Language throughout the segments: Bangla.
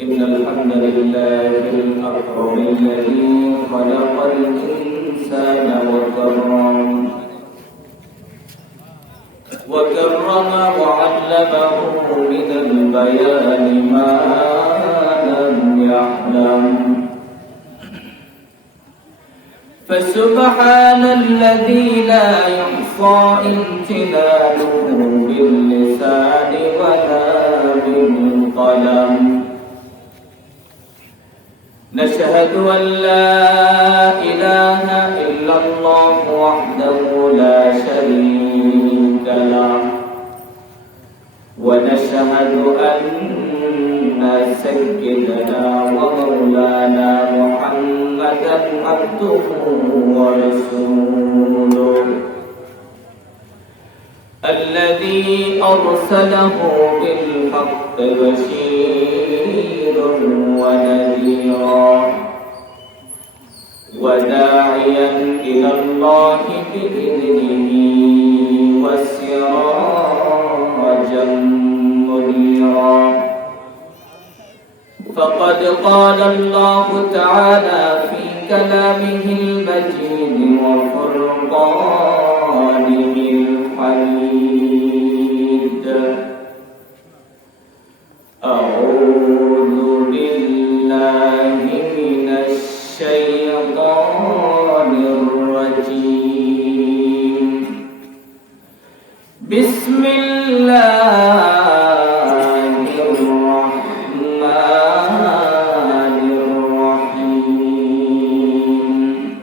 إن الحمد لله الأكرم الذي خلق الإنسان وكرم وعلمه من البيان ما لم يعلم فسبحان الذي لا يحصى امتنانه باللسان ولا بالقلم نشهد أن لا إله إلا الله وحده لا شريك له ونشهد أن سيدنا ومولانا محمدا عبده ورسوله الذي أرسله بالحق بشيرا ونذيرا وداعيا إلى الله بإذنه وسراجا منيرا فقد قال الله تعالى في كلامه المجيد وفرقانه الحميد أعوذ بالله من الشيطان الرجيم بسم الله الرحمن الرحيم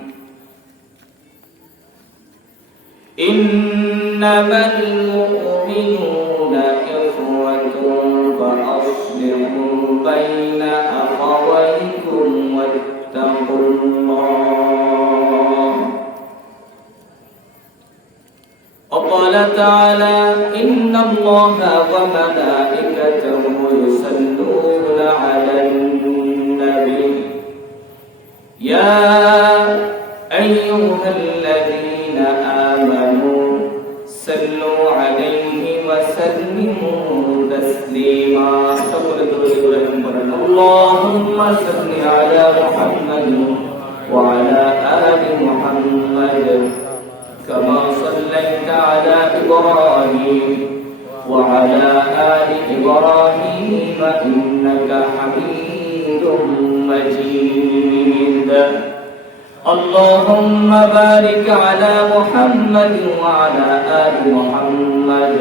إنما المؤمنون إخوة فأصلحوا بين أخويكم واتقوا الله وقال تعالى إن الله وملائكته يصلون على النبي يا أيها الذين آمنوا صلوا عليه وسلموا تسليما اللهم صل على محمد وعلى آل محمد كما صليت على إبراهيم وعلى آل إبراهيم إنك حميد مجيد اللهم بارك على محمد وعلى آل محمد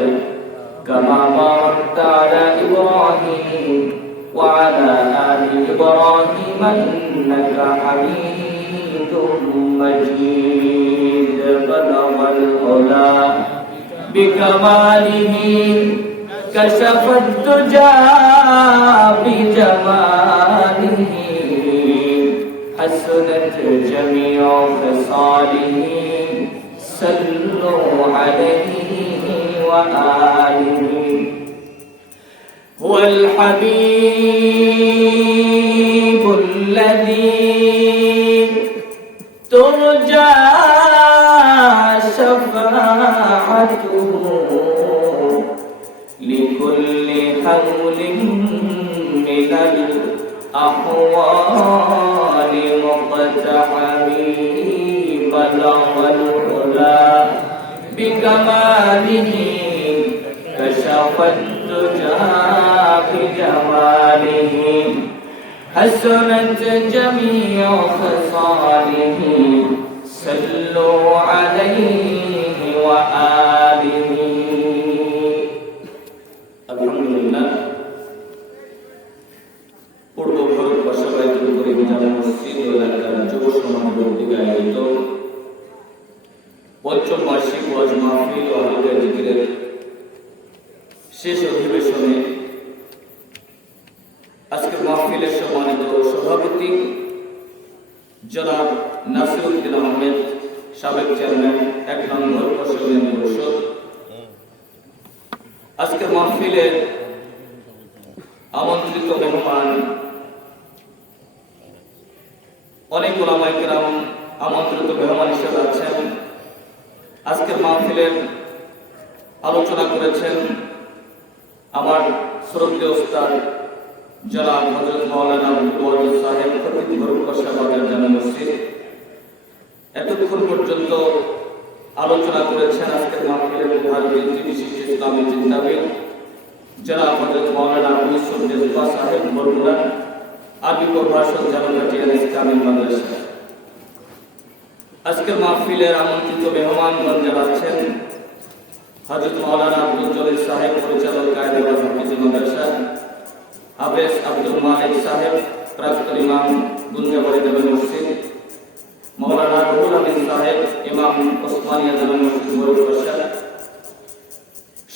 كما باركت على إبراهيم وعلى آل إبراهيم إنك حميد مجيد بلغ العلا بكماله كشف الدجى بجماله حسنت جميع خصاله صلوا عليه وآله هو الحبيب الذي ترجى شفاعته لكل حول من الأحوال مقتحم بلغ العلا بكماله كشف الدجى بجماله حسنت جميع خصاله صلوا عليه وآله আলহামদুলিল্লাহ পূর্ব ভারতবর্ষ বাইতুল করিম জামে মসজিদ এলাকার যুব সমাজ কর্তৃক আয়োজিত পঞ্চম বার্ষিক ওয়াজ মাহফিল ও হালকা জিকিরের শেষ অধিবেশনে আজকের মাহফিলের সম্মানিত সভাপতি জনাব নাসিরউদ্দিন আহমেদ সাবেক চেয়ারম্যান ১ নম্বর পর্ষদের পরিষদ আজকের মাহফিলের আমন্ত্রিত মেহমান অনেক উলামায়ে কেরাম আমন্ত্রিত মেহমান হিসেবে আছেন আজকের মাহফিলের আলোচনা করেছেন আমার শ্রদ্ধেয় উস্তাদ জনাব হযরত মাওলানা আব্দুল ওয়াদুদ সাহেব খতিব বরকশা বাজার জামে মসজিদ এতক্ষণ পর্যন্ত আলোচনা করেছেন আজকের মাহফিলের প্রধান অতিথি বিশিষ্ট ইসলামী চিন্তাবিদ জনাব হযরত মাওলানা আবু ইউসুফ জেজবা সাহেব বরগুনা আরবি প্রভাষক জামে ইসলামী মাদ্রাসা। আজকের মাহফিলের আমন্ত্রিত মেহমানগণ যারা আছেন হযরত মাওলানা আব্দুল জলিল সাহেব পরিচালক কায়দাবাদ হাফিজ মাদ্রাসা, হাফেজ আব্দুল মালিক সাহেব প্রাক্তন ইমাম গুঞ্জাবাড়ি জামে মসজিদ, মাওলানা রুহুল আমিন সাহেব ইমাম ওসমানিয়া জামে মসজিদ বরকশা,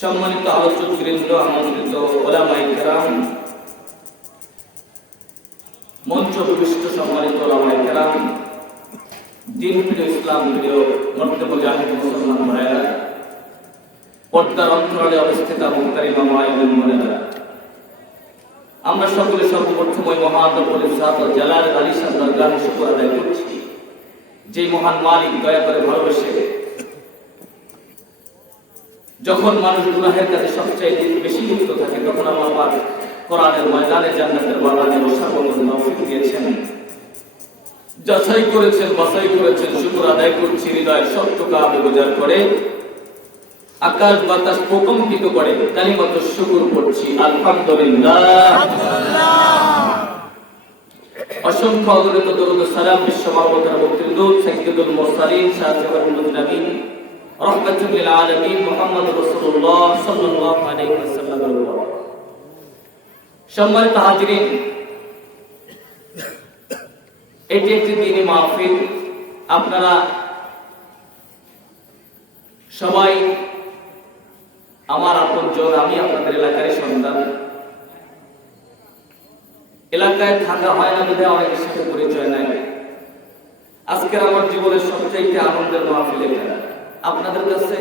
সম্মানিত আলোচকবৃন্দ, আমন্ত্রিত উলামায়ে কেরাম, মঞ্চ উপবিষ্ট সম্মানিত উলামায়ে কেরাম, দিন প্রিয় ইসলাম প্রিয় মর্তবা জাহিদ মুসলমান ভাইয়েরা, পর্দার অন্তরালে অবস্থিত মুহতারিমা মা এবং বোনেরা, আমরা সকলে সর্বপ্রথম ওই মহান রব্বুল ইজ্জত ওয়াল জালাল আলিশান দরগাহে শুকর আদায় করছি, যে মহান মালিক দয়া করে ভালোবেসে যখন মানুষ গুনাহের কাছে সবচেয়ে বেশি লিপ্ত থাকে তখন আল্লাহ পাক কোরআনের ময়দানে জান্নাতের বাগানে বসার মতো তৌফিক দিয়েছেন। যাচাই করেছেন, বাছাই করেছেন, শুকর আদায় করছি হৃদয়ের সবটুকু আবেগজার করে, আকাশ বাতাস প্রকম্পিত করে কালিমাত শুকর করছি আলহামদুলিল্লাহ। অসংখ্য অগণিত দরুদ ও সালাম বিশ্বমানবতার মুক্তির দূত সাইয়্যিদুল মুরসালিন শাফিউল নবীন রাহমাতুল লিল আলামিন মুহাম্মদুর রাসূলুল্লাহ সাল্লাল্লাহু আলাইহি ওয়াসাল্লামের উপর। সম্মানিত হাজিরিন, এটি একটি দ্বীনি মাহফিল। আপনারা সবাই আমার আপনজন, আমি আপনাদের এলাকার সন্তান। এলাকায় থাকা হয় না বিধায় অনেকের সাথে পরিচয় নাই। আজকের আমার জীবনের সবচেয়ে আনন্দের মাহফিল এটা। আপনাদের কাছে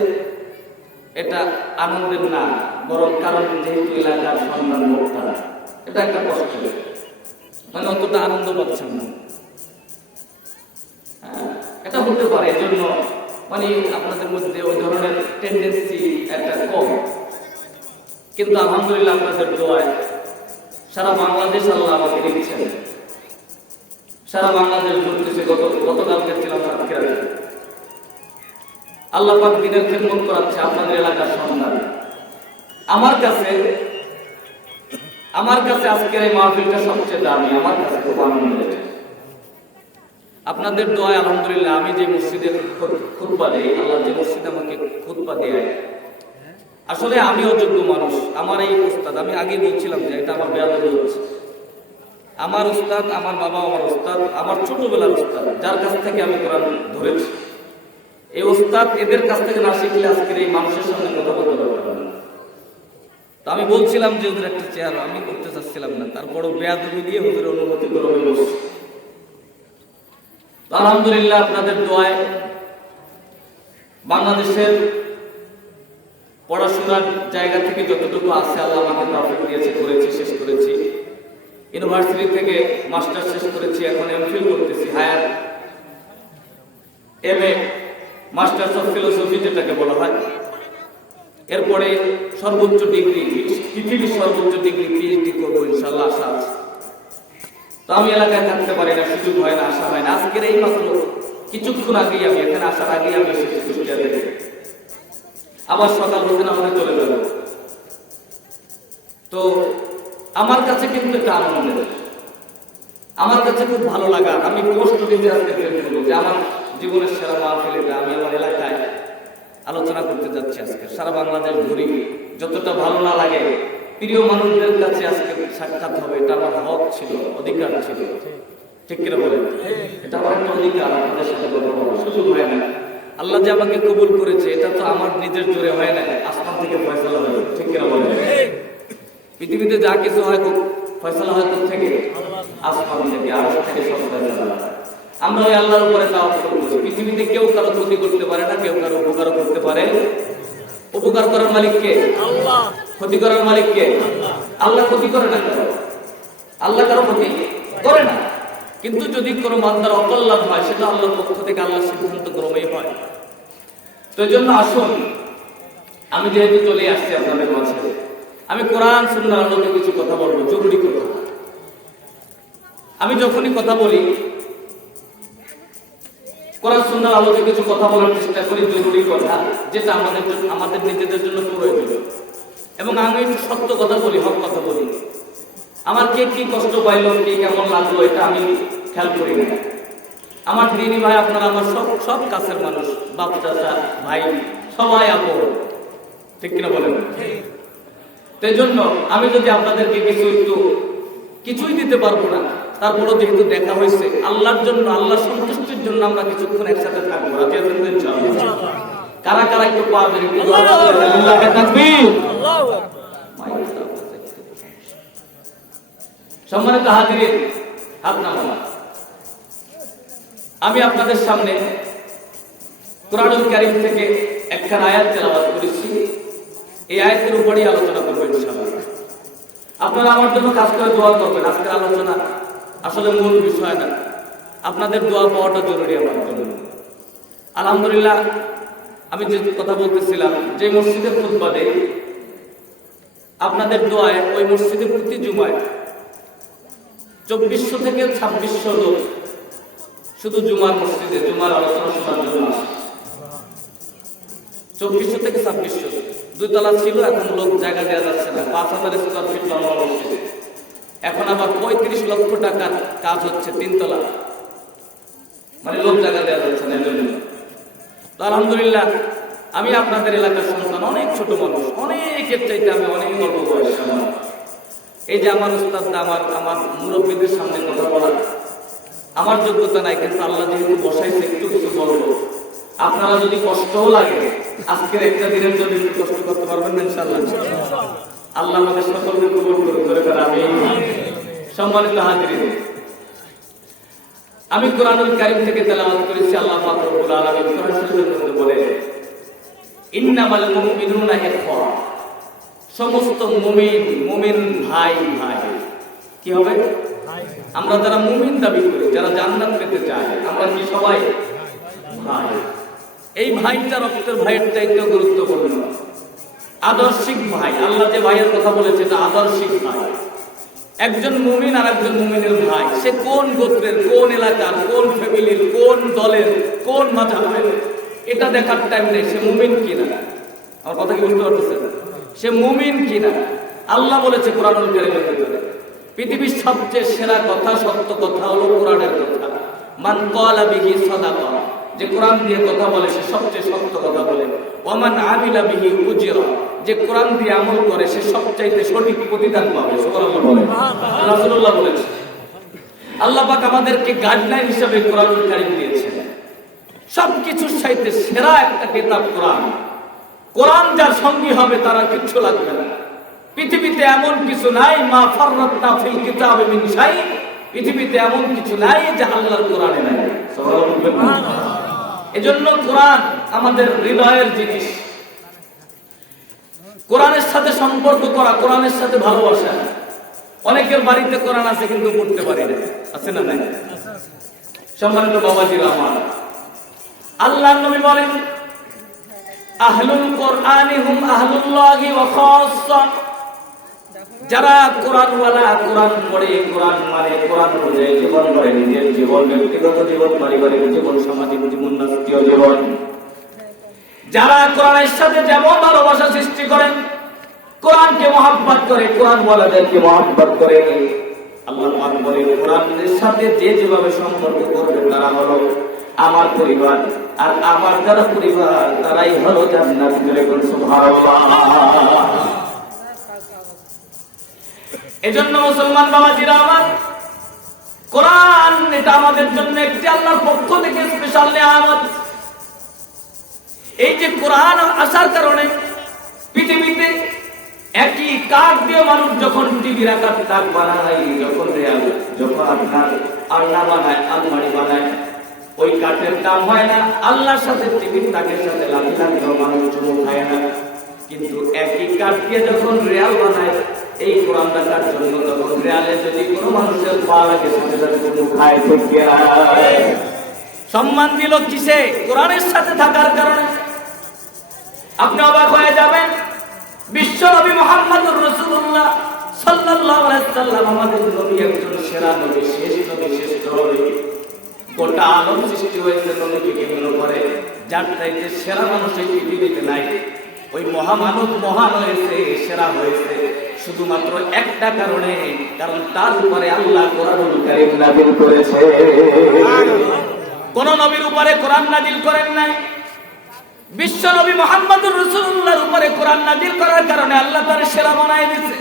এটা আনন্দের না, বরং কারণ যেহেতু এলাকার সন্তান মোক্তারা, এটা একটা কষ্ট, মানে অতটা আনন্দ পাচ্ছেন না। এটা হতে পারে, এজন্য মানে আপনাদের মধ্যে ওই ধরনের টেন্ডেন্সি একটা কম, কিন্তু আলহামদুলিল্লাহ আপনাদের দোয়ায় সারা বাংলাদেশ আল্লাহ আমাকে দিচ্ছেন। সারা বাংলাদেশ ঘুরতেছে। গতকালকে ছিলাম সাতক্ষীরাতে। আল্লাহ পাক দিনের খেদমত করাচ্ছে আপনাদের এলাকার সন্তান। আমার কাছে আজকের এই মাহফিলটা সবচেয়ে দামি, আমার কাছে খুব আনন্দের। আপনাদের দোয়ায় আলহামদুলিল্লাহ আমি যে মসজিদের খুতবা দেই, আল্লাহ যে মসজিদে আমাকে খুতবা দেয়, আসলে আমি অযোগ্য মানুষ। আমার এই উস্তাদ, আমি আগে বলছিলাম যে এটা আমার বেয়াদবি হচ্ছে। আমার উস্তাদ, আমার বাবা আমার উস্তাদ, আমার ছোটবেলার উস্তাদ, যার কাছ থেকে আমি কোরআন ধরেছি, এই উস্তাদ এদের কাছ থেকে না শিখলে আজকের এই মানুষের সামনে কথা বলতে পারতাম না। তো আমি বলছিলাম যে ওদের একটা চেয়ার আমি করতে চাচ্ছিলাম না, তারপরও বেয়াদবি দিয়ে ওদের অনুমতি করে আমি বসছি। আলহামদুলিল্লাহ আপনাদের দোয়ায় বাংলাদেশের পড়াশোনার জায়গা থেকে যতটুকু আছে আল্লাহ আমাকে তৌফিক দিয়েছে, করেছি, শেষ করেছি। ইউনিভার্সিটি থেকে মাস্টার শেষ করেছি, এখন এমফিল করতেছি, higher MA, masters of philosophy যেটাকে বলা হয়। এরপরে সর্বোচ্চ ডিগ্রি, পৃথিবীর সর্বোচ্চ ডিগ্রি পিএইচডি করবো ইনশাআল্লাহ, আশা আছে। তো আমি এলাকায় থাকতে পারি না, সুযোগ হয় না, আসা হয় না। আজকের এই মাত্র কিছুক্ষণ আগেই আমি এখানে আসার আগেই আমি এসেছি কুষ্টিয়া থেকে। আবার সকাল হতে না হলে চলে যাবো। তো আমার কাছে কিন্তু এটা আনন্দের, আমার কাছে খুব ভালো লাগা। আমি কষ্ট দিতে আজকে যে আমার জীবনের সেরা মাহফিল এটা। আমি আমার এলাকায় আলোচনা করতে যাচ্ছি আজকে। সারা বাংলাদেশ ঘুরি, যতটা ভালো না লাগে প্রিয় মানুষদের কাছে আজকে সাক্ষাৎ হবে, এটা আমার হক ছিল, অধিকার ছিল। ঠিক কিনা বলেন? এটা আমার একটা অধিকার, আপনাদের সাথে কথা বলার সুযোগ হয় না। আল্লাহ যে আমাকে কবুল করেছে এটা তো আমার নিজের জোরে হয় না, আসমান থেকে ফয়সালা হয়। ঠিক কিনা বলেন? পৃথিবীতে যা কিছু হয় ফয়সালা হয় থেকে আসমান থেকে, আরশ থেকে সব ফয়সালা। আমরা ওই আল্লাহর উপরে তাওয়াক্কুল করি। পৃথিবীতে কেউ কারো ক্ষতি করতে পারে না, কেউ কারো উপকার করতে পারে। উপকার করার মালিক কে? আল্লাহ। ক্ষতি করার মালিক কে? আল্লাহ। ক্ষতি করে না কারো, আল্লাহ কারো ক্ষতি করে না। কিন্তু যদি কোনো বান্দার অকল্যাণ হয় সেটা আল্লাহর পক্ষ থেকে, আল্লাহর সিদ্ধান্ত ক্রমেই হয়। তো এই জন্য আসুন, আমি যেহেতু চলে আসছি আপনাদের মাঝে, আমি কোরআন সুন্নাহর আলোকে কিছু কথা বলবো, জরুরি কথা। আমি যখনই কথা বলি কোরআন সুন্নাহর আলোকে কিছু কথা বলার চেষ্টা করি, জরুরি কথা যেটা আমাদের নিজেদের জন্য প্রয়োজন, এবং আমি একটু সত্য কথা বলি, হক কথা বলি। আমার কে কি কষ্ট পাইল, কে কেমন লাগলো, এটা আমি খেয়াল করি না। আমার দিনী ভাই আপনারা আমার সব কাছের মানুষ, বাপ চাচা ভাই সবাই আপন, ঠিক কিনা বলেন? এই জন্য আমি যদি আপনাদেরকে কিছুই দিতে পারবো না, তারপরও যেহেতু দেখা হয়েছে আল্লাহর জন্য, আল্লাহর সন্তুষ্টির জন্য আমরা কিছুক্ষণ একসাথে থাকবো। রাজি আছেন তো ইনশাআল্লাহ? কারা কারা একটু পারবেন? আল্লাহকে তাকবীর। সম্মানিত হাজিরিন, হাত নামান। আমি আপনাদের সামনে কোরআনুল কারীম থেকে একটা আয়াত তেলাওয়াত করেছি। এই আয়াতের উপরই আলোচনা করবো ইনশাআল্লাহ। আপনারা আমার জন্য কাজ করে দোয়া করবেন। আজকের আলোচনা আসলে মূল বিষয় না, আপনাদের দোয়া পাওয়াটা জরুরি আমার জন্য। আলহামদুলিল্লাহ, আমি যে কথা বলতেছিলাম, যে মসজিদের খুতবা দেই, আপনাদের দোয়ায় ওই মসজিদে প্রতি জুমায় 2400 থেকে 2600 লোক শুধু জুমার মসজিদে জুমার আলোচনা শোনার জন্য আসে। 2400 থেকে 2600, 2 তলা ছিল, এখন লোক জায়গা দেওয়া যাচ্ছে না। 5000 স্কয়ার ফিট লম্বা মসজিদ, এখন আবার 35 লক্ষ টাকার কাজ হচ্ছে 3 তলা, মানে লোক জায়গা দেওয়া যাচ্ছে না। তো আলহামদুলিল্লাহ, আমি আপনাদের এলাকার সন্তান, অনেক ছোট মানুষ, অনেকের চাইতে আমি অনেক অল্প বয়স। এই যে আমার উস্তাদরা, আমার মুরব্বীদের সামনে কথা বলা আমার যোগ্যতা নাই, কিন্তু আল্লাহ যেহেতু বসাইছে একটু কিছু বলবো। আপনারা যদি কষ্টও লাগে, আজকের একটা দিনের জন্য একটু কষ্ট করতে পারবেন ইনশাআল্লাহ। আল্লাহ আমাদের সকলকে কবুল করুন, আমিন। সম্মানিত হাজিরিন, আমি কোরআনুল কারীম থেকে তেলাওয়াত করেছি। আল্লাহ পাক রব্বুল আলামিন কোরআন শরীফের মধ্যে বলে, ইন্নামাল মুমিনুনা ইখওয়া, সমস্ত মুমিন ভাই ভাই। কি হবে? আমরা যারা মুমিন দাবি করি, যারা জান্নাত পেতে চাই, আমরা কি সবাই ভাই? এই ভাইটা রক্তের ভাইয়ের চাইতে গুরুত্বপূর্ণ, আদর্শিক ভাই। আল্লাহ যে ভাইয়ের কথা বলেছে এটা আদর্শিক ভাই। একজন মুমিন আর একজন মুমিনের ভাই, সে কোন গোত্রের, কোন এলাকার, কোন ফ্যামিলির, কোন দলের, কোন মাযহাবের, এটা দেখার টাইম নেই। সে মুমিন কিনা, আমার কথা কি বুঝতে পারতেছেন? সে মুমিন কিনা আল্লাহ বলেছে কোরআনুল কারীমের ভিতরে, পৃথিবীর সবচেয়ে সেরা কথা, সত্য কথা হলো কোরআনের কথা। মান ক্বালা বিহি সাদাকা, যে কোরআন দিয়ে কথা বলে সে সবচেয়ে সত্য কথা বলে। ওয়া মান আমিলা বিহি উজরা, যে কোরআন দিয়ে আমল করে সে সবচাইতে সঠিক প্রতিদান পাবে। সুবহানাল্লাহ বলেন, রাসূলুল্লাহ বলেছেন। আল্লাহ পাক আমাদেরকে গাইডলাইন হিসেবে কোরআনুল কারীম দিয়েছেন। সবকিছুর চাইতে সেরা একটা কিতাব কোরআন। কোরআন যার সঙ্গী হবে তারা কিচ্ছু লাগবে না। পৃথিবীতে এমন কিছু নাই, মা ফাররাতনা ফিল কিতাবি মিন শাই, পৃথিবীতে এমন কিছু নাই যে আল্লাহর কোরআনে নাই। সুবহানাল্লাহ। এজন্য কোরআন আমাদের হৃদয়ের জিনিস। কোরআনের সাথে সম্পর্ক করা, কোরআনের সাথে ভালোবাসা। অনেকের বাড়িতে কোরআন আছে কিন্তু পড়তে পারে না, আছে না নাই? সম্মানিত বাবাজিরা আমার, আল্লাহর নবী বলেন, আহলুল কোরআনি হুম আহলুল্লাহি ওয়া খাসসা, যারা কোরআনওয়ালা, কোরআন পড়ে, কোরআন মানে, কোরআন অনুযায়ী জীবন গড়ে, নিজের জীবন, ব্যক্তিগত জীবন, পারিবারিক জীবন, সামাজিক জীবন, রাষ্ট্রীয় জীবন, যারা কোরআনের সাথে যেমন ভালোবাসা সৃষ্টি করেন, কোরআনকে মহব্বত করে, কোরআনওয়ালাদেরকে মহব্বত করে, আল্লাহ পাক বলে কোরআনের সাথে যে যেভাবে সম্পর্ক করবে তারা হলো আমার পরিবার, আর আমার যারা পরিবার তারাই হলো জান্নাত। সুবহানাল্লাহ। এজন্য মুসলমান বাবাজিরা আমার, কোরআন এটা আমাদের জন্য একটি আল্লাহর পক্ষ থেকে স্পেশাল নিয়ামত। এই যে কোরআন আসার কারণে পৃথিবীতে একই কাঠ দিয়ে মানুষ যখন টিভির আকার তাক বানায়, যখন আপনার আলনা বানায়, আলমারি বানায়, ওই কাঠের দাম হয় না। আল্লাহর সাথে টিভির তাকের সাথে লাঠি লাগলেও মানুষ চুমু খায় না। কিন্তু একই কাঠ দিয়ে যখন রেয়াল বানায়, এই কোরআন রাখার জন্য, তখন রেয়ালে যদি কোনো মানুষের পা লাগে সেটা চুমু খায়। সম্মান দিল কিসে? কোরআনের সাথে থাকার কারণে। আপনি অবাক হয়ে যাবেন, বিশ্বনবী মুহাম্মদুর রাসূলুল্লাহ সাল্লাল্লাহু আলাইহি সাল্লাম আমাদের নবী একজন সেরা নবী, শেষ নবী, শ্রেষ্ঠ নবী। গোটা আলম সৃষ্টি হয়েছে নবীকে কেন্দ্র করে, যার চাইতে সেরা মানুষ এই পৃথিবীতে নাই। ওই মহামানব মহান হয়েছে, সেরা হয়েছে শুধুমাত্র একটা কারণে, কারণ তার উপরে আল্লাহ কোরআনুল কারীম নাযিল করেছে। কোন নবীর উপরে কোরআন নাযিল করেন নাই। বিশ্ব নবী মুহাম্মদুর রাসূলুল্লাহর উপরে কোরআন নাযিল করার কারণে আল্লাহ তার সেরা বানায় দিয়েছে।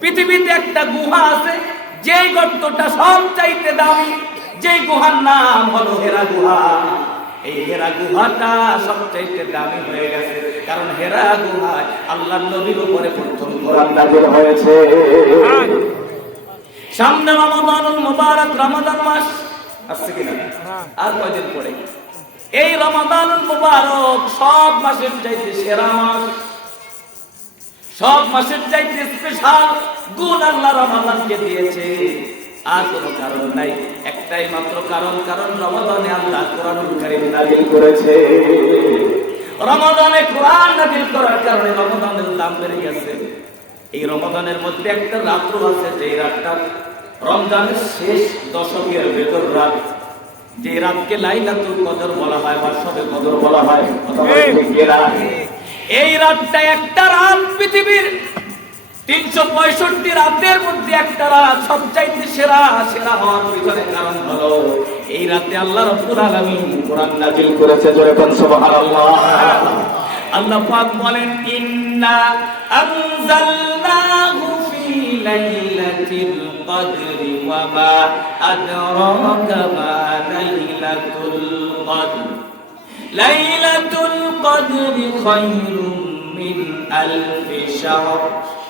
পৃথিবীতে একটা গুহা আছে, যেই গর্তটা সবচাইতে দামি, যেই গুহার নাম হলো হেরা গুহা। এই হেরা গুহাটা সবচাইতে দামি হয়ে গেছে, কারণ হেরা গুহায় আল্লাহর নবীর উপরে প্রথম কোরআন নাযিল হয়েছে। সামনে রমাদানুল মুবারক, রমাদান মাস আসছে কিনা? আর কয়দিন পরে এই রমাদানুল মুবারক সব মাসের চাইতে সেরা মাস, সব মাসের চাইতে স্পেশাল গুণ আল্লাহ রমাদানকে দিয়েছে। আর কোনো কারণ নাই, একটাই মাত্র কারণ, কারণ রমাদানে আল্লাহ কোরআনুল কারীম নাযিল করেছে। রমাদানে কোরআন নাযিল করার কারণে রমাদানের দাম বেড়ে গেছে। এই রমাদানের মধ্যে একটা রাত্র আছে, যে রাতটা রমজানের শেষ দশকের ভেতর রাত, যে রাতকে লাইলাতুল কদর বলা হয় বা শবে কদর বলা হয়। এই রাতটা একটা রাত, পৃথিবীর 365 রাতের মধ্যে একটা রাত সবচাইতে সেরা। সেরা হওয়ার পিছনে কারণ হলো এই রাতে আল্লাহ রাব্বুল আলামিন কোরআন নাযিল করেছে। জোরে বলুন সুবহানাল্লাহ। আল্লাহ পাক বলেন, ইন্না আনজালনাহু ফি লাইলাতিল কদরি ওয়া মা আদরাকা মা লাইলাতুল কদর। লাইলাতুল কদরি খায়রুম মিন আলফি শাহর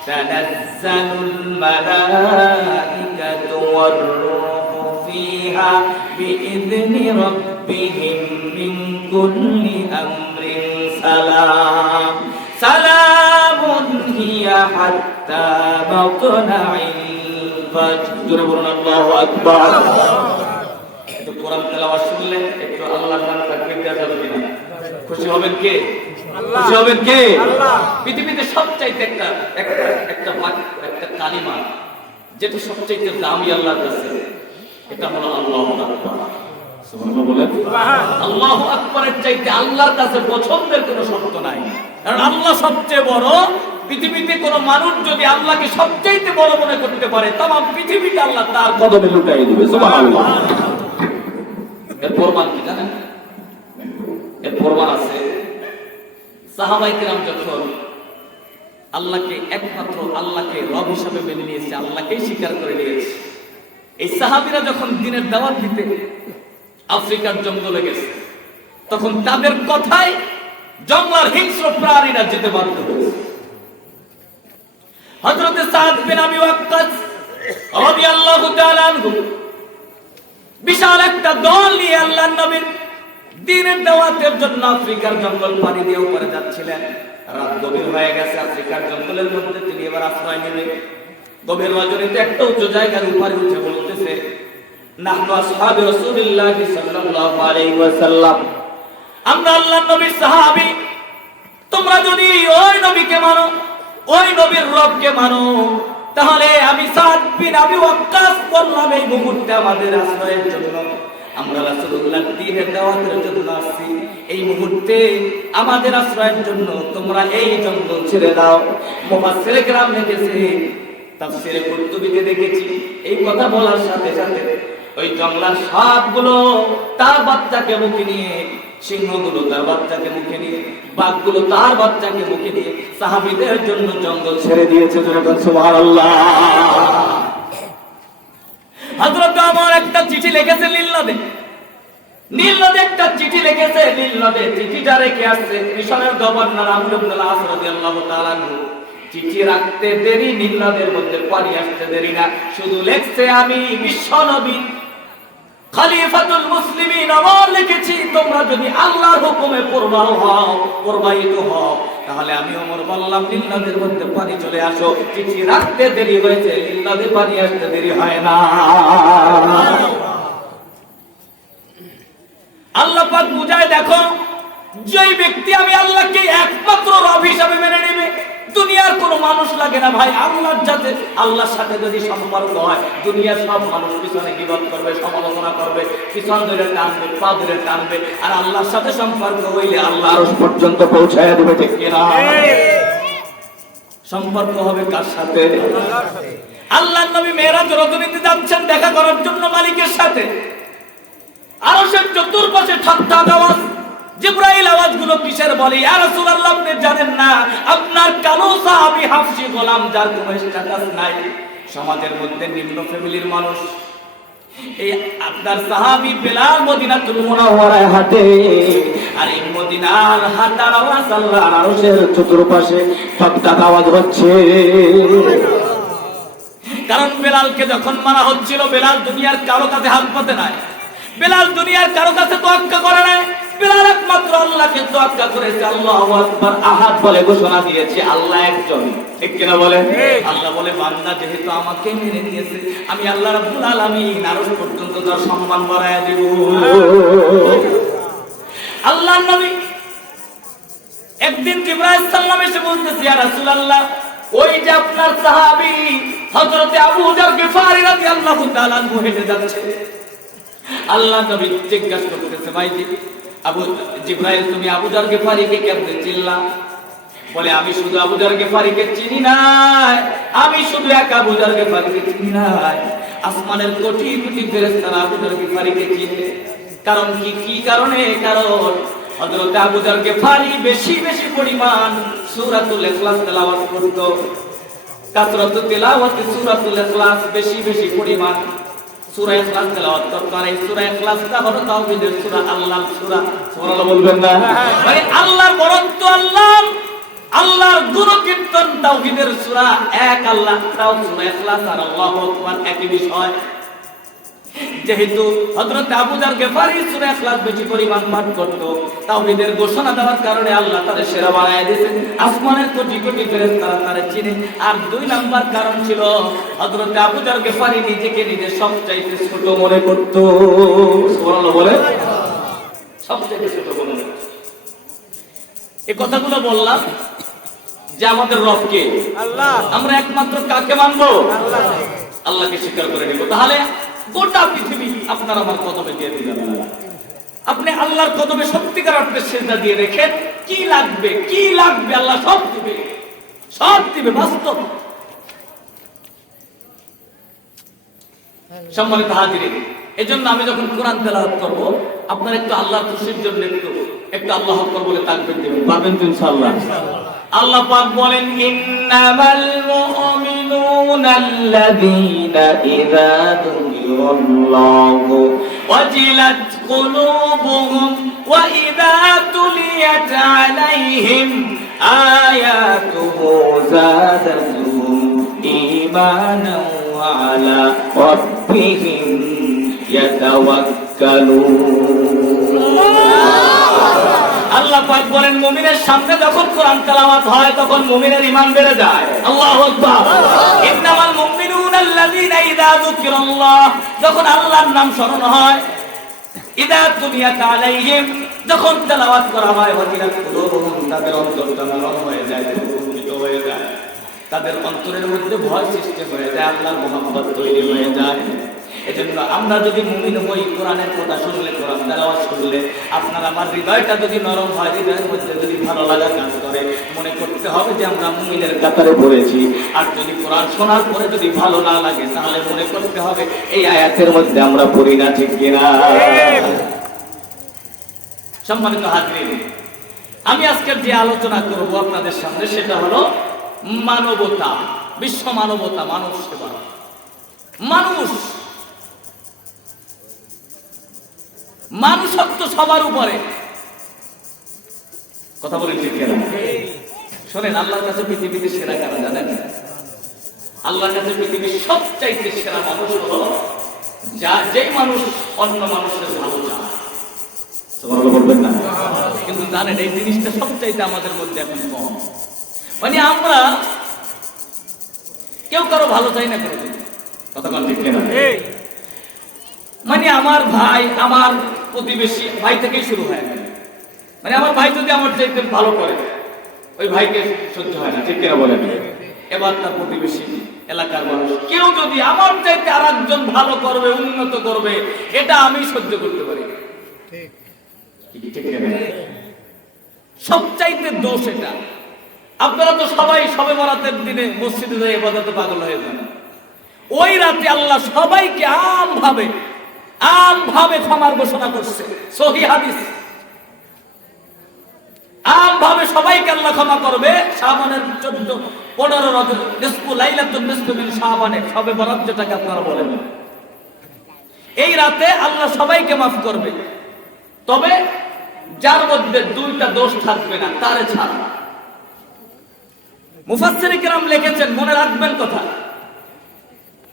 তানাজ্জালুল মালাইকাতু ওয়ার রূহু ফিহা বিইذনি রাব্বিহিম মিন কুল্লি আমরিন সালাম। সালামুন হিয়া হাত্তা মাতলাইল ফাজর। আল্লাহু আকবার। একটু কোরআন তেলাওয়াত শুনলে একটু আল্লাহর নাম তাকবীর দেওয়া যাবে কিনা? খুশি হবেন কে? আল্লাহ। খুশি হবেন কে? আল্লাহ। পৃথিবীতে সবচাইতে একটা কালিমা যেটা সবচাইতে দামি আল্লাহর কাছে, এটা হলো আল্লাহু আকবার। সুবহানাল্লাহ বলেন। আল্লাহু আকবারের চাইতে আল্লাহর কাছে পছন্দের কোনো শব্দ নাই, কারণ আল্লাহ সবচেয়ে বড়। পৃথিবীতে কোনো মানুষ যদি আল্লাহকে সবচাইতে বড় মনে করতে পারে, তমাম পৃথিবীতে আল্লাহ তার কদমে লুটাই দিবে। সুবহানাল্লাহ। এর প্রমাণ কি জানেন? এর প্রমাণ আছে, সাহাবায়ে কেরাম যখন আল্লাহকে একমাত্র আল্লাহকে রব হিসাবে মেনে নিয়েছে, আল্লাহকেই স্বীকার করে নিয়েছে, এই সাহাবীরা যখন দ্বীনের দাওয়াত দিতে আফ্রিকার জঙ্গলে গেছে, তখন তাদের কথায় জঙ্গলের হিংস্র প্রাণীরা যেতে বাধ্য হয়েছে। হযরত সাদ বিন আবি ওয়াক্কাস রাদিয়াল্লাহু তাআলা আনহু বিশাল একটা দল নিয়ে আল্লাহর নবীর দ্বীনের দাওয়াতের জন্য আফ্রিকার জঙ্গল পাড়ি দিয়ে উপরে যাচ্ছিলেন। রাত গভীর হয়ে গেছে, আফ্রিকার জঙ্গলের মধ্যে তিনি এবার আশ্রয় নেবেন। গভীর রজনীতে একটা উঁচু জায়গার উপরে উঠে বলতেছে, নাহনু আসহাবি রাসূলিল্লাহ সাল্লাল্লাহু আলাইহি ওয়াসাল্লাম, আমরা আল্লাহর নবীর সাহাবী। তোমরা যদি ওই নবীকে মানো, ওই নবীর রবকে মানো, তাহলে আমি সাদ বিন আবি ওয়াক্কাস বললাম, এই মুহূর্তে আমাদের আশ্রয়ের জন্য, আমরা রাসূলুল্লাহর দ্বীনের দাওয়াতের জন্য আসছি, এই মুহূর্তে আমাদের আশ্রয়ের জন্য তোমরা এই জঙ্গল ছেড়ে দাও। মুফাসসিরে কেরাম লিখেছে, তাফসীরে কুরতুবীতে দেখেছি, এই কথা বলার সাথে সাথে ওই জঙ্গলার সাপগুলো তার বাচ্চাকে মুখে নিয়ে, সিংহগুলো তার বাচ্চাকে মুখে নিয়ে, বাঘগুলো তার বাচ্চাকে মুখে নিয়ে সাহাবীদের জন্য জঙ্গল ছেড়ে দিয়েছে। সুবহানাল্লাহ। হযরত ওমর একটা চিঠি লিখেছে নীল নদে, নীল নদে একটা চিঠি লিখেছে, নীল নদে চিঠিটা রেখে আসছে মিশরের গভর্নর আমর ইবনে আল-আস রাদিয়াল্লাহু তাআলা আনহু। চিঠি রাখতে দেরি, নীল নদের মধ্যে পানি আসতে দেরি না, শুধু লিখছে, আমি বিশ্ব নবী খলিফাতুল মুসলিমিন ওমর লিখেছি, তোমরা যদি আল্লাহর হুকুমে প্রবাহিত হও, তাহলে আমি ওমর বললাম নীল নদের মধ্যে পানি চলে আসো। চিঠি রাখতে দেরি হয়েছে, নীল নদে পানি আসতে দেরি হয় না। আল্লাহ পাক বুঝায়, দেখো, যে ব্যক্তি আমি আল্লাহকে একমাত্র রব হিসাবে মেনে নেবে, দুনিয়ার কোনো মানুষ লাগে না ভাই, আল্লাহর যাতে আল্লাহর সাথে যদি সম্পর্ক হয়, দুনিয়ার সব মানুষ পিছনে গীবত করবে, সমালোচনা করবে, পিছন ধরে টানবে, পা ধরে টানবে, আর আল্লাহর সাথে সম্পর্ক হইলে আল্লাহ আরশ পর্যন্ত পৌঁছায় দেবে, ঠিক কিনা? সম্পর্ক হবে কার সাথে? আল্লাহর নবী মেরাজ রজনীতে যাচ্ছেন দেখা করার জন্য মালিকের সাথে। আরশের চতুর্পাশে ঠাক ঠাক আওয়াজ। জিবরাইল আওয়াজগুলো কিসের বলে? ইয়া রাসূলুল্লাহ, আপনি জানেন না আপনার কালো সাহাবী হাফসী গোলাম, যার কোনো স্ট্যাটাস নাই, সমাজের মধ্যে নিম্ন ফ্যামিলির মানুষ, এই আপনার সাহাবী বেলাল মদিনাতুল মুনাওয়ারায় হাঁটে, আর এই মদিনার হাঁটার আওয়াজ আল্লাহর আরশের চতুর্পাশে ঠাক ঠাক আওয়াজ হচ্ছে। কারণ বেলালকে যখন মারা হচ্ছিল, বেলাল দুনিয়ার কারো কাছে হাত পাতে নাই, বেলাল দুনিয়ার কারো কাছে তোয়াক্কা করে নাই, বেলাল একমাত্র আল্লাহকে তোয়াক্কা করেছে। আল্লাহু আকবার আহাদ বলে ঘোষণা দিয়েছে, আল্লাহ একজন, ঠিক কিনা বলেন? আল্লাহ বলে, বান্দা যেহেতু আমাকে মেনে নিয়েছে, আমি আল্লাহ রাব্বুল আলামিন আরশ পর্যন্ত তার সম্মান বাড়ায়া দেব। আল্লাহর নবী একদিন জিবরাইল সাল্লাম এসে বলতেছে, ইয়া রাসূলুল্লাহ, ওই যে আপনার সাহাবী হযরত আবু যর গিফারী রাদিয়াল্লাহু তাআলা আনহু হেঁটে যাচ্ছে। আল্লাহ নবী জিজ্ঞাসা করতেছে, ভাই জিবরাইল, তুমি আবু যর গিফারীকে কেমনে চিনলা? বলে, আমি শুধু আবু যর গিফারীকে চিনি নাই, আমি শুধু এক আবু যর গিফারীকে চিনি নাই, আসমানের কোটি কোটি ফেরেশতারা আবু যর গিফারীকে চিনে। কারণ কি কারণে? কারণ হযরত আবু যর গিফারী বেশি বেশি পরিমাণ সূরাতুল ইখলাস তেলাওয়াত করত। কাসরাতু তিলাওয়াতি সূরাতুল ইখলাস, বেশি বেশি পরিমাণ সূরা ইখলাস তেলাওয়াত করত। আর এই সূরা ইখলাসটা হলো তাওহীদের সূরা, আল্লাহর সূরা। সুবহানাল্লাহ বলবেন না? মানে আল্লাহর বরত্ব, আল্লাহর গুণকীর্তন, তাওহীদের সূরা, এক আল্লাহ, তাও সূরা ইখলাস আর আল্লাহু আকবার একই বিষয়। যেহেতু হযরত আবু যর গিফারী সূরা ইখলাস বেশি পরিমাণ পাঠ করত, তাওহীদের ঘোষণা দেওয়ার কারণে আল্লাহ তারে সেরা বানায় দিয়েছেন, আসমানের কোটি কোটি ফেরেশতারা তারে চিনে। আর দুই নাম্বার কারণ ছিল, হযরত আবু যর গিফারী নিজেকে নিজে সবচাইতে ছোট মনে করত। সুবহানাল্লাহ বলে, সবচাইতে ছোট মনে করত। এই কথাগুলো বললাম যে আমাদের রব কে? আল্লাহ। আমরা একমাত্র কাকে মানবো? আল্লাহ। আল্লাহকে স্বীকার করে নিব, তাহলে গোটা পৃথিবী আপনার আমার কদমে দিয়ে দিলেন। আপনি আল্লাহর কদমে সত্যিকার অর্থে সিজদা দিয়ে রেখেন, কি লাগবে কি লাগবে আল্লাহ সব দিবে, সব দিবে, বাস্তব। সম্মানিত হাজিরিন, এজন্য আমি যখন কোরআন তেলাওয়াত করব, আপনারা একটু আল্লাহর খুশির জন্য একটু আল্লাহু আকবার বলে তাকবীর দিবেন, পারবেন তো ইনশাআল্লাহ? আল্লাহ পাক বলেন, ইন্নামাল মুমিনুনা আল্লাযীনা ইযা যুকিরাল্লাহু ওয়াজিলাত কুলুবুহুম ওয়া ইযা তুলিয়াত আলাইহিম আয়াতুহু যাদাতুহুম ঈমানান ওয়া আলা রাব্বিহিম ইয়াতাওয়াক্কালুন। আল্লাহ পাক বলেন, মুমিনের সামনে যখন কোরআন তেলাওয়াত হয় তখন মুমিনের ঈমান বেড়ে যায়। আল্লাহু আকবার। ইন্নামাল মুমিনুনা আল্লাযীনা ইযা যুকিরাল্লাহ, যখন আল্লাহর নাম স্মরণ হয়, ইযা তুলিয়াত আলাইহিম, যখন তেলাওয়াত করা হয়, ওয়াজিলাত কুলুবুহুম, তাদের অন্তরটা নরম হয়ে যায়, প্রফুল্লিত হয়ে যায়, তাদের অন্তরের মধ্যে ভয় সৃষ্টি হয়ে যায়, আল্লাহর মহব্বত তৈরি হয়ে যায়। এজন্য আমরা যদি মুমিন হই, কোরআনের কথা শুনলে, কোরআন তেলাওয়াত শুনলে, আপনার আমার হৃদয়টা যদি নরম হয়, হৃদয়ের মধ্যে যদি ভালো লাগা কাজ করে, মনে করতে হবে যে আমরা মুমিনের কাতারে পড়েছি। আর যদি কোরআন শোনার পরে যদি ভালো না লাগে, তাহলে মনে করতে হবে এই আয়াতের মধ্যে আমরা পড়ি না, ঠিক কিনা? সম্মানিত হাজিরিন, আমি আজকের যে আলোচনা করব আপনাদের সামনে, সেটা হলো মানবতা, বিশ্ব মানবতা, মানব সেবা। মানুষত্ব সবার উপরে। কথা বলেন ঠিক কিনা? শোনেন, আল্লাহর কাছে পৃথিবীতে সেরা কারা জানেন? আল্লাহর কাছে পৃথিবীর সবচাইতে সেরা মানুষ হলো যেই মানুষ অন্য মানুষের ভালো চায়। তোমার বলবেন না? কিন্তু জানেন, এই জিনিসটা সবচাইতে আমাদের মধ্যে এখন কম। মানে আমরা কেউ কারো ভালো চাই না, করে কথা বলেন ঠিক কিনা? মানে আমার ভাই, আমার প্রতিবেশী, ভাই থেকেই শুরু হয়। মানে আমার ভাই যদি আমার চাইতে ভালো করে, ওই ভাইকে সহ্য হয় না, ঠিক কিনা বলেন? এবার তার প্রতিবেশী এলাকার মানুষ কেউ যদি আমার চাইতে আর একজন ভালো করবে, উন্নত করবে, এটা আমি সহ্য করতে পারি। সবচাইতে দোষ এটা। আপনারা তো সবাই শবে বরাতের দিনে মসজিদে যাই ইবাদতে পাগল হয়ে যান। ওই রাতে আল্লাহ সবাইকে আমভাবে ক্ষমার ঘোষণা করছে, সহিহ হাদিস। আমভাবে সবাইকে আল্লাহ ক্ষমা করবে। শাবানের 14-15 রজব নিসফু লাইলাতুন নিসফু মিন শাবানে, শবে বরাত যেটাকে আপনারা বলেন, এই রাতে আল্লাহ সবাইকে মাফ করবে। তবে যার মধ্যে 2টা দোষ থাকবে না তারে ছাড়া। মুফাসসিরে কেরাম লিখেছেন, মনে রাখবেন কথা,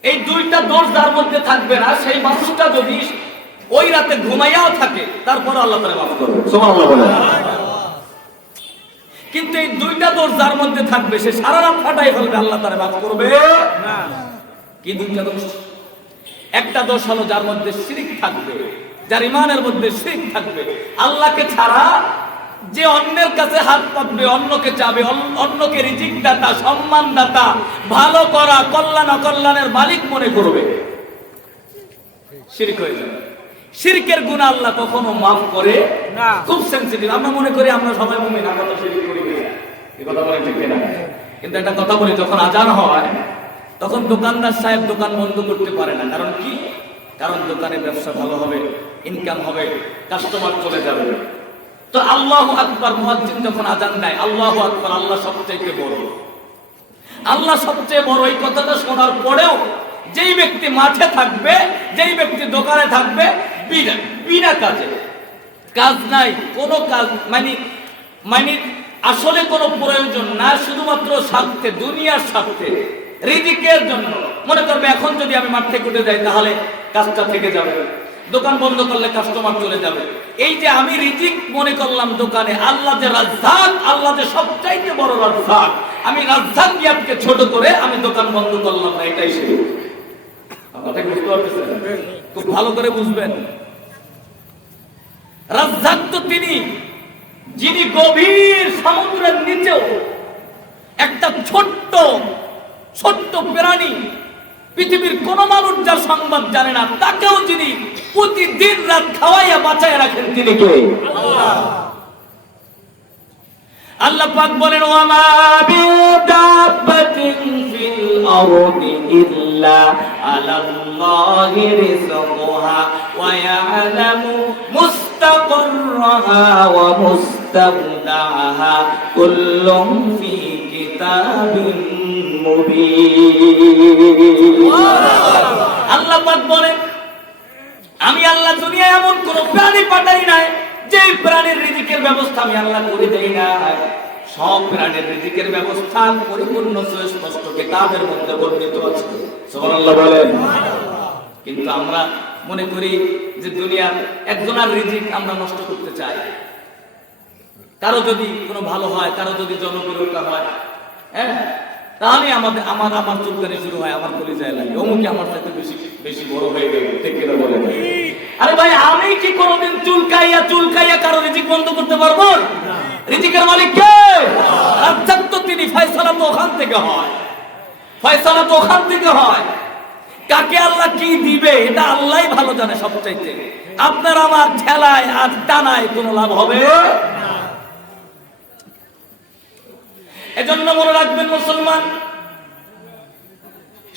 এই 2টা দোষ যার মধ্যে থাকবে না সেই মানুষটা যদি ওই রাতে ঘুমাইয়াও থাকে তারপর আল্লাহ তাআলা মাফ করবে। সুবহানাল্লাহ বলেন। কিন্তু এই 2টা দোষ যার মধ্যে থাকবে সে সারা রাত ফাটাই ফেলবে, আল্লাহ তাআলা মাফ করবে না। কি 2টা দোষ? একটা দোষ হলো যার মধ্যে শিরক থাকবে, যার ঈমানের মধ্যে শিরক থাকবে। আল্লাহকে ছাড়া যে অন্যের কাছে হাত পাতবে, অন্যকে চাবে, অন্যকে রিজিক দাতা, সম্মান দাতা, ভালো করা, কল্যাণ অকল্যাণের মালিক মনে করবে, শিরক হয়ে যাবে। শিরকের গুনাহ আল্লাহ কখনো মাফ করে না। খুব সেনসিটিভ। আমরা মনে করি আমরা সবাই মুমিন, আমরা তো শিরক করি না, এই কথা বলে ঠিক না? কিন্তু একটা কথা বলি, যখন আজান হয় তখন দোকানদার সাহেব দোকান বন্ধ করতে পারে না। কারণ কি? কারণ দোকানে ব্যবসা ভালো হবে, ইনকাম হবে, কাস্টমার চলে যাবে। তো আল্লাহু আকবার মুয়াজ্জিন যখন আজান দেয়, আল্লাহু আকবার, আল্লাহ সবচেয়ে বড়, আল্লাহ সবচেয়ে বড়, এই কথাটা শোনার পরেও যেই ব্যক্তি মাঠে থাকবে, যেই ব্যক্তি দোকানে থাকবে, বিনা কাজে, কাজ নাই, কোনো কাজ মানে আসলে কোনো প্রয়োজন না, শুধুমাত্র স্বার্থে, দুনিয়ার স্বার্থে, রিজিকের জন্য মনে করবে এখন যদি আমি মাঠ থেকে উঠে যাই তাহলে কাজটা থেকে যাবে, দোকান বন্ধ করলে কাস্টমার চলে যাবে। এই যে আমি রিজিক মনে করলাম দোকানে, আল্লাহ যে রাজ্জাক, আল্লাহ যে সবচাইতে বড় রাজ্জাক, আমি রাজ্জাক জ্ঞানকে ছোট করে আমি দোকান বন্ধ করলাম না, এটাই শিরক। আপনারা বুঝতে পারছেন? খুব ভালো করে বুঝবেন। রাজ্জাক তো তিনি যিনি গভীর সমুদ্রের নিচেও একটা ছোট্ট প্রাণী, পৃথিবীর কোন মানুষ যার সংবাদ জানে না, তাকেও যিনি প্রতিদিন রাত খাওয়াইয়া বাঁচায় রাখেন, তিনি কে? আল্লাহ পাক বলেন, ওয়ামা বিদাব্বাতিন ফিল আরদি ইল্লা আলাল্লাহি রিজকুহা ওয়া ইয়ালামু মুস্তাকাররাহা ওয়া মুস্তাওদাহা কুল্লুম ফি কিতাবিন মুবিন। আল্লাহ পাক বলেন, আমি আল্লাহ দুনিয়ায় এমন কোন প্রাণী পাঠাই নাই যে প্রাণীর রিজিকের ব্যবস্থা আমি আল্লাহ করে দেই না। সব প্রাণীর রিজিকের ব্যবস্থা পরিপূর্ণ সুস্পষ্ট কিতাবের মধ্যে বর্ণিত আছে। সুবহানাল্লাহ বলেন। কিন্তু আমরা মনে করি যে দুনিয়ার একজনের রিজিক আমরা নষ্ট করতে চাই। কারো যদি কোনো ভালো হয়, কারো যদি জনপ্রিয়তা হয়, হ্যাঁ, তাহলে আমার চুলকানি শুরু হয়, আমার কলিজায় লাগে, অমুকে আমার সাথে বেশি বড় হয়ে গেল, ঠিক কিনা বলেন? আরে ভাই, আমি কি কোনোদিন চুলকাইয়া কারো রিজিক বন্ধ করতে পারবো? রিজিকের মালিক কে? রাজ্জাক তো তিনি, ফয়সালা তো ওখান থেকে হয়। কাকে আল্লাহ কি দিবে এটা আল্লাহই ভালো জানে সবচাইতে। আপনার আমার ঠেলায় আর টানায় কোনো লাভ হবে না। এজন্য মনে রাখবেন মুসলমান,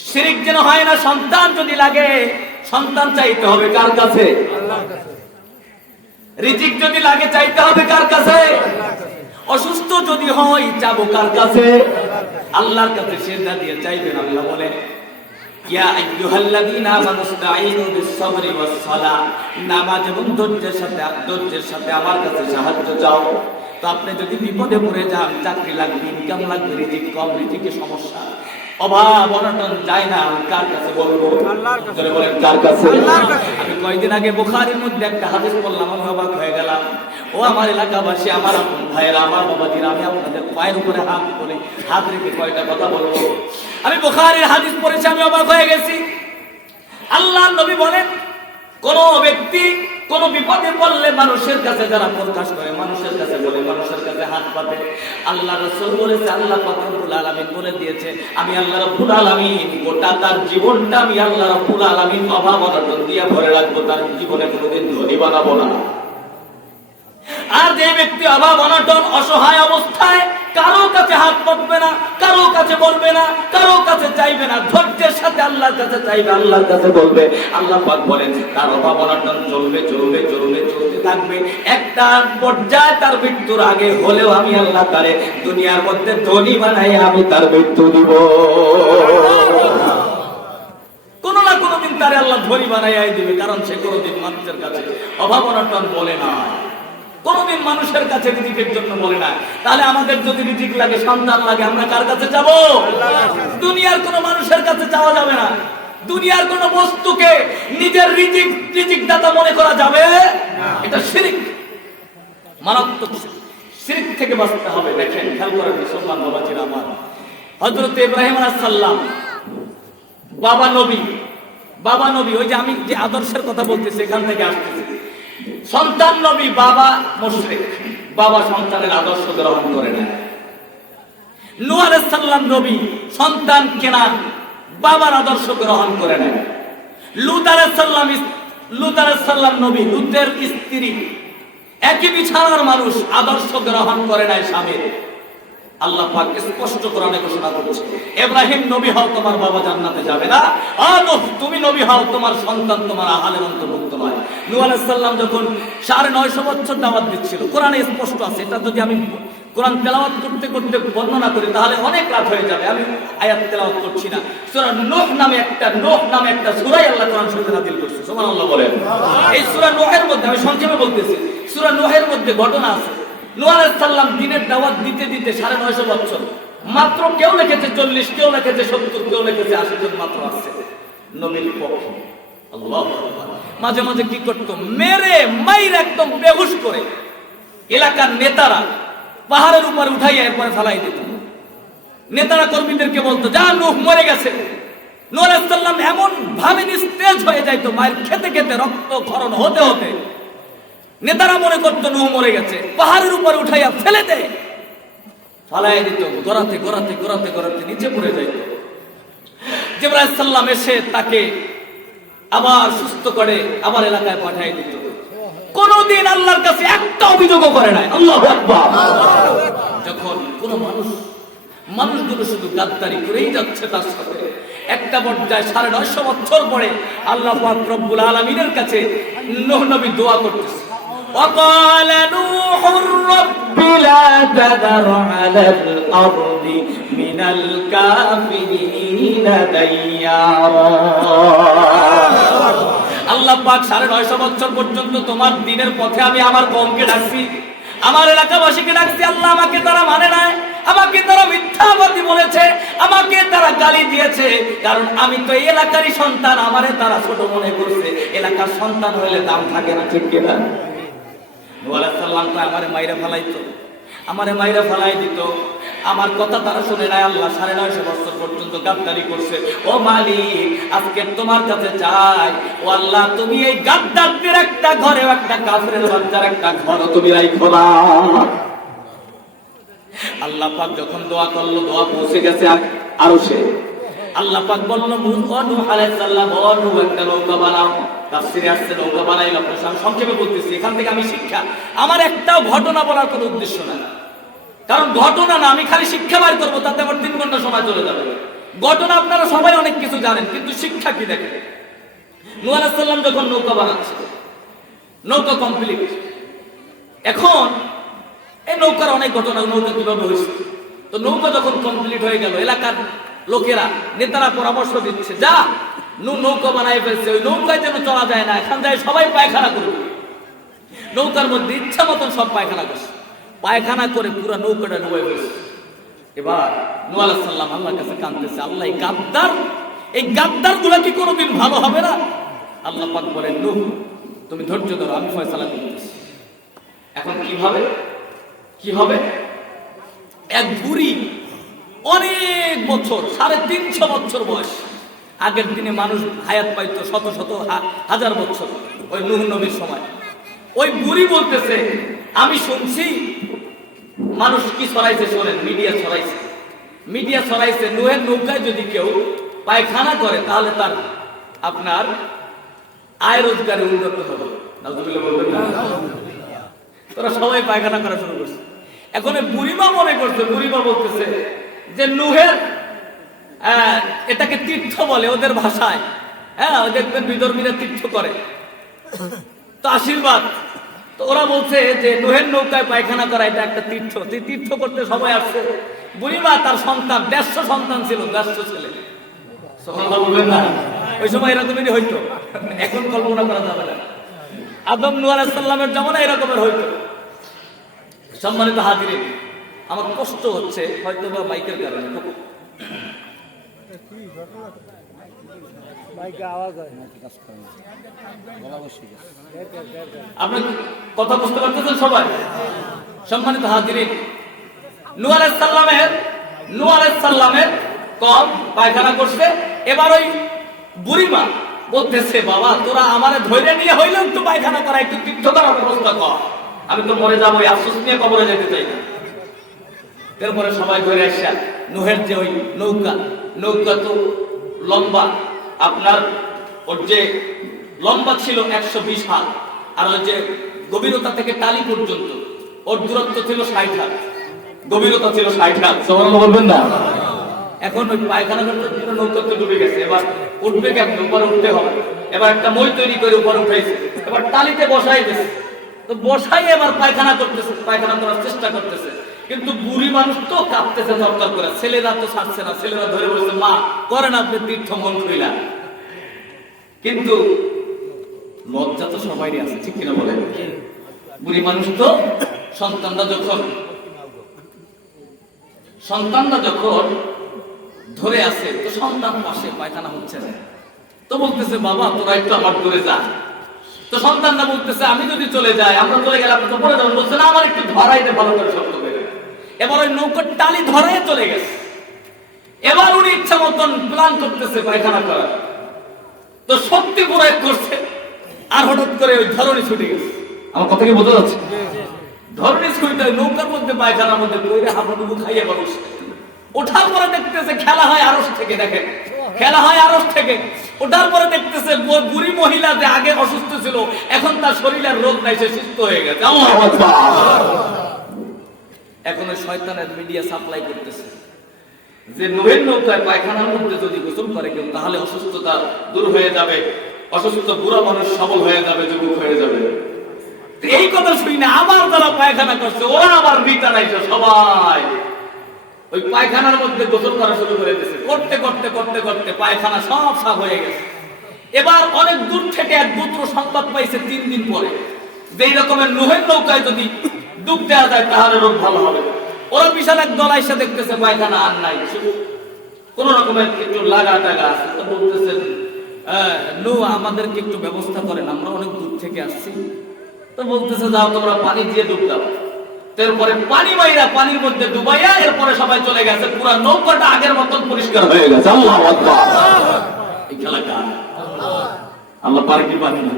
শিরক যেন হয় না। সন্তান যদি লাগে, সন্তান চাইতে হবে কার কাছে? আল্লাহর কাছে। রিজিক যদি লাগে চাইতে হবে কার কাছে? অসুস্থ যদি হয় চাবো কার কাছে? আল্লাহর কাছে সিজদা দিয়ে চাইবেন। আল্লাহ বলেন, ইয়া আইয়ুহাল্লাযীনা আমানু ইসতাঈনু বিস-সাবরি ওয়াস-সালাহ, নামাজ এবং ধৈর্যের সাথে আমার কাছে সাহায্য চাও। তো আপনি যদি বিপদে পড়ে যান, চাকরি লাগবে, ইনকাম লাগবে, রিজিক কম, রিজিকে সমস্যা, অভাব অনটন যায় না, কার কাছে বলবো? আল্লাহর কাছে। বলেন কার কাছে? আল্লাহর কাছে। আমি কয়েকদিন আগে বুখারীর মধ্যে একটা হাদিস পড়লাম, আমি অবাক হয়ে গেলাম। ও আমার এলাকাবাসী, আমার আপন ভাইয়েরা, আমার বাবাজিরা, আমি আপনাদের পায়ের উপরে হাত রেখে কয়টা কথা বলবো। আমি বুখারীর হাদিস পড়েছি, আমি অবাক হয়ে গেছি। আল্লাহর নবী বলেন, কোন ব্যক্তি কোন বিপদে পড়লে মানুষের কাছে যারা প্রকাশ করে, মানুষের কাছে বলে, মানুষের কাছে হাত পাতে। আল্লাহ রাসূল বলেছে, আল্লাহ পাক রব্বুল আলামিন বলে দিয়েছে, আমি আল্লাহ রাব্বুল আলামিন গোটা তার জীবনটা আমি আল্লাহ রাব্বুল আলামিন অভাব অনটন দিয়ে ভরে রাখবো, তার জীবনে কোনোদিন ধনী বানাবো না। আর যে ব্যক্তি অভাব অনটন অসহায় অবস্থায় কারো কাছে হাত পাতবে না, কারো কাছে বলবে না, কারো কাছে চাইবে না, ধৈর্যের সাথে আল্লাহর কাছে চাইবে, আল্লাহর কাছে বলবে, আল্লাহ পাক বলেন তার অভাব অনটন চলবে চলবে চলবে চলতে থাকবে। একটা পর্যায়ে তার মৃত্যুর আগে হলেও আমি আল্লাহ তারে দুনিয়ার মধ্যে ধনী বানাই আমি তার মৃত্যু দিব। কোনো না কোনোদিন তারে আল্লাহ ধনী বানাইয়াই দিবে, কারণ সে কোনোদিন মানুষের কাছে অভাব অনটন বলে না, কোনদিন মানুষের কাছে রিজিকের জন্য বলে না। তাহলে আমাদের যদি রিজিক লাগে, সন্তান লাগে, আমরা কার কাছে যাব? দুনিয়ার কোন মানুষের কাছে যাওয়া যাবে না। দুনিয়ার কোন বস্তুকে নিজের রিজিক দাতা মনে করা যাবে না, এটা শিরক, মারাত্মক শিরক থেকে বাঁচতে হবে। দেখেন, খেয়াল করেন মুসলমান বাবাজিরা আমার, হযরত ইব্রাহিম আলাইহিস সালাম বাবা নবী, ওই যে আমি যে আদর্শের কথা বলতেছি এখান থেকে আসতেছি। সন্তান নবী, বাবা মুশরিক, বাবা সন্তানের আদর্শ গ্রহণ করে না। নূহ আলাইহিস সালাম নবী, সন্তান কেনান, বাবার আদর্শ গ্রহণ করে না। লূত আলাইহিস সালাম নবী, লূতের স্ত্রী, একই বিছানার মানুষ, আদর্শ গ্রহণ করে নাই স্বামীর। আল্লাহ পাক স্পষ্ট কোরআনে ঘোষণা করছে, ইব্রাহিম নবী হও তোমার বাবা জান্নাতে যাবে না, আর নূহ তুমি নবী হও তোমার সন্তান তোমার আহালের অন্তর্ভুক্ত নয়। নূহ আলাইহিস সালাম যখন 950 বছর দাওয়াত দিচ্ছিল, কোরআনে স্পষ্ট আছে। এটা যদি আমি কোরআন তেলাওয়াত করতে করতে বর্ণনা করি তাহলে অনেক রাত হয়ে যাবে, আমি আয়াত তেলাওয়াত করছি না। সূরা নূহ নামে একটা সূরা আল্লাহ কোরআন শরীফে নাযিল করছে, সুবহানাল্লাহ বলেন। এই সূরা নূহের মধ্যে, আমি সংক্ষেপে বলতেছি, সূরা নূহের মধ্যে ঘটনা আছে। নূহ আলাইহিস সালাম দিনের দাওয়াত দিতে দিতে 950 বছর, মাত্র কেউ লিখেছে 40, কেউ লিখেছে 70, কেউ লিখেছে 80 জন মাত্র আসছে নবীর পক্ষে। আল্লাহু আকবার। মাঝে মাঝে কি করতো, মেরে মাইর একদম বেহুশ করে এলাকার নেতারা পাহাড়ের উপরে উঠাইয়া এরপরে ফেলাই দিত। নেতারা কর্মীদেরকে বলতো, যা নূহ মরে গেছে। নূহ আলাইহিস সালাম এমন ভাবে নিস্তেজ হয়ে যাইতো, মায়ের খেতে খেতে রক্ত ক্ষরণ হতে হতে নেতারা মনে করতো নূহ মরে গেছে, পাহাড়ের উপরে উঠাইয়া ফেলে দেয়, ফালাই দিত, গড়াতে গড়াতে গড়াতে গড়াতে নিচে পড়ে যাইত। জিবরাইল আলাইহিস সালাম এসে তাকে আবার সুস্থ করে আবার এলাকায় পাঠিয়ে দিত। কোনদিন আল্লাহর কাছে একটা অভিযোগও করে নাই। আল্লাহু আকবার। যখন কোন মানুষগুলো শুধু গাদ্দারি করেই যাচ্ছে তার সাথে, একটা পর্যায়ে 950 বছর পরে আল্লাহ পাক রব্বুল আলামিনের কাছে নূহ নবী দোয়া করতেছে, وقال نوح رب لا تذر على الأرض من الكافرين ديارا। আল্লাহ পাক 950 বছর পর্যন্ত তোমার দ্বীনের পথে আমি আমার কওমকে ডাকছি, আমার এলাকাবাসীকে ডাকছি। আল্লাহ, আমাকে তারা মানে নাই, আমাকে তারা মিথ্যাবাদী বলেছে, আমাকে তারা গালি দিয়েছে, কারণ আমি তো এই এলাকারই সন্তান, আমারে তারা ছোট মনে করছে। এলাকার সন্তান হইলে দাম থাকে না, ঠিক কিনা? নূহ আলাইহিস সালাম তো আমারে মাইরা ফালাই দিত, আমার কথা তারা শুনে নাই। আল্লাহ 950 বছর পর্যন্ত গাদ্দারি করছে। ও মালিক, আজকে তোমার কাছে চাই, ও আল্লাহ, তুমি এই গাদ্দারদের একটা ঘরে, একটা কাফেরের বাচ্চার একটা ঘর তুমি রাখো না। আল্লাহ পাক যখন দোয়া করলো, দোয়া পৌঁছে গেছে আরশে। আল্লাহ পাক বলল, নূহ আলাইহিস সালাম, ও নূহ, একটা নৌকা বানাও। তাফসীরে আসছে নৌকা বানাইল। আপনার সংক্ষেপে বলতেছি, এখান থেকে আমি শিক্ষা, আমার একটাও ঘটনা বলার কোনো উদ্দেশ্য না, কারণ ঘটনা না, আমি খালি শিক্ষা বার করবো, তাতে আমার 3 ঘন্টা সময় চলে যাবে। ঘটনা আপনারা সবাই অনেক কিছু জানেন, কিন্তু শিক্ষা কি দেখেন। নূহ আলাইহিস সালাম যখন নৌকা বানাচ্ছে, নৌকা কমপ্লিট। এখন এই নৌকার অনেক ঘটনা, নৌকা কিভাবে হয়েছে। তো নৌকা যখন কমপ্লিট হয়ে গেল, এলাকার লোকেরা, নেতারা পরামর্শ দিচ্ছে, যা নৌকা বানাই ফেলছে, ওই নৌকায় যেন চলা যায় না, এখান থেকে সবাই পায়খানা করবে। নৌকার মধ্যে ইচ্ছা মতন সব পায়খানা করছে, পায়খানা করে পুরো নৌকাটা ডুবে ফেলছে। এবার নূহ আলাইহিস সালাম আল্লাহর কাছে কাঁদতেছে, আল্লাহ, এই গাদ্দার গুলা কি কোনোদিন ভালো হবে না? আল্লাহ পাক বলেন, নূহ, তুমি ধৈর্য ধরো, আমি ফয়সালা করতেছি। এখন কি হবে? এক বুড়ি, অনেক বছর, 350 বছর বয়স। আগের দিনে মানুষ হায়াত পাইতো শত হাজার বছর, ওই নূহ নবীর সময়। ওই বুড়ি বলতেছে, আমি শুনছি মানুষ কি ছড়াইছে, শোনেন, মিডিয়া ছড়াইছে নুহের নৌকায় যদি কেউ পায়খানা করে তাহলে তার আপনার আয় রোজগারে উন্নত হবে। নাউজুবিল্লাহ বলবেন না? তোরা সবাই পায়খানা করা শুরু করছে। এখন বুড়িমা মনে করছে, বুড়িমা বলতেছে যে নুহের এটাকে তীর্থ বলে ওদের ভাষায়। হ্যাঁ, দেখবেন বিধর্মীরা তীর্থ করে, তো আশীর্বাদ। তো ওরা বলছে যে নুহের নৌকায় পায়খানা করা এটা একটা তীর্থ, তীর্থ করতে সবাই আসছে। বুড়িমা তার সন্তান, 150 সন্তান ছিল, 150 ছেলে। সুবহানাল্লাহ বলবেন না? ওই সময় এরকমই হইতো, এখন কল্পনা করা যাবে না। আদম নূহ আলাইহিস সালামের জামানায় এরকমের হইতো। সম্মানিত হাজিরিন, আমার কষ্ট হচ্ছে হয়তো বা মাইকের কারণে। আপনার কথা বুঝতে পারতেছেন সবাই? সম্মানিত হাজিরিন, নূহ আলাইহিস সালামের কওম পায়খানা করছে। এবার ওই বুড়িমা বলতেছে, বাবা তোরা আমারে ধরে নিয়ে হইলেও একটু পায়খানা করা, একটু তীর্থ করার ব্যবস্থা কর, আমি তো মরে যাবো, আফসোস নিয়ে কবরে যেতে চাই না। এরপরে সবাই ধরে আসা নুহের যে ওই নৌকা তো লম্বা, আপনার ওর যে লম্বা ছিল 120 হাত, আর ওই যে গভীরতা থেকে টালি পর্যন্ত ওর দূরত্ব ছিল 60 হাত, গভীরতা ছিল 60 হাত। সুবহানাল্লাহ বলবেন না? এখন ওই পায়খানা করতে নৌকা তো ডুবে গেছে, এবার উঠবে কেমন? উপরে উঠতে হবে। এবার একটা মই তৈরি করে উপরে উঠাইছে, এবার টালিতে বসাই দিয়েছে। তো বসাই এবার পায়খানা করতেছে, পায়খানা করার চেষ্টা করতেছে, কিন্তু বুড়ি মানুষ তো কাঁপতেছে দরকার করে। ছেলেরা তো ছাড়ছে না, ছেলেরা ধরে বলছে, মা করেন আপনি তীর্থ, মন খুইলা। কিন্তু লজ্জা তো সবাইরই আছে, ঠিক কিনা বলেন? বুড়ি মানুষ তো সন্তানরা যখন ধরে আছে, তো সন্তান পাশে পায়খানা হচ্ছে না, তো বলতেছে, বাবা তোরা একটু আমার দূরে যা। তো সন্তানরা বলতেছে, আমি যদি চলে যাই, আমরা চলে গেলে আপনি তো পড়ে যাবেন। বলছে, না আমার একটু ধরাইতে ভালো করে শক্ত করে। এবার ওই নৌকার টালি ধরাই চলে গেছে। এবার উনি ইচ্ছা মতন প্ল্যান করতেছে পায়খানা করার, তো শক্তি প্রয়োগ করছে, আর হঠাৎ করে ওই ধরনী ছুটে গেছে। আমার কথা কি বোঝা যাচ্ছে? ধরনী ছুটে নৌকার মধ্যে পায়খানার মধ্যে বইরে হাবুডুবু খাইয়ে মানুষ ওঠার পরে দেখতেছে খেলা হয় আরশ থেকে। দেখেন, খেলা হয় আরশ থেকে। ওঠার পরে দেখতেছে বুড়ি মহিলা যে আগে অসুস্থ ছিল, এখন তার শরীরের রোগ নাই, সে সুস্থ হয়ে গেছে। আল্লাহু আকবার। এখন ওই শয়তানের মিডিয়া সাপ্লাই করতেছে যে নুহের নৌকায় পায়খানার মধ্যে যদি গোসল করে কেউ, তাহলে অসুস্থতা দূর হয়ে যাবে, অসুস্থ বুড়া মানুষ সবল হয়ে যাবে, যুবক হয়ে যাবে। এই কথা শুনে আবার যারা পায়খানা করছে, ওরা আবার বিটা নাইছে, সবাই ওই পায়খানার মধ্যে গোসল করা শুরু করে দিয়েছে। করতে করতে করতে করতে পায়খানা সব সাফ হয়ে গেছে। এবার অনেক দূর থেকে এক গোত্র সংবাদ পাইছে 3 দিন পরে, যে এই রকমের নুহের নৌকায় যদি ডুব দেওয়া যায় তাহলে রোগ ভালো হবে। ওরা বিশাল এক দল আইসা দেখতেছে পায়খানা আর নাই, কোন রকমের একটু লাগা টাগা আছে। তো বলতেছেন, নূহ আমাদেরকে একটু ব্যবস্থা করেন, আমরা অনেক দূর থেকে আসছি। তো বলতেছে, যাও তোমরা পানি দিয়ে ডুব দাও। এরপরে পানি মাইরা পানির মধ্যে ডুবাইয়া এরপরে সবাই চলে গেছে, পুরো নৌকাটা আগের মতন পরিষ্কার হয়ে গেছে। আল্লাহু আকবার। এই খেলা কার? আল্লাহ পারে কি পারে না?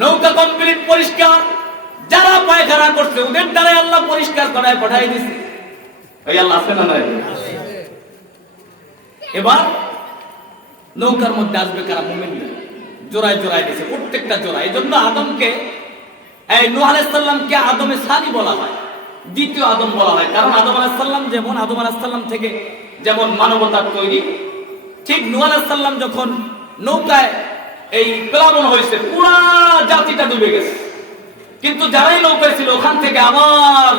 নৌকা কমপ্লিট পরিষ্কার। যারা পায়খানা করছে ওদের দ্বারা আল্লাহ পরিষ্কার করায় পাঠাই দিছে। এই আল্লাহ আছে না নাই? এবার নৌকার মধ্যে আসবে কারা? মুমিনরা। জোড়ায় জোড়ায় দিছে, প্রত্যেকটা জোড়া। এই জন্য আদমকে, এই নূহ আলাইহিস সালামকে আদমে সানি বলা হয়, দ্বিতীয় আদম বলা হয়। কারণ আদম আলাইহিস সালাম যেমন, আদম আলাইহিস সালাম থেকে যেমন মানবতার তৈরি, ঠিক নূহ আলাইহিস সালাম যখন নৌকায় এই প্লাবন হয়েছে, পুরা জাতিটা ডুবে গেছে। কিন্তু যারাই নৌকায় ছিল ওখান থেকে আবার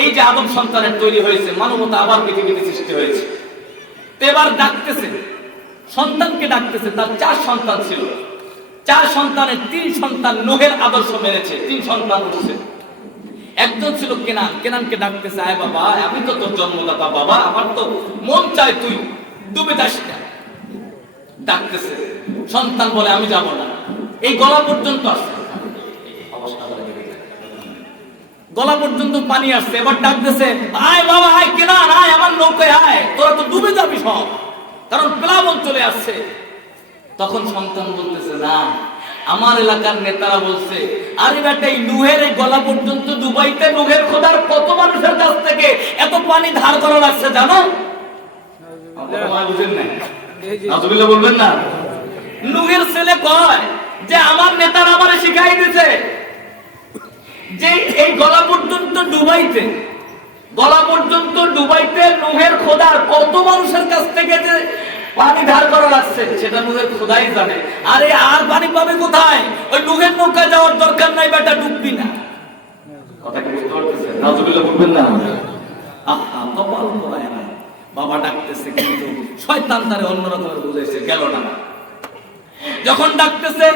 এই যে আদম সন্তানের তৈরি হয়েছে, মানবতা আবার পৃথিবীতে সৃষ্টি হয়েছে। তো এবার ডাকতেছে, সন্তানকে ডাকতেছে। তার 4 সন্তান ছিল, 4 সন্তানের 3 সন্তান নূহের আদর্শ মেনেছে, 3 সন্তান উঠছে। একজন ছিল কেনান। কেনানকে ডাকতেছে, আয় বাবা, আমি তো তোর জন্মদাতা বাবা, আমার তো মন চায় তুই ডুবে যাস না। ডাকতেছে, সন্তান বলে আমি যাব না। এই গলা পর্যন্ত আসছে, গলা পর্যন্ত পানি আসছে। এবার ডাকতেছে, আয় বাবা, আয় কেনান, আয় আমার নৌকায় আয়, তোরা তো ডুবে যাবি সব, কারণ প্লাবন চলে আসছে। তখন সন্তান বলতেছে, না আমার এলাকার নেতারা বলছে, আরে বেটা এই নুহের এই গলা পর্যন্ত ডুবাইতে নুহের খোদার কত মানুষের কাছ থেকে এত পানি ধার করা লাগছে জানো? বুঝেন না? নাউজুবিল্লাহ বলবেন না? নুহের ছেলে কয় যে আমার নেতারা আমারে শিখাই দিয়েছে যে এই গলা পর্যন্ত ডুবাইতে নুহের খোদার কত মানুষের কাছ থেকে যে পানি ধার করা লাগছে সেটা নুহের খোদাই জানে। আরে আর পানি পাবে কোথায়? ওই নুহের নৌকা যাওয়ার দরকার নাই, বেটা ডুববি না। কথা কি বুঝতে পারতেছেন? নাউজুবিল্লাহ বলবেন না? আহা, কপাল পোড়ায় না। বাবা ডাকতেছে কিন্তু শয়তান তারে অন্যরকম বুঝাইছে, গেল না। যখন ডাকতেছে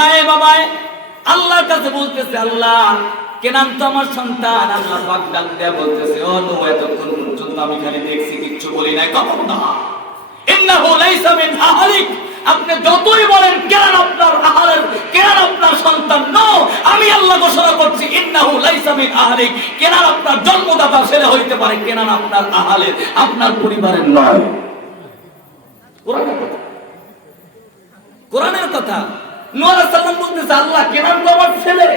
আয় বাবায়, আল্লাহর কাছে বলতেছে, আল্লাহ কেনান তো আমার সন্তান। আল্লাহ পাক ডাক দেয়া বলতেছে, ও নূহ, এতক্ষণ পর্যন্ত আমি খালি দেখছি, কিচ্ছু বলি নাই। কখন না ইন্নাহু লাইসা মিন আহলিক, আপনি যতই বলেন কেনান আপনার আহলের, কেনান আপনার সন্তান, নো, আমি আল্লাহ ঘোষণা করছি ইন্নাহু লাইসা মিন আহলিক, কেনান আপনার জন্মদাতা ছেলে হইতে পারে, কেনান আপনার আহলের, আপনার পরিবারের নয়। কোরআনের কথা, কোরআনের কথা। নূহ আলাইহিস সালাম বলতেছে, আল্লাহ কেনান তো আমার ছেলে,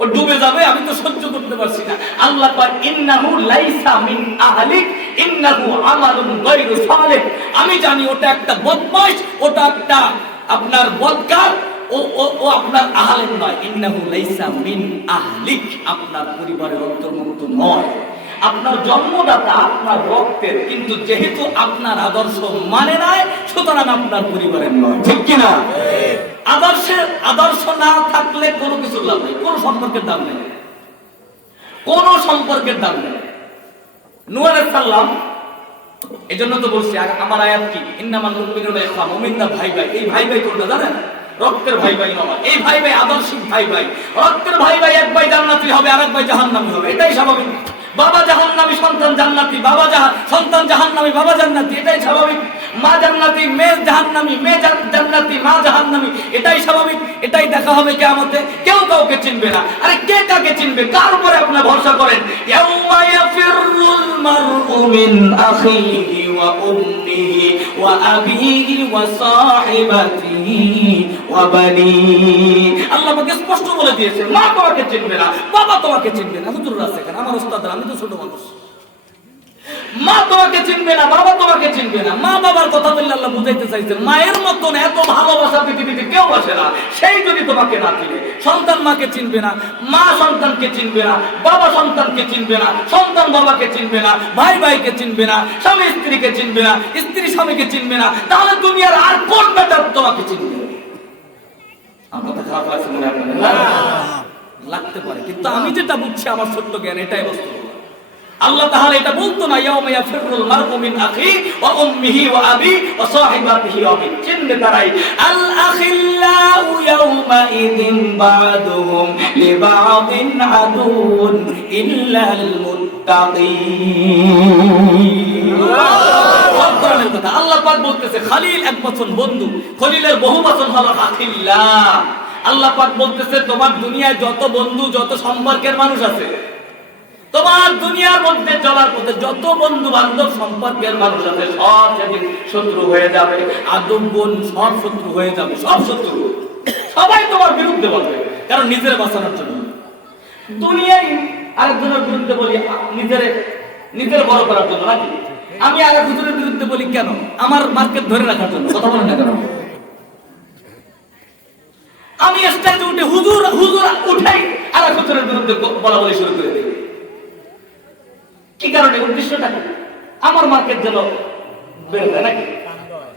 ও ডুবে যাবে, আমি তো সহ্য করতে পারছি না। আল্লাহ পাক ইন্নাহু লাইসা মিন আহলিক ইন্নাহু আমালুন গায়রু সালিহ, আমি জানি ওটা একটা বদমাশ, ওটা একটা আপনার বদকার, ও আপনার আহলের নয়। ইন্নাহু লাইসা মিন আহলিক, আপনার পরিবারের অন্তর্ভুক্ত নয়। আপনার জন্মদাতা আপনার রক্তের, কিন্তু যেহেতু আপনার আদর্শ মানে নাই, সুতরাং আপনার পরিবারের নয়। ঠিক কিনা? আদর্শ না থাকলে কোনো কিছু লাভ নেই, কোনো সম্পর্কের দাম নেই, কোনো সম্পর্কের দাম নেই। নূহ আলাইহিস সালাম, এজন্য তো বলছি আমার আয়াত কি, ইন্নামাল মুমিনুনা ইখওয়া, মুমিনরা ভাই ভাই। এই ভাই ভাই কোনটা জানেন? রক্তের ভাই ভাই নয়। এই ভাই ভাই আদর্শিক ভাই ভাই। রক্তের ভাই ভাই, এক ভাই জান্নাতি হবে, আরেক ভাই জাহান্নামী হবে, এটাই স্বাভাবিক। বাবা জাহান্নামী, সন্তান জান্নাতি, সন্তান জাহান্নামী, বাবা জান্নাতি, এটাই স্বাভাবিক। মা জান্নাতি, মেয়ে জাহান্নামী, মেয়ে জান্নাতি, মা জাহান্নামী, এটাই স্বাভাবিক। এটাই দেখা হবে কিয়ামতে। কেউ কাউকে চিনবে না। আরে কে কাকে চিনবে? কার উপরে আপনারা ভরসা করেন? ইয়াউমা ইয়াফিরুল মারউ মিন আখিহি ওয়া উম্মিহি ওয়া আবিহি ওয়া সাহিবাতিহি ওয়া বানিহি। আল্লাহ পাক স্পষ্ট বলে দিয়েছেন, মা তোমাকে চিনবে না, বাবা তোমাকে চিনবে না। হুজুররা আছে কেন? আমার উস্তাদরা, আমি তো ছোট মানুষ। মা তোমাকে চিনবে না, বাবা তোমাকে চিনবে না। মা বাবার কথা বললে আল্লাহ বুঝাইতে চাইছেন, মায়ের মতন এত ভালোবাসা পৃথিবীতে কেউ আসে না, সেই যদি তোমাকে না চিনে। সন্তান মাকে চিনবে না, মা সন্তানকে চিনবে না, বাবা সন্তানকে চিনবে না, সন্তান বাবাকে চিনবে না, ভাই ভাইকে চিনবে না, স্বামী স্ত্রীকে চিনবে না, স্ত্রী স্বামীকে চিনবে না, তাহলে দুনিয়ার আর কোন বেটা তোমাকে চিনবে? আমার কথা খারাপ লাগছে মনে আপনাদের? লাগতে পারে, কিন্তু আমি যেটা বুঝছি, আমার ছোট্ট জ্ঞান, এটাই বাস্তব। আল্লাহ তাআলা এটা বলতো না, ইয়াউমা ইয়াফিরুল মারউ মিন আখিহি ওয়া উম্মিহি ওয়া আবিহি ওয়া সাহিবাতিহি ওয়া বানিহি। চিনবে তারাই। আল আখিল্লাউ ইয়াউমা ইযিন বা'দুহুম লিবা'দিন আদুউন ইল্লাল মুত্তাকিন। আল্লাহ পাক বলতেছে, খলিল এক বচন বন্ধু, খলিলের বহু বচন হলো আখিল্লাহ। আল্লাহ পাক বলতেছে, তোমার দুনিয়ায় যত বন্ধু, যত সম্পর্কের মানুষ আছে, তোমার দুনিয়ার মধ্যে চলার পথে যত বন্ধু বান্ধব সম্পর্কের মানুষ আছে, সব সেদিন শত্রু হয়ে যাবে। আদম বোন সব শত্রু হয়ে যাবে, সব শত্রু, সবাই তোমার বিরুদ্ধে বলবে, কারণ নিজের বাঁচানোর জন্য। দুনিয়ায় আরেকজনের বিরুদ্ধে বলি নিজের বড় করার জন্য নাকি? আমি আরেক হুজুরের বিরুদ্ধে বলি কেন? আমার মার্কেট ধরে রাখার জন্য। কথা বলেন না কেন? আমি স্টেজে উঠে হুজুর উঠাই আরেক হুজুরের বিরুদ্ধে বলা বলি শুরু করে দিই। কি কারণে? উদ্দেশ্যটা কি? আমার মার্কেট যেন বেড়ে যায় নাকি?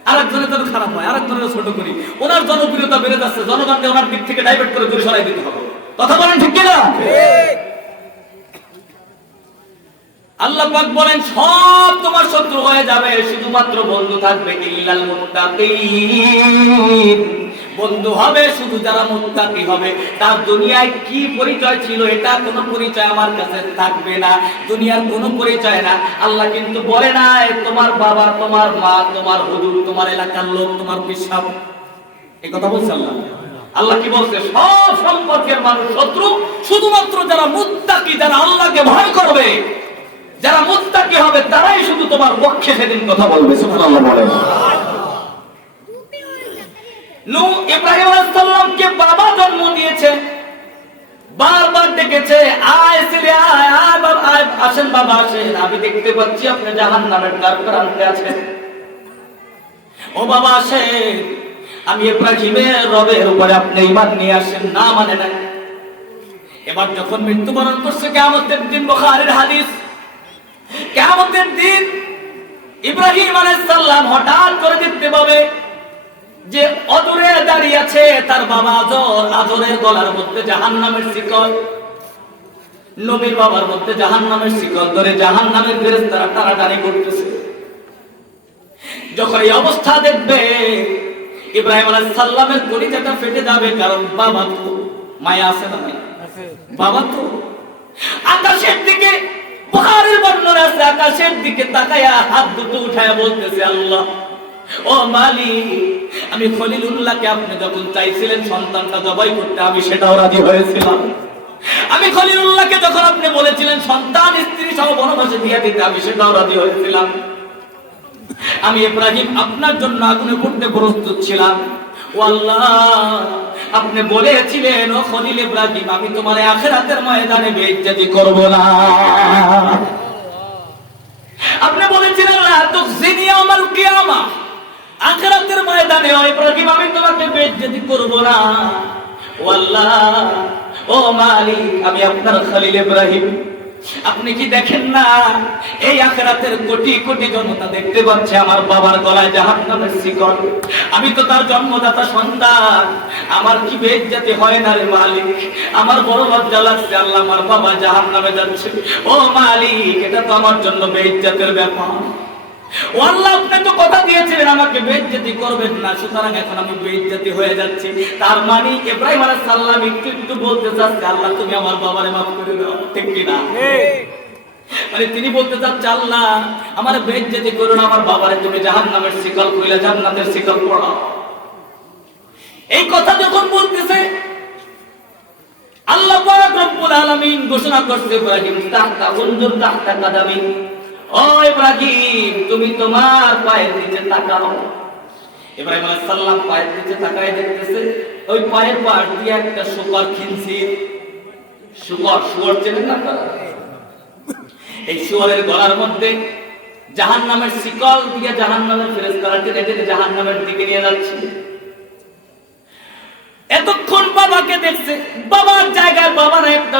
আরেকজনের যেন খারাপ হয়, আরেকজনের ছোট করি, ওনার জনপ্রিয়তা বেড়ে যাচ্ছে, জনগণকে ওনার দিক থেকে ডাইভার্ট করে দূরে সরাই দিতে হবে। কথা বলেন ঠিক কিনা? আল্লাহ পাক বলেন, সব তোমার শত্রু হয়ে যাবে, শুধুমাত্র বন্ধু থাকবে ইল্লাল মুত্তাকিন। বন্ধু হবে শুধু যারা মুত্তাকি হবে। তার দুনিয়ায় কি পরিচয় ছিল, এটা কোনো পরিচয় আমার কাছে থাকবে না, দুনিয়ার কোনো পরিচয় না। আল্লাহ কিন্তু বলে না তোমার বাবা, তোমার মা, তোমার হুজুর, তোমার এলাকার লোক, তোমার পিসাব, এই কথা বলছে আল্লাহ। আল্লাহ কি বলছে? সব সম্পর্কের মানুষ শত্রু, শুধুমাত্র যারা মুত্তাকি, যারা আল্লাহকে ভয় করবে, যারা মুত্তাকি হবে, তারাই শুধু তোমার পক্ষে সেদিন কথা বলবে। সুবহানাল্লাহ বলেন। নূহ ইব্রাহিম আলাইহিস সালামকে বাবা জন্ম দিয়েছে, বারবার ডেকেছে, আয় ছেলে আয়, আয় বাবা আয়, আসেন বাবা আসেন, আমি দেখতে পাচ্ছি আপনি জাহান্নামের দ্বার প্রান্তে আছেন, ও বাবা আসেন, আমি ইব্রাহিমের রবের উপরে আপনি ঈমান নিয়ে আসেন। না মানে না। এবার যখন মৃত্যুবরণ করছে, কিয়ামতের দিন, বুখারীর হাদিস, কিয়ামতের দিন ইব্রাহিম আলাইহিস সালাম হঠাৎ করে দেখতে পাবে যে অদূরে দাঁড়িয়ে আছে তার বাবা আজর, আজরের গলার মধ্যে জাহান্নামের শিকল, নবীর বাবার মধ্যে জাহান্নামের শিকল ধরে জাহান্নামের ফেরেশতারা টানাটানি করতেছে। যখন এই অবস্থা দেখবে ইব্রাহিম আলাইহিস সালামের কলিজাটা ফেটে যাবে, কারণ বাবা তো মায়া আছে না, বাবা তো আকাশের দিকে, বুখারীর বর্ণনা আছে, আকাশের দিকে তাকায়া হাত দুটো উঠায়া বলতেছে, আল্লাহ ও মালিক, আমি খলিলুল্লাহকে আপনি যখন চাইছিলেন সন্তানটা জবাই করতে, আমি সেটাও রাজি হয়েছিলাম। আমি খলিলুল্লাহকে যখন আপনি বলেছিলেন সন্তান স্ত্রী সহ বনবাসে দিয়ে দিতে, আমি সেটাও রাজি হয়েছিলাম। আমি ইব্রাহিম আপনার জন্য আগুনে পড়তে প্রস্তুত ছিলাম। ও আল্লাহ, আপনি বলেছিলেন ও খলিল ইব্রাহিম, আমি তোমার আখিরাতের ময়দানে বেইজ্জতি করব না। আপনি বলেছিলেন লা তুখজিনি ইয়াউমাল কিয়ামা, আখিরাতের ময়দানে ও ইব্রাহিম আমি তোমাকে বেইজ্জতি করব না। ও আল্লাহ, ও মালিক, আমি আপনার খলিল ইব্রাহিম, আপনি কি দেখেন না এই আখিরাতের কোটি কোটি জনতা দেখতে পাচ্ছে আমার বাবার গলায় জাহান্নামের শিকল, আমি তো তার জন্মদাতা সন্তান, আমার কি বেইজ্জতি হয় না রে মালিক? আমার বড় লজ্জা লাগছে আল্লাহ, আমার বাবা জাহান্নামে যাচ্ছে। ও মালিক, এটা তো আমার জন্য বেইজ্জতের ব্যাপার। ও আল্লাহ, আপনি তো কথা দিয়েছিলেন আমাকে বেইজ্জতি করবেন না, সুতরাং এখন আমি বেইজ্জতি হয়ে যাচ্ছি। তার মানে ইব্রাহিম আলাইহিস সালাম একটু বলতে চাচ্ছে, আল্লাহ তুমি আমার বাবারে মাফ করে দাও, ঠিক কি না? মানে তিনি বলতে চাচ্ছে, আল্লাহ আমার বেইজ্জতি করো না, আমার বাবারে তুমি জাহান্নামের শিকল খুলে জান্নাতের শিকল পরাও। এই কথা যখন বলতেছে, আল্লাহ পাক রব্বুল আলামিন ঘোষণা করতে, ইব্রাহিম তাহতা উনজুর তাহতা কাদামি, ও ইব্রাহিম তুমি তোমার পায়ের নিচে তাকাও। ইব্রাহিম আলাইহিস সালাম পায়ের নিচে তাকায় দেখতেছে ওই পায়ের পাশ দিয়ে একটা শুকর খিনসির, শুকর চেনেন না? এই শুকরের গলার মধ্যে জাহান্নামের শিকল দিয়ে জাহান্নামের ফেরেশতারা টেনে টেনে জাহান্নামের দিকে নিয়ে যাচ্ছে। এতক্ষণ বাবাকে দেখছে, বাবার জায়গায় বাবার একটা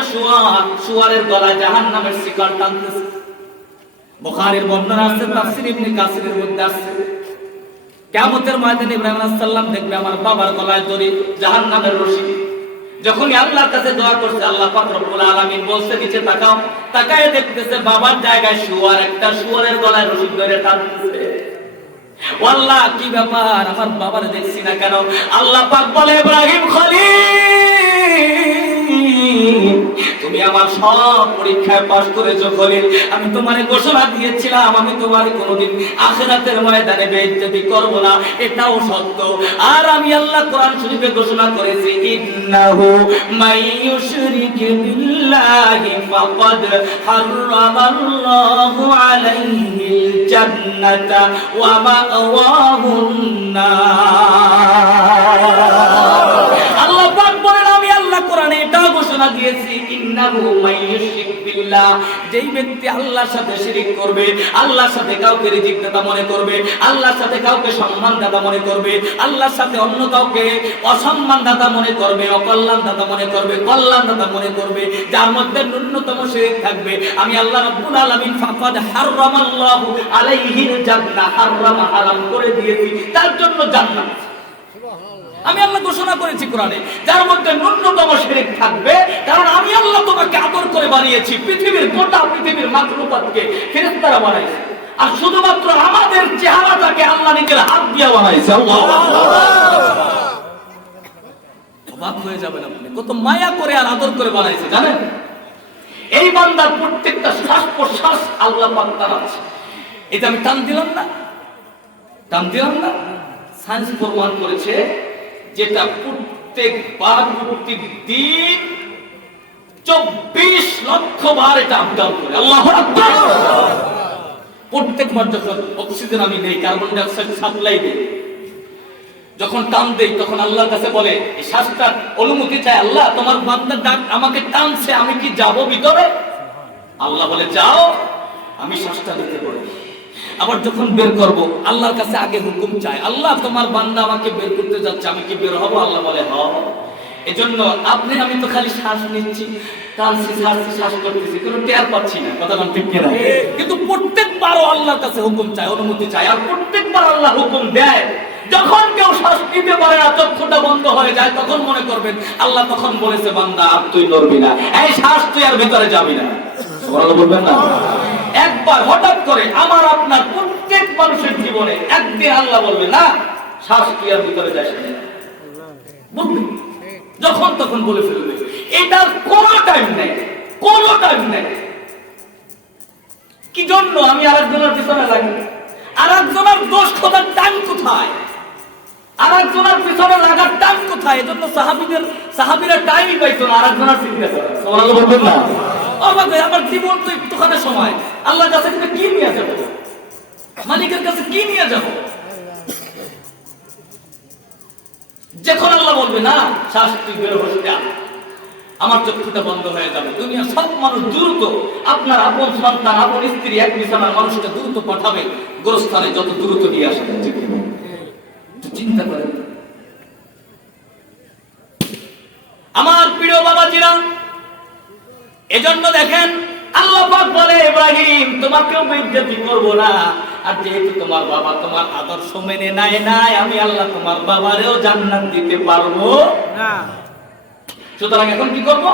শুকরের গলায় জাহান্নামের শিকল টানতেছে। বুখারীর বর্ণনা আছে, তাফসীর ইবনে কাসিরের মধ্যে আছে, কিয়ামতের ময়দানে ইব্রাহিম আলাইহিস সালাম দেখবে আমার বাবার গলায় দড়ি, জাহান্নামের রশি। যখন আল্লাহর কাছে দোয়া করছে, আল্লাহ পাক রব্বুল আলামিন বলছে নিচে তাকাও, তাকায় দেখতেছে বাবার জায়গায় শুকর, একটা শুকরের গলায় রশি ধরে টানতেছে। ও আল্লাহ, কি ব্যাপার, আমার বাবারে দেখছি না কেন? আল্লাহ পাক বলে, ইব্রাহিম খলিল, তুমি আমার সব পরীক্ষায় পাস করেছো খলিল, আমি তোমারে ঘোষণা দিয়েছিলাম আমি তোমারে কোনোদিন আখিরাতের ময়দানে বেইজ্জতি করব না, এটাও সত্য। আর আমি আল্লাহ কোরআন শরীফে ঘোষণা করেছি, ইন্নাহু মাইয়ুশরিক বিল্লাহি ফাকাদ হারামাল্লাহু আলাইহিল জান্নাতা ওয়া মাওয়াহুন নার। আল্লাহ পাক বলেন, আমি আল্লাহ কোরআনে এটা ঘোষণা দিয়েছি, ইন্নাহু মাইয়ুশরিক বিল্লাহ, যেই ব্যক্তি আল্লাহর সাথে শিরক করবে, আল্লাহর সাথে কাউকে রিজিক দাতা মনে করবে, আল্লাহর সাথে কাউকে সম্মান দাতা মনে করবে, আল্লাহর সাথে অন্য কাউকে অসম্মান দাতা মনে করবে, অকল্যাণ দাতা মনে করবে, কল্যাণ দাতা মনে করবে, যার মধ্যে ন্যূনতম শিরক থাকবে, আমি আল্লাহ রাব্বুল আলামিন ফাকাদ হারামাল্লাহু আলাইহিল জান্নাহ, হারাম করে দিয়েছি তার জন্য জান্নাত। আমি আল্লাহ ঘোষণা করেছি কোরআনে, যার মধ্যে ন্যূনতম শিরক থাকবে, কারণ আমি আল্লাহ তোমাকে আদর করে বানিয়েছি, পৃথিবীর গোটা পৃথিবীর মাখলুকাতকে ফেরেশতারা বানাইছে, আর শুধুমাত্র আমাদের চেহারাটাকে আল্লাহ নিজের হাত দিয়ে বানাইছে। আল্লাহু আকবার। অবাক হয়ে যাবেন আপনি, কত মায়া করে আর আদর করে বানাইছে জানেন? এই বান্দার প্রত্যেকটা শ্বাস প্রশ্বাস আল্লাহ পাক তার আছে। এটা আমি টান দিলাম না, সায়েন্স প্রমাণ করেছে, যেটা প্রত্যেকবার প্রত্যেক দিন 24 লক্ষ বার এটা আপ ডাউন করে। আল্লাহু আকবার। প্রত্যেকবার যখন অক্সিজেন আমি নেই, কার্বন ডাই অক্সাইড সাপ্লাই দেই, যখন টান দেই তখন আল্লাহর কাছে বলে এই শ্বাসটার অনুমতি চাই, আল্লাহ তোমার বান্দার ডাক আমাকে টানছে, আমি কি যাব ভিতরে? আল্লাহ বলে যাও, আমি শ্বাসটা নিতে পারি। আবার যখন বের করব আল্লাহর কাছে আগে হুকুম চাই, আল্লাহ তোমার বান্দা আমাকে বের করতে যাচ্ছে, আমি কি বের হব? আল্লাহ বলে হও। এজন্য আপনি আমি তো খালি শ্বাস নিচ্ছি, টানছি, ছাড়ছি, শ্বাস করতেছি, কোনো টের পাচ্ছি না, কথা বল ঠিক কিনা? কিন্তু প্রত্যেকবারও আল্লাহর কাছে হুকুম চাই, অনুমতি চাই, আর প্রত্যেকবার আল্লাহ হুকুম দেয়। যখন কেউ শ্বাস নিতে পারে না, চক্ষুটা বন্ধ হয়ে যায়, তখন মনে করবেন আল্লাহ তখন বলেছে বান্দা আর তুই নড়বি না, এই শ্বাস তুই আর ভিতরে যাবি না। সুবহানাল্লাহ বলবেন না? একবার হঠাৎ করে আমার আপনার প্রত্যেক মানুষের জীবনে একদিন আল্লাহ বলবে না শ্বাস তুই আর ভিতরে যাস না, বুঝলি? যখন তখন বলে ফেলবে, এটার কোনো টাইম নেই, কোনো টাইম নেই। কি জন্য আমি আরেকজনের পিছনে লাগি? আরেকজনের দোষ খোঁজার টাইম কোথায়? আরেকজনের পিছনে লাগার টাইম কোথায়? এজন্য সাহাবীরা টাইমই পাইতো না আরেকজনের চিন্তা করা। সুবহানাল্লাহ বলবেন না? আমার জীবন তো একটুখানি সময়, আল্লাহর কাছে কি নিয়ে যাবো? মালিকের কাছে কি নিয়ে যাবো? যখন আল্লাহ বলবে না শ্বাস তুই বের হস না, আমার চক্ষুটা বন্ধ হয়ে যাবে। দুনিয়ার সব মানুষ দ্রুত আপনার আপন সন্তান, আপন স্ত্রী, এক বিছানার মানুষকে দ্রুত পাঠাবে গোরস্থানে, যত দ্রুত নিয়ে আসবে। চিন্তা করেন আমার প্রিয় বাবাজিরা। এজন্য দেখেন আল্লাহ পাক বলে ইব্রাহিম তোমাকেও বেইজ্জতি করব না, আর যেহেতু তোমার বাবা তোমার আদর্শ মেনে নাই, আমি আল্লাহ তোমার বাবারেও জান্নাত দিতে পারবো না। সুতরাং এখন কি করব?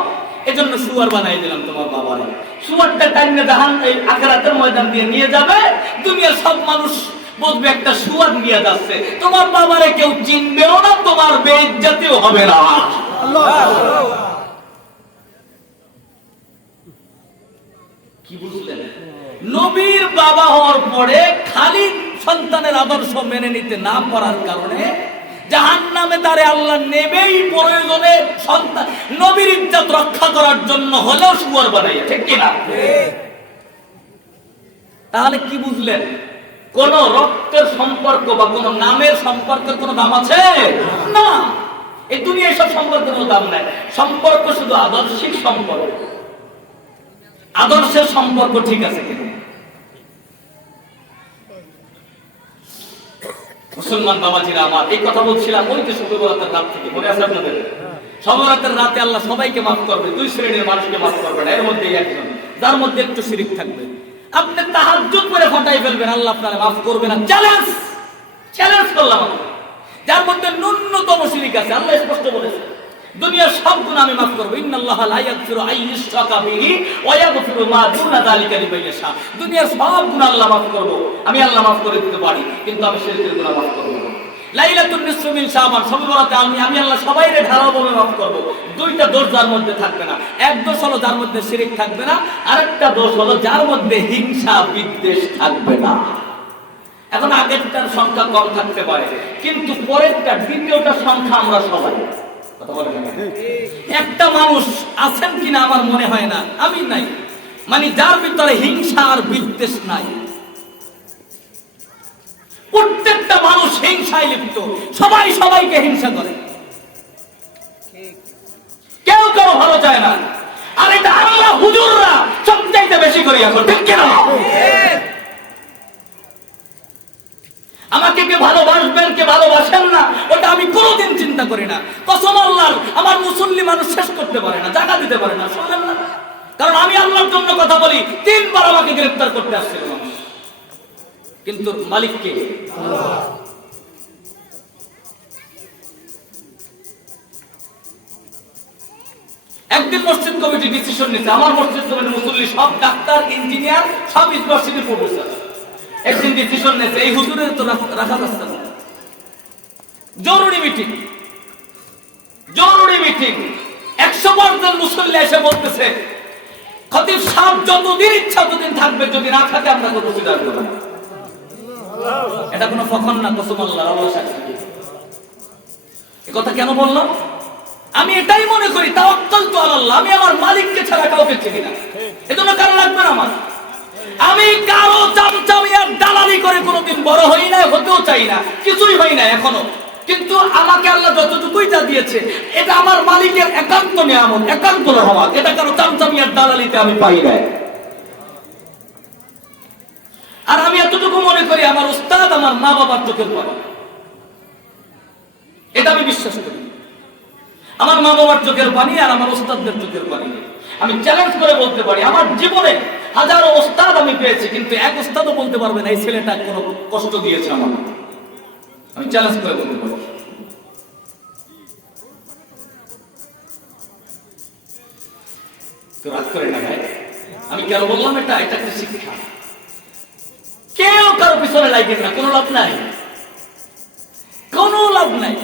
এজন্য সুয়ার বানাই দিলাম তোমার বাবারে। সুয়ারটা টাইমে জাহান এই আখিরাতের ময়দান দিয়ে নিয়ে যাবে, দুনিয়ার সব মানুষ বুঝবে একটা সুয়ার নিয়ে যাচ্ছে, তোমার বাবারে কেউ চিনবেও না, তোমার বেইজ্জতিও হবে না। আল্লাহ কি বুঝলেন? নবীর বাবা হওয়ার পরে খালি সন্তানের আদর্শ মেনে নিতে না পারার কারণে জাহান্নামে তারে আল্লাহ নেবেই, প্রয়োজনে সন্তান নবীর ইজ্জত রক্ষা করার জন্য হলেও সুয়ার বানাইয়া, ঠিক কিনা? তাহলে কি বুঝলেন? কোন রক্তের সম্পর্ক বা কোন নামের সম্পর্কের কোন দাম আছে না। এই দুনিয়ায় সব সম্পর্কের কোনো দাম নাই। সম্পর্ক শুধু আদর্শিক সম্পর্ক। আদর্শের সম্পর্ক ঠিক আছে কিনা? মুসলমান বাবাজিরা আমার, এই কথা বলছিলাম ওই যে শবে বরাতের রাত থেকে, মনে আছে আপনাদের? শবে বরাতের রাতে আল্লাহ সবাইকে মাফ করবে, দুই শ্রেণীর মানুষকে মাফ করবে না, এর মধ্যে একজন যার মধ্যে একটু শিরিক থাকবে। আপনি তাহাজ্জুদ করে ফাটাই ফেলবেন, আল্লাহ আপনারে মাফ করবে না। চ্যালেঞ্জ করলাম। যার মধ্যে ন্যূনতম শিরিক আছে, আল্লাহ স্পষ্ট বলেছে দুনিয়ার সব গুনাহ আমি মাফ করব। ইন্নাল্লাহা লা ইয়াগফিরু আইয়ুশরাকা বিহি ওয়া ইয়াগফিরু মা দুনা যালিকা লিমান ইয়াশা। দুনিয়ার সব গুনাহ আল্লাহ মাফ করব, আমি আল্লাহ মাফ করে দিতে পারি, কিন্তু আমি শিরকের গুনাহ মাফ করব না। লাইলাতুন নিসফি মিন শাবান, শবে বরাতে আমি আল্লাহ সবাইরে ধারাবাহিকভাবে মাফ করব। দুইটা দোষ যার মধ্যে থাকবে না, এক দোষ হলো যার মধ্যে শিরক থাকবে না, আরেকটা দোষ হলো যার মধ্যে হিংসা বিদ্বেষ থাকবে না। এখন আগেরটার সংখ্যা কম থাকতে পারে, কিন্তু পরেরটা দ্বিতীয়টার সংখ্যা আমরা সবাই। একটা মানুষ আছেন কিনা আমার মনে হয় না, আমি নাই, মানে যার ভিতরে হিংসা আর বিদ্বেষ নাই। প্রত্যেকটা মানুষ হিংসায় লিপ্ত, সবাই সবাইকে হিংসা করে, কেউ কেউ ভালো চায় না। আর এটা আল্লাহ হুজুররা সবচাইতে বেশি করি এখন, ঠিক কিনা? আমাকে কে ভালোবাসবেন কে ভালোবাসেন না ওটা আমি কোনোদিন চিন্তা করি না। কসম আল্লাহর, আমার মুসল্লি মানুষ শেষ করতে পারে না, জায়গা দিতে পারে না, শুনলেন না? কারণ আমি আল্লাহর জন্য কথা বলি। 3 বার আমাকে গ্রেফতার করতে আসছিল মানুষ, কিন্তু মালিক কে? আল্লাহ। একদিন মসজিদ কমিটি ডিসিশন নিচ্ছে, আমার মসজিদ কমিটির মুসল্লি সব ডাক্তার, ইঞ্জিনিয়ার, সব ইউনিভার্সিটির প্রফেসর। একদিন ডিসিশন নিয়েছে এই হুজুরের তো রাখা যাচ্ছে না, জরুরি মিটিং। 100% মুসল্লি এসে বলতেছে খতিব সাহেব যতদিন ইচ্ছা ততদিন থাকবে, যদি না থাকে আমরা তো বসে যাবো না। এটা কোনো ফখন না, কসম আল্লাহর, আল্লাহ সাক্ষী। এই কথা কেন বললাম? আমি এটাই মনে করি তাওয়াক্কালতু আলাল্লাহ, আমি আমার মালিককে ছাড়া কাউকে চিনি না, এজন্য কারো লাগবে না আমার। আমি কারো চামচামি আর দালালি করে কোনোদিন বড় হই না, হতেও চাই না, কিছুই হই না এখনো। কিন্তু আমাকে আল্লাহ যতটুকুই যা দিয়েছে এটা আমার মালিকের একান্ত নিয়ামত, একান্ত রহমত। এটা কারো চামচামিয়ার দালালিতে আমি পাই না। আর আমি এতটুকু মনে করি আমার উস্তাদ আমার মা বাবার চোখের পানি, এটা আমি বিশ্বাস করি। আমার মা বাবার চোখের পানি আর আমার উস্তাদদের চোখের পানি। আমি চ্যালেঞ্জ করে বলতে পারি আমার জীবনে হাজারো উস্তাদ আমি পেয়েছি, কিন্তু এক উস্তাদও বলতে পারবে না এই ছেলেটা কোনো কষ্ট দিয়েছে আমার। আমি চ্যালেঞ্জ করে বলতে পারি। তো রাগ করে না ভাই, আমি কেন বললাম এটা একটা শিক্ষা। কেউ কারো পিছনে লাগবে না, কোনো লাভ নাই, কোনো লাভ নাই।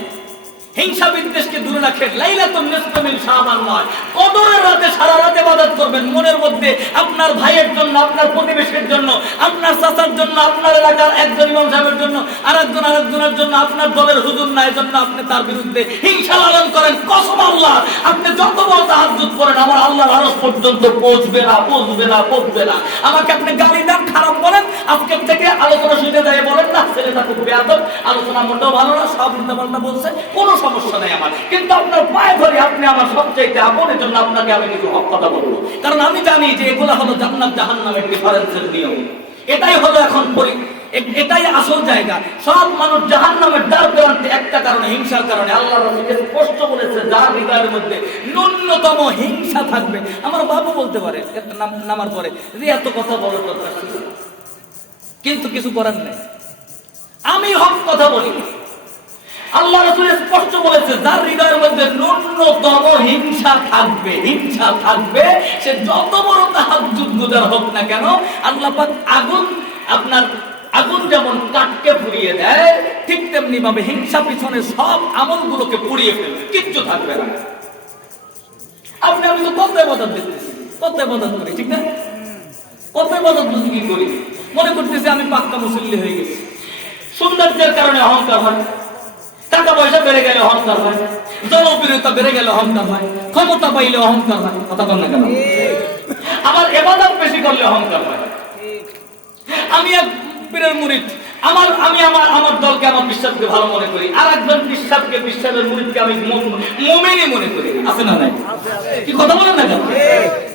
হিংসা বিদ্বেষকে দূরে রাখেন। লাইলাতুন নিসফি মিন শাবান নয়, কদরের রাতে সারা রাত ইবাদত করবেন। মনের মধ্যে আপনার ভাইয়ের জন্য, আপনার প্রতিবেশীর জন্য, আপনার চাচার জন্য, আপনার এলাকার একজন ইমাম সাহেবের জন্য, আরেকজনের জন্য, আপনার দলের হুজুর না, এজন্য আপনি তার বিরুদ্ধে হিংসা লালন করেন। কসম আল্লাহ, আপনি যত বড় তাহাজ্জুদ করেন আমার আল্লাহর আরশ পর্যন্ত পৌঁছবে না, পৌঁছবে না, পৌঁছবে না। আমাকে আপনি গালি দেন, খারাপ বলেন, আজকে থেকে আলোচনা শুনতে যায় বলেন না ছেলেটা খুব বেয়াদব, আলোচনা মোটেও ভালো না, সব উল্টাপাল্টা বলছে, কোনো সমস্যা নেই আমার। কিন্তু আপনার পায়ে ধরে আপনি আমার সবচেয়ে আপনের জন্য আপনাকে আমি কিছু হক কথা বলবো, কারণ আমি জানি যে এগুলো হলো জান্নাত জাহান্নামের ডিফারেন্সের নিয়ম। এটাই হলো এখন এটাই আসল জায়গা। সব মানুষ জাহান্নামের দ্বার প্রান্তে একটা কারণে, হিংসার কারণে। আল্লাহ রাসূল স্পষ্ট বলেছে যার হৃদয়ের মধ্যে ন্যূনতম হিংসা থাকবে। আমার বাবু বলতে পারে নামার পরে যে এত কথা বলার দরকার ছিল, কিন্তু কিছু করার নেই, আমি হক কথা বলি। আল্লাহ রাসূল স্পষ্ট বলেছে যার হৃদয়ের মধ্যে ন্যূনতম হিংসা থাকবে, হিংসা থাকবে, সে যত বড় তাহাজ্জুদ গুজার হোক না কেন, আল্লাহ পাক আগুন যেমন কাঠকে পুড়িয়ে দেয়, ঠিক তেমনি ভাবে হিংসা পিছনে সব আমলগুলোকে পুড়িয়ে ফেলবে, কিচ্ছু থাকবে না। আমি তো কত ইবাদত দেখতেছি, কত ইবাদত করি, ঠিক না? কত ইবাদত কি করি, মনে করতেছি আমি পাক্কা মুসল্লি হয়ে গেছি। সৌন্দর্যের কারণে অহংকার হয়, টাকা পয়সা বেড়ে গেলে অহংকার হয়, জনপ্রিয়তা বেড়ে গেলে অহংকার হয়, ক্ষমতা পাইলে অহংকার হয়, কথা বল না কেন? আবার ইবাদত বেশি করলে অহংকার হয়। আমি এক পীরের মুরিদ, আমার দলকে, আমার বিশ্বাসকে ভালো মনে করি, আর একজন বিশ্বাসের মুরিদকে আমি মুমিনই মনে করি। আছে না নাই? কি কথা বলেন না কেন?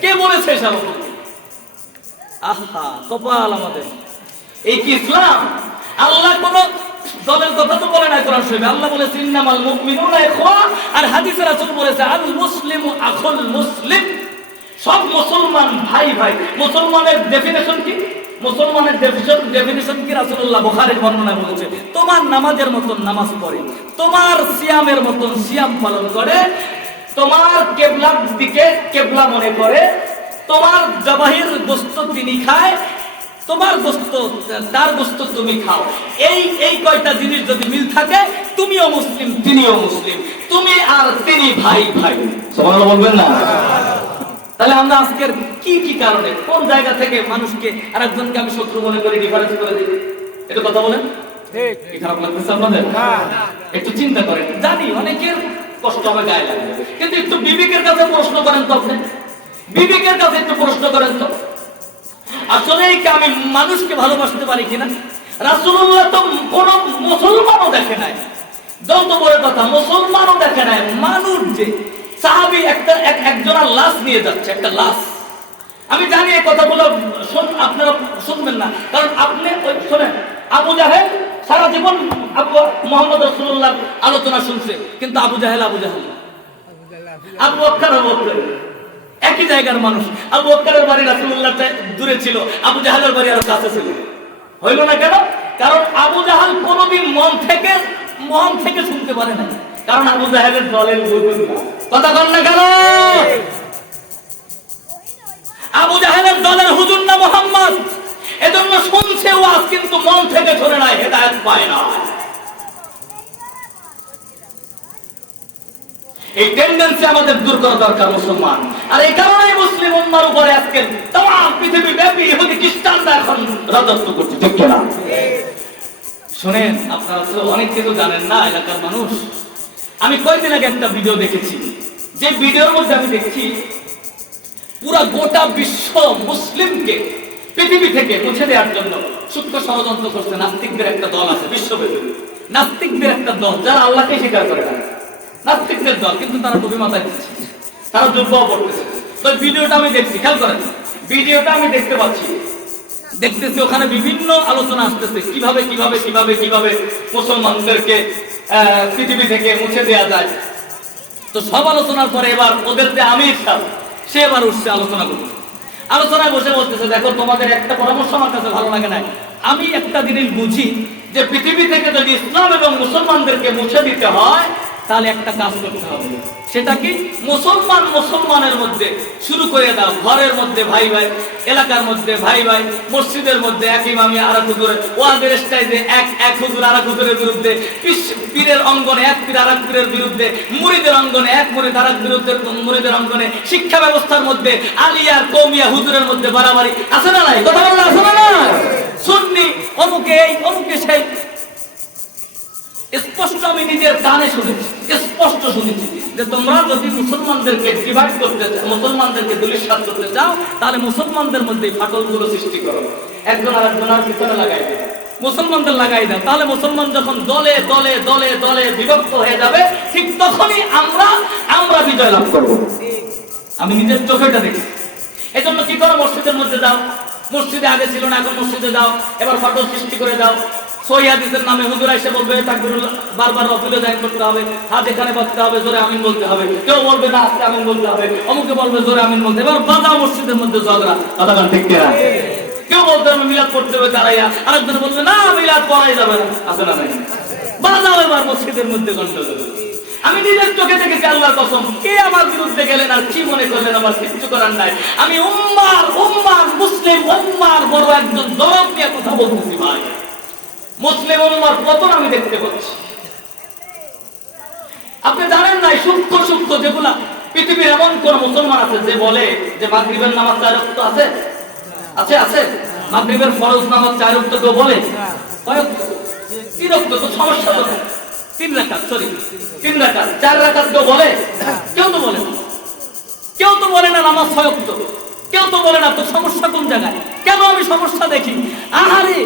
কে বলেছে এসব? আহা কপাল আমাদের, এই কি ইসলাম? আল্লাহ কোন দলের কথা তো বলে নাই কোরআন শরীফে। আল্লাহ বলেছে ইন্নামাল মুমিনুনা ইখওয়া, আর হাদিসে রাসূল বলেছে আল মুসলিমু আখুল মুসলিম, সব মুসলমান ভাই ভাই। মুসলমানের ডেফিনিশন কি? মুসলমানের ডেফিনিশন কি? রাসূলুল্লাহ বুখারীর বর্ণনা বলেছে তোমার নামাজের মতন নামাজ পড়ে, তোমার সিয়ামের মতন সিয়াম পালন করে, তোমার কিবলার দিকে কিবলা মনে করে, তোমার জবাহির গোশত তিনি খায়, তোমার গোশত তার গোশত তুমি খাও। এই কয়টা জিনিস যদি মিল থাকে, তুমিও মুসলিম তিনিও মুসলিম, তুমি আর তিনি ভাই ভাই। সুবহানাল্লাহ বলবেন না? তাহলে আমরা আজকের কি কারণে, কোন জায়গা থেকে মানুষকে আরেকজনকে আমি শত্রু মনে করে ডিফারেন্স করে দিই? এটা কথা বলেন, ঠিক খারাপ লাগতেছে আপনাদের? একটু চিন্তা করেন। জানি অনেকের কষ্ট হবে, গায়ে লাগবে, কিন্তু একটু বিবেকের কাছে প্রশ্ন করেন তো। আপনি বিবেকের কাছে একটু প্রশ্ন করেন তো, আসলে কি আমি মানুষকে ভালোবাসতে পারি কিনা? রাসূলুল্লাহ তো কোন মুসলমানও দেখে নাই, যত বড় কথা মুসলমানও দেখে নাই। মানুষ যে সাহাবী একজনের লাশ নিয়ে যাচ্ছে, একটা লাশ। আমি জানি এই কথাগুলো আপনারা শুনবেন না, কারণ আপনি শোনেন আবু জাহেল সারা জীবন মুহাম্মদ রাসূলুল্লাহর আলোচনা শুনছে, কিন্তু আবু জাহেল আবু বকর একই জায়গার মানুষ। আবু বকরের বাড়ি রাসূলুল্লাহ দূরে ছিল, আবু জাহেলের বাড়ি আরো কাছে ছিল। হইল না কেন? কারণ আবু জাহেল কোনদিন মন থেকে শুনতে পারে না, কারণ আবু জাহেলের দলের কথা বল না কেন? আবু জাহেলের দলের হুজুর না মুহাম্মদ, এজন্য শুনছে ওয়াজ, কিন্তু মন থেকে ধরে নাই, হেদায়েত পায় না। এই টেন্ডেন্সি আমাদের দূর করা দরকার মুসলমান। আর এই কারণেই মুসলিম উম্মার উপরে আজকে তাম পৃথিবী ব্যাপী ইহুদি খ্রিস্টানরা এখন রাজত্ব করছে, ঠিক না? শুনেন, আপনারা তো অনেক কিছু জানেন না এলাকার মানুষ। আমি কয়েকদিন আগে একটা ভিডিও দেখেছি, যে ভিডিওর মধ্যে আমি দেখছি পুরা গোটা বিশ্ব মুসলিমকে পৃথিবী থেকে মুছে দেওয়ার জন্য সূক্ষ্ম ষড়যন্ত্র করছে নাস্তিকদের একটা দল আছে বিশ্বব্যাপী। নাস্তিকদের একটা দল যারা আল্লাহকে স্বীকার করে না, নাস্তিকদের দল, কিন্তু তারা টুপি মাথায় দিচ্ছে, তারা জুব্বাও পড়তেছে। তো ভিডিওটা আমি দেখছি, খেয়াল করেন, ভিডিওটা আমি দেখতে পাচ্ছি, দেখতেছি ওখানে বিভিন্ন আলোচনা আসতেছে কিভাবে কিভাবে কিভাবে কিভাবে মুসলমানদেরকে পৃথিবী থেকে মুছে দেওয়া যায়। তো সব আলোচনার পরে এবার ওদের যে আমির সাহেব, সে এবার উঠছে আলোচনা করছে, আলোচনায় বসে বলতেছে, দেখো তোমাদের একটা পরামর্শ আমার কাছে ভালো লাগে না, আমি একটা জিনিস বুঝি যে পৃথিবী থেকে যদি ইসলাম এবং মুসলমানদেরকে মুছে দিতে হয় তাহলে একটা কাজ করতে হবে, সেটা কি? মুসলমানের মধ্যে শুরু করে দাও, ঘরের মধ্যে ভাই ভাই, এলাকার মধ্যে ভাই ভাই, মসজিদের মধ্যে এক ইমামি আর এক হুজুর, ওয়াজের স্টাইলে এক হুজুর আর এক হুজুরের বিরুদ্ধে, পীরের অঙ্গনে এক পীর আর এক পীরের বিরুদ্ধে, মুরিদের অঙ্গনে এক মুরিদ আর এক বিরুদ্ধে মুরিদের অঙ্গনে, শিক্ষা ব্যবস্থার মধ্যে আলিয়া কওমিয়া হুজুরের মধ্যে বাড়াবাড়ি আছে না নাই? কথা বললে আছে না? সুন্নি অমুকে এই অমুকে সেই, স্পষ্ট আমি নিজের কানে শুনেছি, স্পষ্ট শুনেছি যে তোমরা যদি মুসলমানদেরকে ডিভাইড করতে চাও, মুসলমানদেরকে দুলিশাত করতে চাও, তাহলে মুসলমানদের মধ্যে ফাটলগুলো সৃষ্টি করো, একজন আর একজনের পিছনে লাগাই দাও, মুসলমানদের লাগাই দাও, তাহলে মুসলমান যখন দলে দলে দলে দলে বিভক্ত হয়ে যাবে, ঠিক তখনই আমরা বিজয় লাভ করব। আমি নিজের চোখেটা দেখি। এই জন্য কি করো, মসজিদের মধ্যে যাও, মসজিদে আগে ছিল না, এখন মসজিদে যাও, এবার ফাটল সৃষ্টি করে দাও। সহিহ হাদিসের নামে হুজুর এসে বলবে তাকবীরুল্লাহ বারবার রফুল দান করতে হবে, হাত এখানে বাঁধতে হবে, জোরে আমিন বলতে হবে, কেউ বলবে না আস্তে আমিন বলতে হবে, অমুকে বলবে জোরে আমিন বলতে। এবার বাজাও মসজিদের মধ্যে ঝগড়া, কথা বলেন ঠিক কিনা? কেউ বলতে হবে মিলাদ পড়তে হবে দাঁড়াইয়া, আরেকজন বলবে না মিলাদ পড়াই যাবে না, আছে না? বাজাও এবার মসজিদের মধ্যে গন্ডগোল। আমি নিজের চোখে দেখেছি, আল্লাহর কসম, কে আমার বিরুদ্ধে গেলেন আর কি মনে করলেন, আমার কিচ্ছু করার নাই। আমি উম্মার মুসলিম উম্মার বড় একজন দরদ নিয়ে কথা বলতেছি ভাই, মুসলিম উম্মার পতন আমি দেখতে পাচ্ছি। আপনি জানেন না, সূক্ষ্ম সূক্ষ্ম যেগুলা, পৃথিবীর এমন কোন মুসলমান আছে যে বলে যে মাগরিবের নামাজ 4 ওয়াক্ত আছে? আছে আছে মাগরিবের ফরজ নামাজ 4 ওয়াক্ত কেউ বলে? কয় ওয়াক্ত? 3 ওয়াক্ত। তো সমস্যা তো 3 রাকাত, সরি 3 রাকাত, 4 রাকাত কেউ বলে? কেউ তো বলে না, কেউ তো বলে না নামাজ 6 ওয়াক্ত, কেউ তো বলে না। তো সমস্যা কোন জায়গায়? কেন আমি সমস্যা দেখি? আহারে,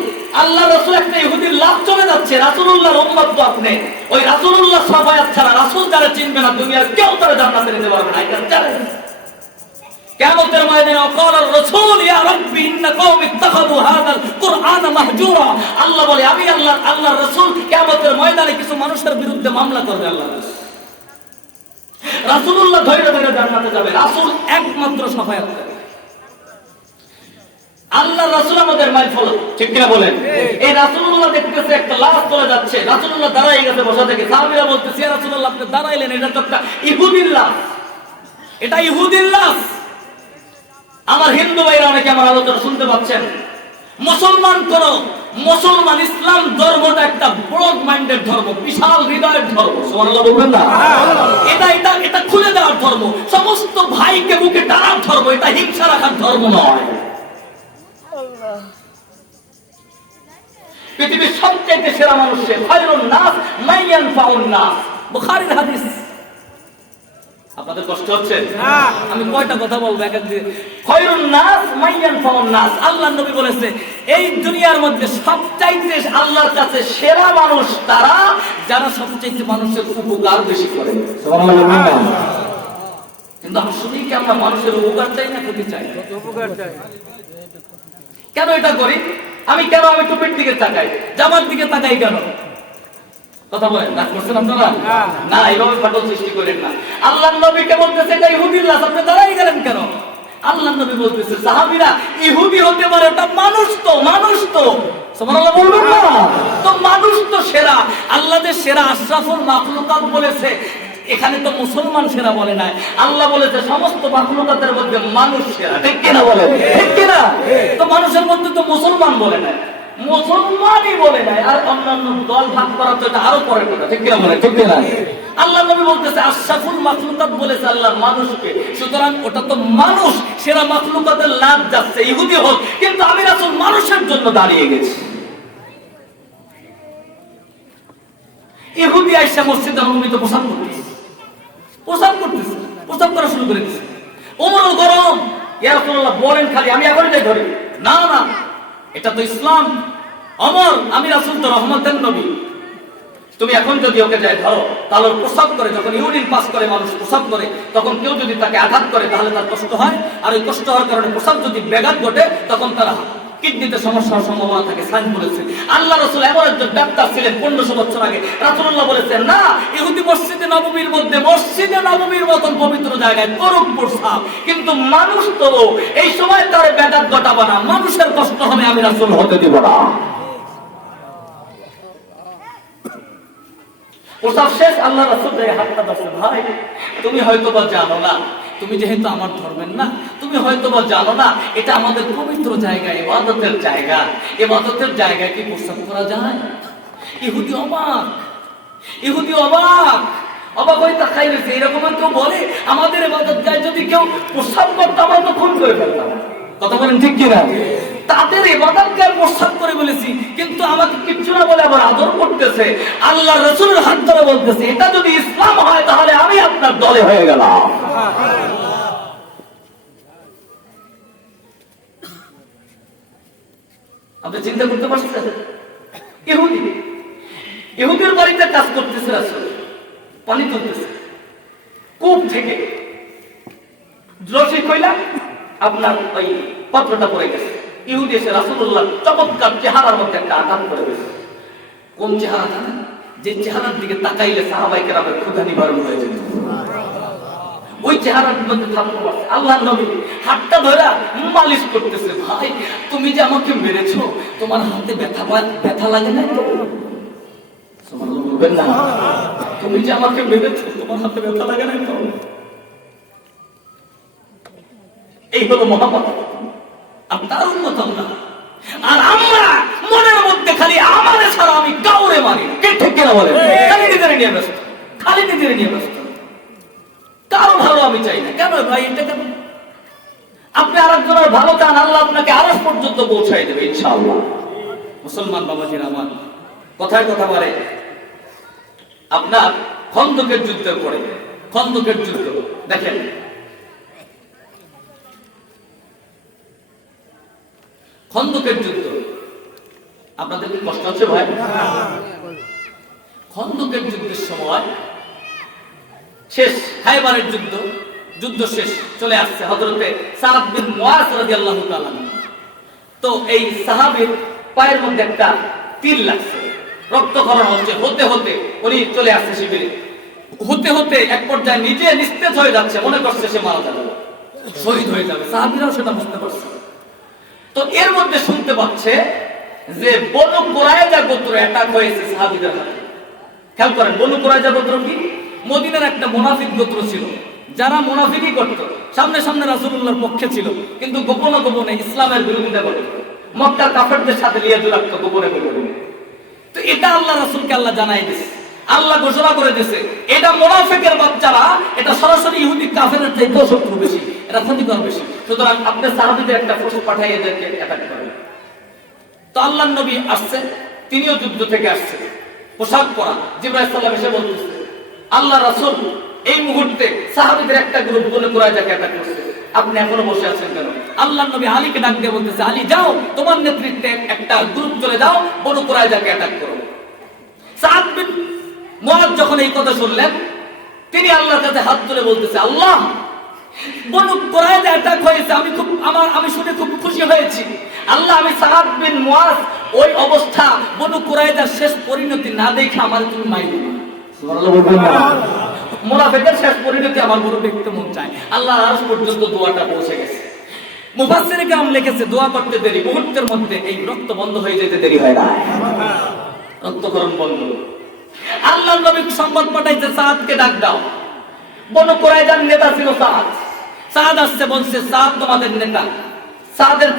আল্লাহ রাসূল একটা ইহুদির লাভ চলে যাচ্ছে, রাসূলুল্লাহর উম্মত তো আপনি, ওই রাসূলুল্লাহ সাফায়াত ছাড়া, রাসূল যারা চিনবে না দুনিয়ার কেউ তারা জান্নাতে নিতে পারবে না, এটা জানেন? কিয়ামতের ময়দানে ওয়াকালার রাসূল ইয়া রাব্বি ইন্না কওমি ইত্তাখাযু হাযাল কুরআন মাহজুরা, আল্লাহ বলে আমি আল্লাহর রাসূল কিয়ামতের ময়দানে কিছু মানুষের বিরুদ্ধে মামলা করবে। আল্লাহ রাসূলুল্লাহ ধৈর্য ধরে জান্নাতে যাবে, রাসূল একমাত্র সাফায়াত করে। আল্লাহ রাসূল আমাদের মাইল ফলো, ঠিক কিনা বলেন? এই রাসূলুল্লাহ দেখতেছে একটা লাশ চলে যাচ্ছে, রাসূলুল্লাহ দাঁড়ায় গেছে বসা থেকে, সাহাবীরা বলতেছে ইয়া রাসূলুল্লাহ আপনি দাঁড়াইলেন, এটা তো একটা ইহুদির লাশ, এটা ইহুদির লাশ। আমার হিন্দু ভাইরা অনেকে আমার আলোচনা শুনতে পাচ্ছেন, মুসলমান ইসলাম ধর্মটা একটা ব্রড মাইন্ডেড ধর্ম, বিশাল হৃদয়ের ধর্ম, সুবহানাল্লাহ বলবেন না? এটা খুলে দেওয়ার ধর্ম, সমস্ত ভাইকে বুকে টানার ধর্ম, এটা হিংসা রাখার ধর্ম নয়। পৃথিবীর সবচেয়ে সেরা মানুষ সে, খায়রুন নাস মান ইয়ানফাউন নাস, বুখারীর হাদিস। আপনাদের কষ্ট হচ্ছে? আমি কয়টা কথা বলবো এক এক দিয়ে। খায়রুন নাস মান ইয়ানফাউন নাস, আল্লাহর নবী বলেছে এই দুনিয়ার মধ্যে সবচাইতে আল্লাহর কাছে সেরা মানুষ তারা যারা সবচাইতে মানুষের উপকার বেশি করে, সুবহানাল্লাহ। কিন্তু আমি শুনি কি আমরা মানুষের উপকার চাই না ক্ষতি চাই? উপকার চাই। কেন এটা করি? আমি টুপির দিকে তাকাই, জামার দিকে তাকাই কেন? কথা বলেন, রাগ করছেন আপনারা? না, এইভাবে ফাটল সৃষ্টি করেন না। আল্লাহর নবীকে বলতেছে এটা ইহুদির লাশ, আপনি দাঁড়াই গেলেন কেন? আল্লাহর নবী বলতেছে সাহাবীরা ইহুদি হতে পারে, ওটা মানুষ তো, সুবহানাল্লাহ বলবেন না? তো মানুষ তো সেরা, আল্লাহ যে সেরা আশরাফুল মাখলুকাত বলেছে, এখানে তো মুসলমান সেরা বলে নাই, আল্লাহ বলেছে সমস্ত মাখলুকাতের মধ্যে মানুষ সেরা, ঠিক কিনা বলেন? ঠিক কিনা? তো মানুষের মধ্যে তো মুসলমান বলে নাই, মুসলমানই বলে নাই, আর অন্যান্য দল ভাগ করা তো এটা আরো পরের কথা, ঠিক কিনা বলেন? ঠিক কিনা? আল্লাহ নবী বলতেছে আশরাফুল মাখলুকাত বলেছে আল্লাহর মানুষকে, সুতরাং ওটা তো মানুষ, সেরা মাখলুকাতের লাভ যাচ্ছে ইহুদি হোক, কিন্তু আমি রাসূল মানুষের জন্য দাঁড়িয়ে গেছি। ইহুদি আইসা মসজিদে নববীতে প্রসাব করা শুরু করে দিয়েছে। ওমর গরম, ইয়া রাসূলুল্লাহ বলেন খালি, আমি এখন যাই ধরি না, এটা তো ইসলাম। ওমর, আমি রাসূল তো রহমতের নবী, তুমি এখন যদি ওকে যায় ধরো, তাহলে প্রসাব করে, যখন ইউরিন পাস করে মানুষ প্রসাব করে, তখন কেউ যদি তাকে আঘাত করে তাহলে তার কষ্ট হয়, আর ওই কষ্ট হওয়ার কারণে প্রসাব যদি ব্যাঘাত ঘটে তখন তারা কিডনিতে সমস্যার সম্ভাবনা থাকে। সাইন্স বলেছে। আল্লাহ রাসূল এমন একজন ডাক্তার ছিলেন 1500 বছর আগে। রাসূলুল্লাহ বলেছেন, না, ইহুদি মসজিদে নববীর মধ্যে, মসজিদে নববীর মতন পবিত্র জায়গায় করুক প্রসাব, কিন্তু মানুষ তো এই সময় তার ব্যাঘাত ঘটাবে না, মানুষের কষ্ট হবে, আমি রাসূল হতে দিব না। প্রসাব শেষ, আল্লাহ রাসূল হাতটা ধরছে, ভাই তুমি হয়তোবা জানো না, তুমি যেহেতু আমার ধর্মের না, তুমি হয়তোবা জানো না এটা আমাদের পবিত্র জায়গা, ইবাদতের জায়গা, ইবাদতের জায়গায় কি প্রসাব করা যায়? ইহুদি অবাক, ইহুদি অবাক, অবাক হয়ে তাকাই রয়েছে। এরকম কেউ বলে আমাদের ইবাদত গায়ে যদি কেউ প্রসাব করতো আমরা তো খুন করে ফেলতাম। কথা বলেন ঠিক কিনা? তাদের ইবাদত গায়ে প্রসাব করে বলেছি, কিন্তু আমাকে কিচ্ছু না বলে আবার আদর করতেছে। আল্লাহ রাসূলের হাত ধরে বলতেছে, এটা যদি ইসলাম হয় তাহলে আমি আপনার দলে হয়ে গেলাম। আপনি চিন্তা করতে পারছেন? ইহুদি, ইহুদির বাড়িতে কাজ করতেছে রাসূল, পানি তুলতেছে কূপ থেকে, রশি কইলা আপনার ওই পাত্রটা পড়ে গেছে। ইহুদি এসে রাসূলুল্লাহ চমৎকার চেহারার মধ্যে একটা আঘাত করে গেছে। কোন চেহারা জানেন? যে চেহারার দিকে তাকাইলে সাহাবায়ে কেরামের ক্ষুধা নিবারণ হয়ে যেত। ওই চেহারার মধ্যে থাপ্পড় মারছে। আল্লাহর নবী হাতটা ধরে মালিশ করতেছে, ভাই তুমি যে আমাকে মেরেছো, তোমার হাতে ব্যথা লাগে না? সুবহানাল্লাহ বলবেন না? তুমি যে আমাকে মেরেছো, তোমার হাতে ব্যথা লাগে না? এই হলো মুহাম্মদ, আর তার উম্মত আমরা। আর আমরা মনের মধ্যে খালি আমারে ছাড়া আমি কাউরে মানি, কে ঠিক কিনা বলেন? খালি নিজের নিয়ে ব্যস্ত, খালি নিজের নিয়ে ব্যস্ত, কারো ভালো আমি চাই না। কেন ভাই? এটা কেন? আপনি আরেকজনের ভালো চান, আল্লাহ আপনাকে আরশ পর্যন্ত পৌঁছাই দেবে ইনশাআল্লাহ। মুসলমান বাবাজিরা আমার, কথায় কথা বলে আপনার খন্দকের যুদ্ধের পরে, খন্দকের যুদ্ধ দেখেন, খন্দকের যুদ্ধ আপনাদের কি কষ্ট হচ্ছে ভাই? খন্দকের যুদ্ধের সময় শেষ, খায়বারের যুদ্ধ, যুদ্ধ শেষ, চলে আসছে হযরতে সাদ বিন মুআয রাদিয়াল্লাহু তাআলা। তো এই সাহাবীর পায়ের মধ্যে একটা তীর লাগছে, রক্তক্ষরণ হচ্ছে, হতে হতে উনি চলে আসছে শিবিরে, হতে হতে এক পর্যায়ে নিজে নিস্তেজ হয়ে যাচ্ছে, মনে করছে সে মারা যাবে, শহীদ হয়ে যাবে। সাহাবীরাও সেটা বুঝতে পারছে। তো এর মধ্যে শুনতে পাচ্ছে যে বনু কুরাইজা গোত্র অ্যাটাক হয়েছে সাহাবীদের হাতে। খেয়াল করেন, বনু কুরাইজা গোত্র কি? মদিনার একটা মুনাফিক গোত্র ছিল, যারা মুনাফিকই করত, সামনে সামনে রাসূলুল্লাহর পক্ষে ছিল, কিন্তু গোপনে গোপনে ইসলামের বিরোধিতা করত, মক্কার কাফেরদের সাথে লিয়াজু রাখত গোপনে গোপনে। তো এটা আল্লাহ রাসূলকে আল্লাহ জানাই দিয়েছে, আল্লাহ ঘোষণা করে দিয়েছে, এটা মুনাফিকের বাচ্চারা, এটা সরাসরি ইহুদি কাফেরের চাইতেও শত্রু বেশি, এটা ক্ষতিকর বেশি, সুতরাং আপনি সাহাবীদের একটা ফোর্স পাঠিয়ে এদেরকে অ্যাটাক করেন। তো আল্লাহর নবী আসছে, তিনিও যুদ্ধ থেকে আসছে, পোশাক পরা। জিবরাইল সাল্লাল্লাহু আলাইহি ওয়াসাল্লাম এসে বলতেছে, আল্লাহ রাসূল এই মুহূর্তে সাহাবীদের একটা গ্রুপ বলে কুরাইজাকে অ্যাটাক করছে, আপনি এখনো বসে আছেন কেন? আল্লাহর নবী আলীকে ডাক দিয়ে বলতেছে, আলী যাও, তোমার নেতৃত্বে একটা গ্রুপ চলে যাও, বনু কুরাইজাকে অ্যাটাক করো। সাদ বিন মুআয যখন এই কথা শুনলেন, তিনি আল্লাহর কাছে হাত তুলে বলতেছে, আল্লাহ, বনু কুরাইজা অ্যাটাক হয়েছে, আমি শুনে খুব খুশি হয়েছি। আল্লাহ, আমি সাদ বিন মুআয ওই অবস্থা, বনু কুরাইজার শেষ পরিণতি না দেখে আমার তুমি মাই দিবে। সুবহানাল্লাহ বলবেন না? মুনাফিকের শেষ পরিণতি আমার বড় দেখতে মন চায়। আল্লাহ আরশ পর্যন্ত দোয়াটা পৌঁছে গেছে। মুফাসসিরে কেরাম লিখেছে, দোয়া করতে দেরি, মুহূর্তের মধ্যে এই রক্ত বন্ধ হয়ে যেতে দেরি হয় না, রক্তক্ষরণ বন্ধ। আল্লাহর নবী সংবাদ পাঠাইছে, সাদকে ডাক দাও। বনু কুরাইজার নেতা ছিল সাদ। সাদ আসছে, বলছে, সাদ তোমাদের নেতা, সাদের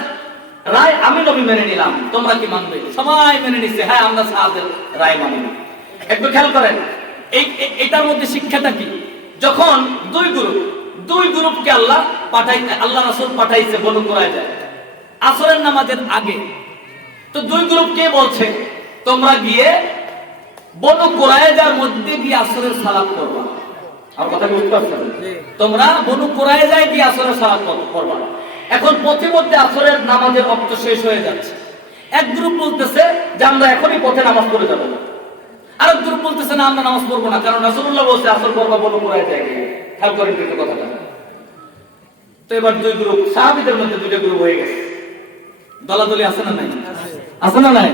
রায় আমি নবী মেনে নিলাম, তোমরা কি মানবে? সবাই মেনে নিছে, হ্যাঁ আমরা সাদের রায় মানি। একটু খেয়াল করেন, এটার মধ্যে শিক্ষাটা কি? যখন দুই গ্রুপকে আল্লাহ রাসূল পাঠাইছে বনু কুরাইজা আসরের নামাজের আগে, তো দুই গ্রুপ কে বলছে, তোমরা গিয়ে বনু কুরাইজার মধ্যে গিয়ে আসরের সালাত করবা। আর কথা বুঝতে পারছেন? তোমরা বনু কুরাইজায় গিয়ে আসরের সালাত করবা। এখন পথে মধ্যে আসরের নামাজের ওয়াক্ত শেষ হয়ে যাচ্ছে, এক গ্রুপ বলতেছে যে আমরা এখনই পথে নামাজ পড়ে যাব, আরেক গ্রুপ বলতেছে না আমরা নামাজ পড়বো না, কারণ রাসূলুল্লাহ বলছে আসর পড়বা বলো পড়ায় যায়। খেয়াল করেন কিন্তু কথাটা। তো এবার দুই গ্রুপ, সাহাবীদের মধ্যে দুইটা গ্রুপ হয়ে গেছে। দলাদলি আছে না নাই? আছে না নাই?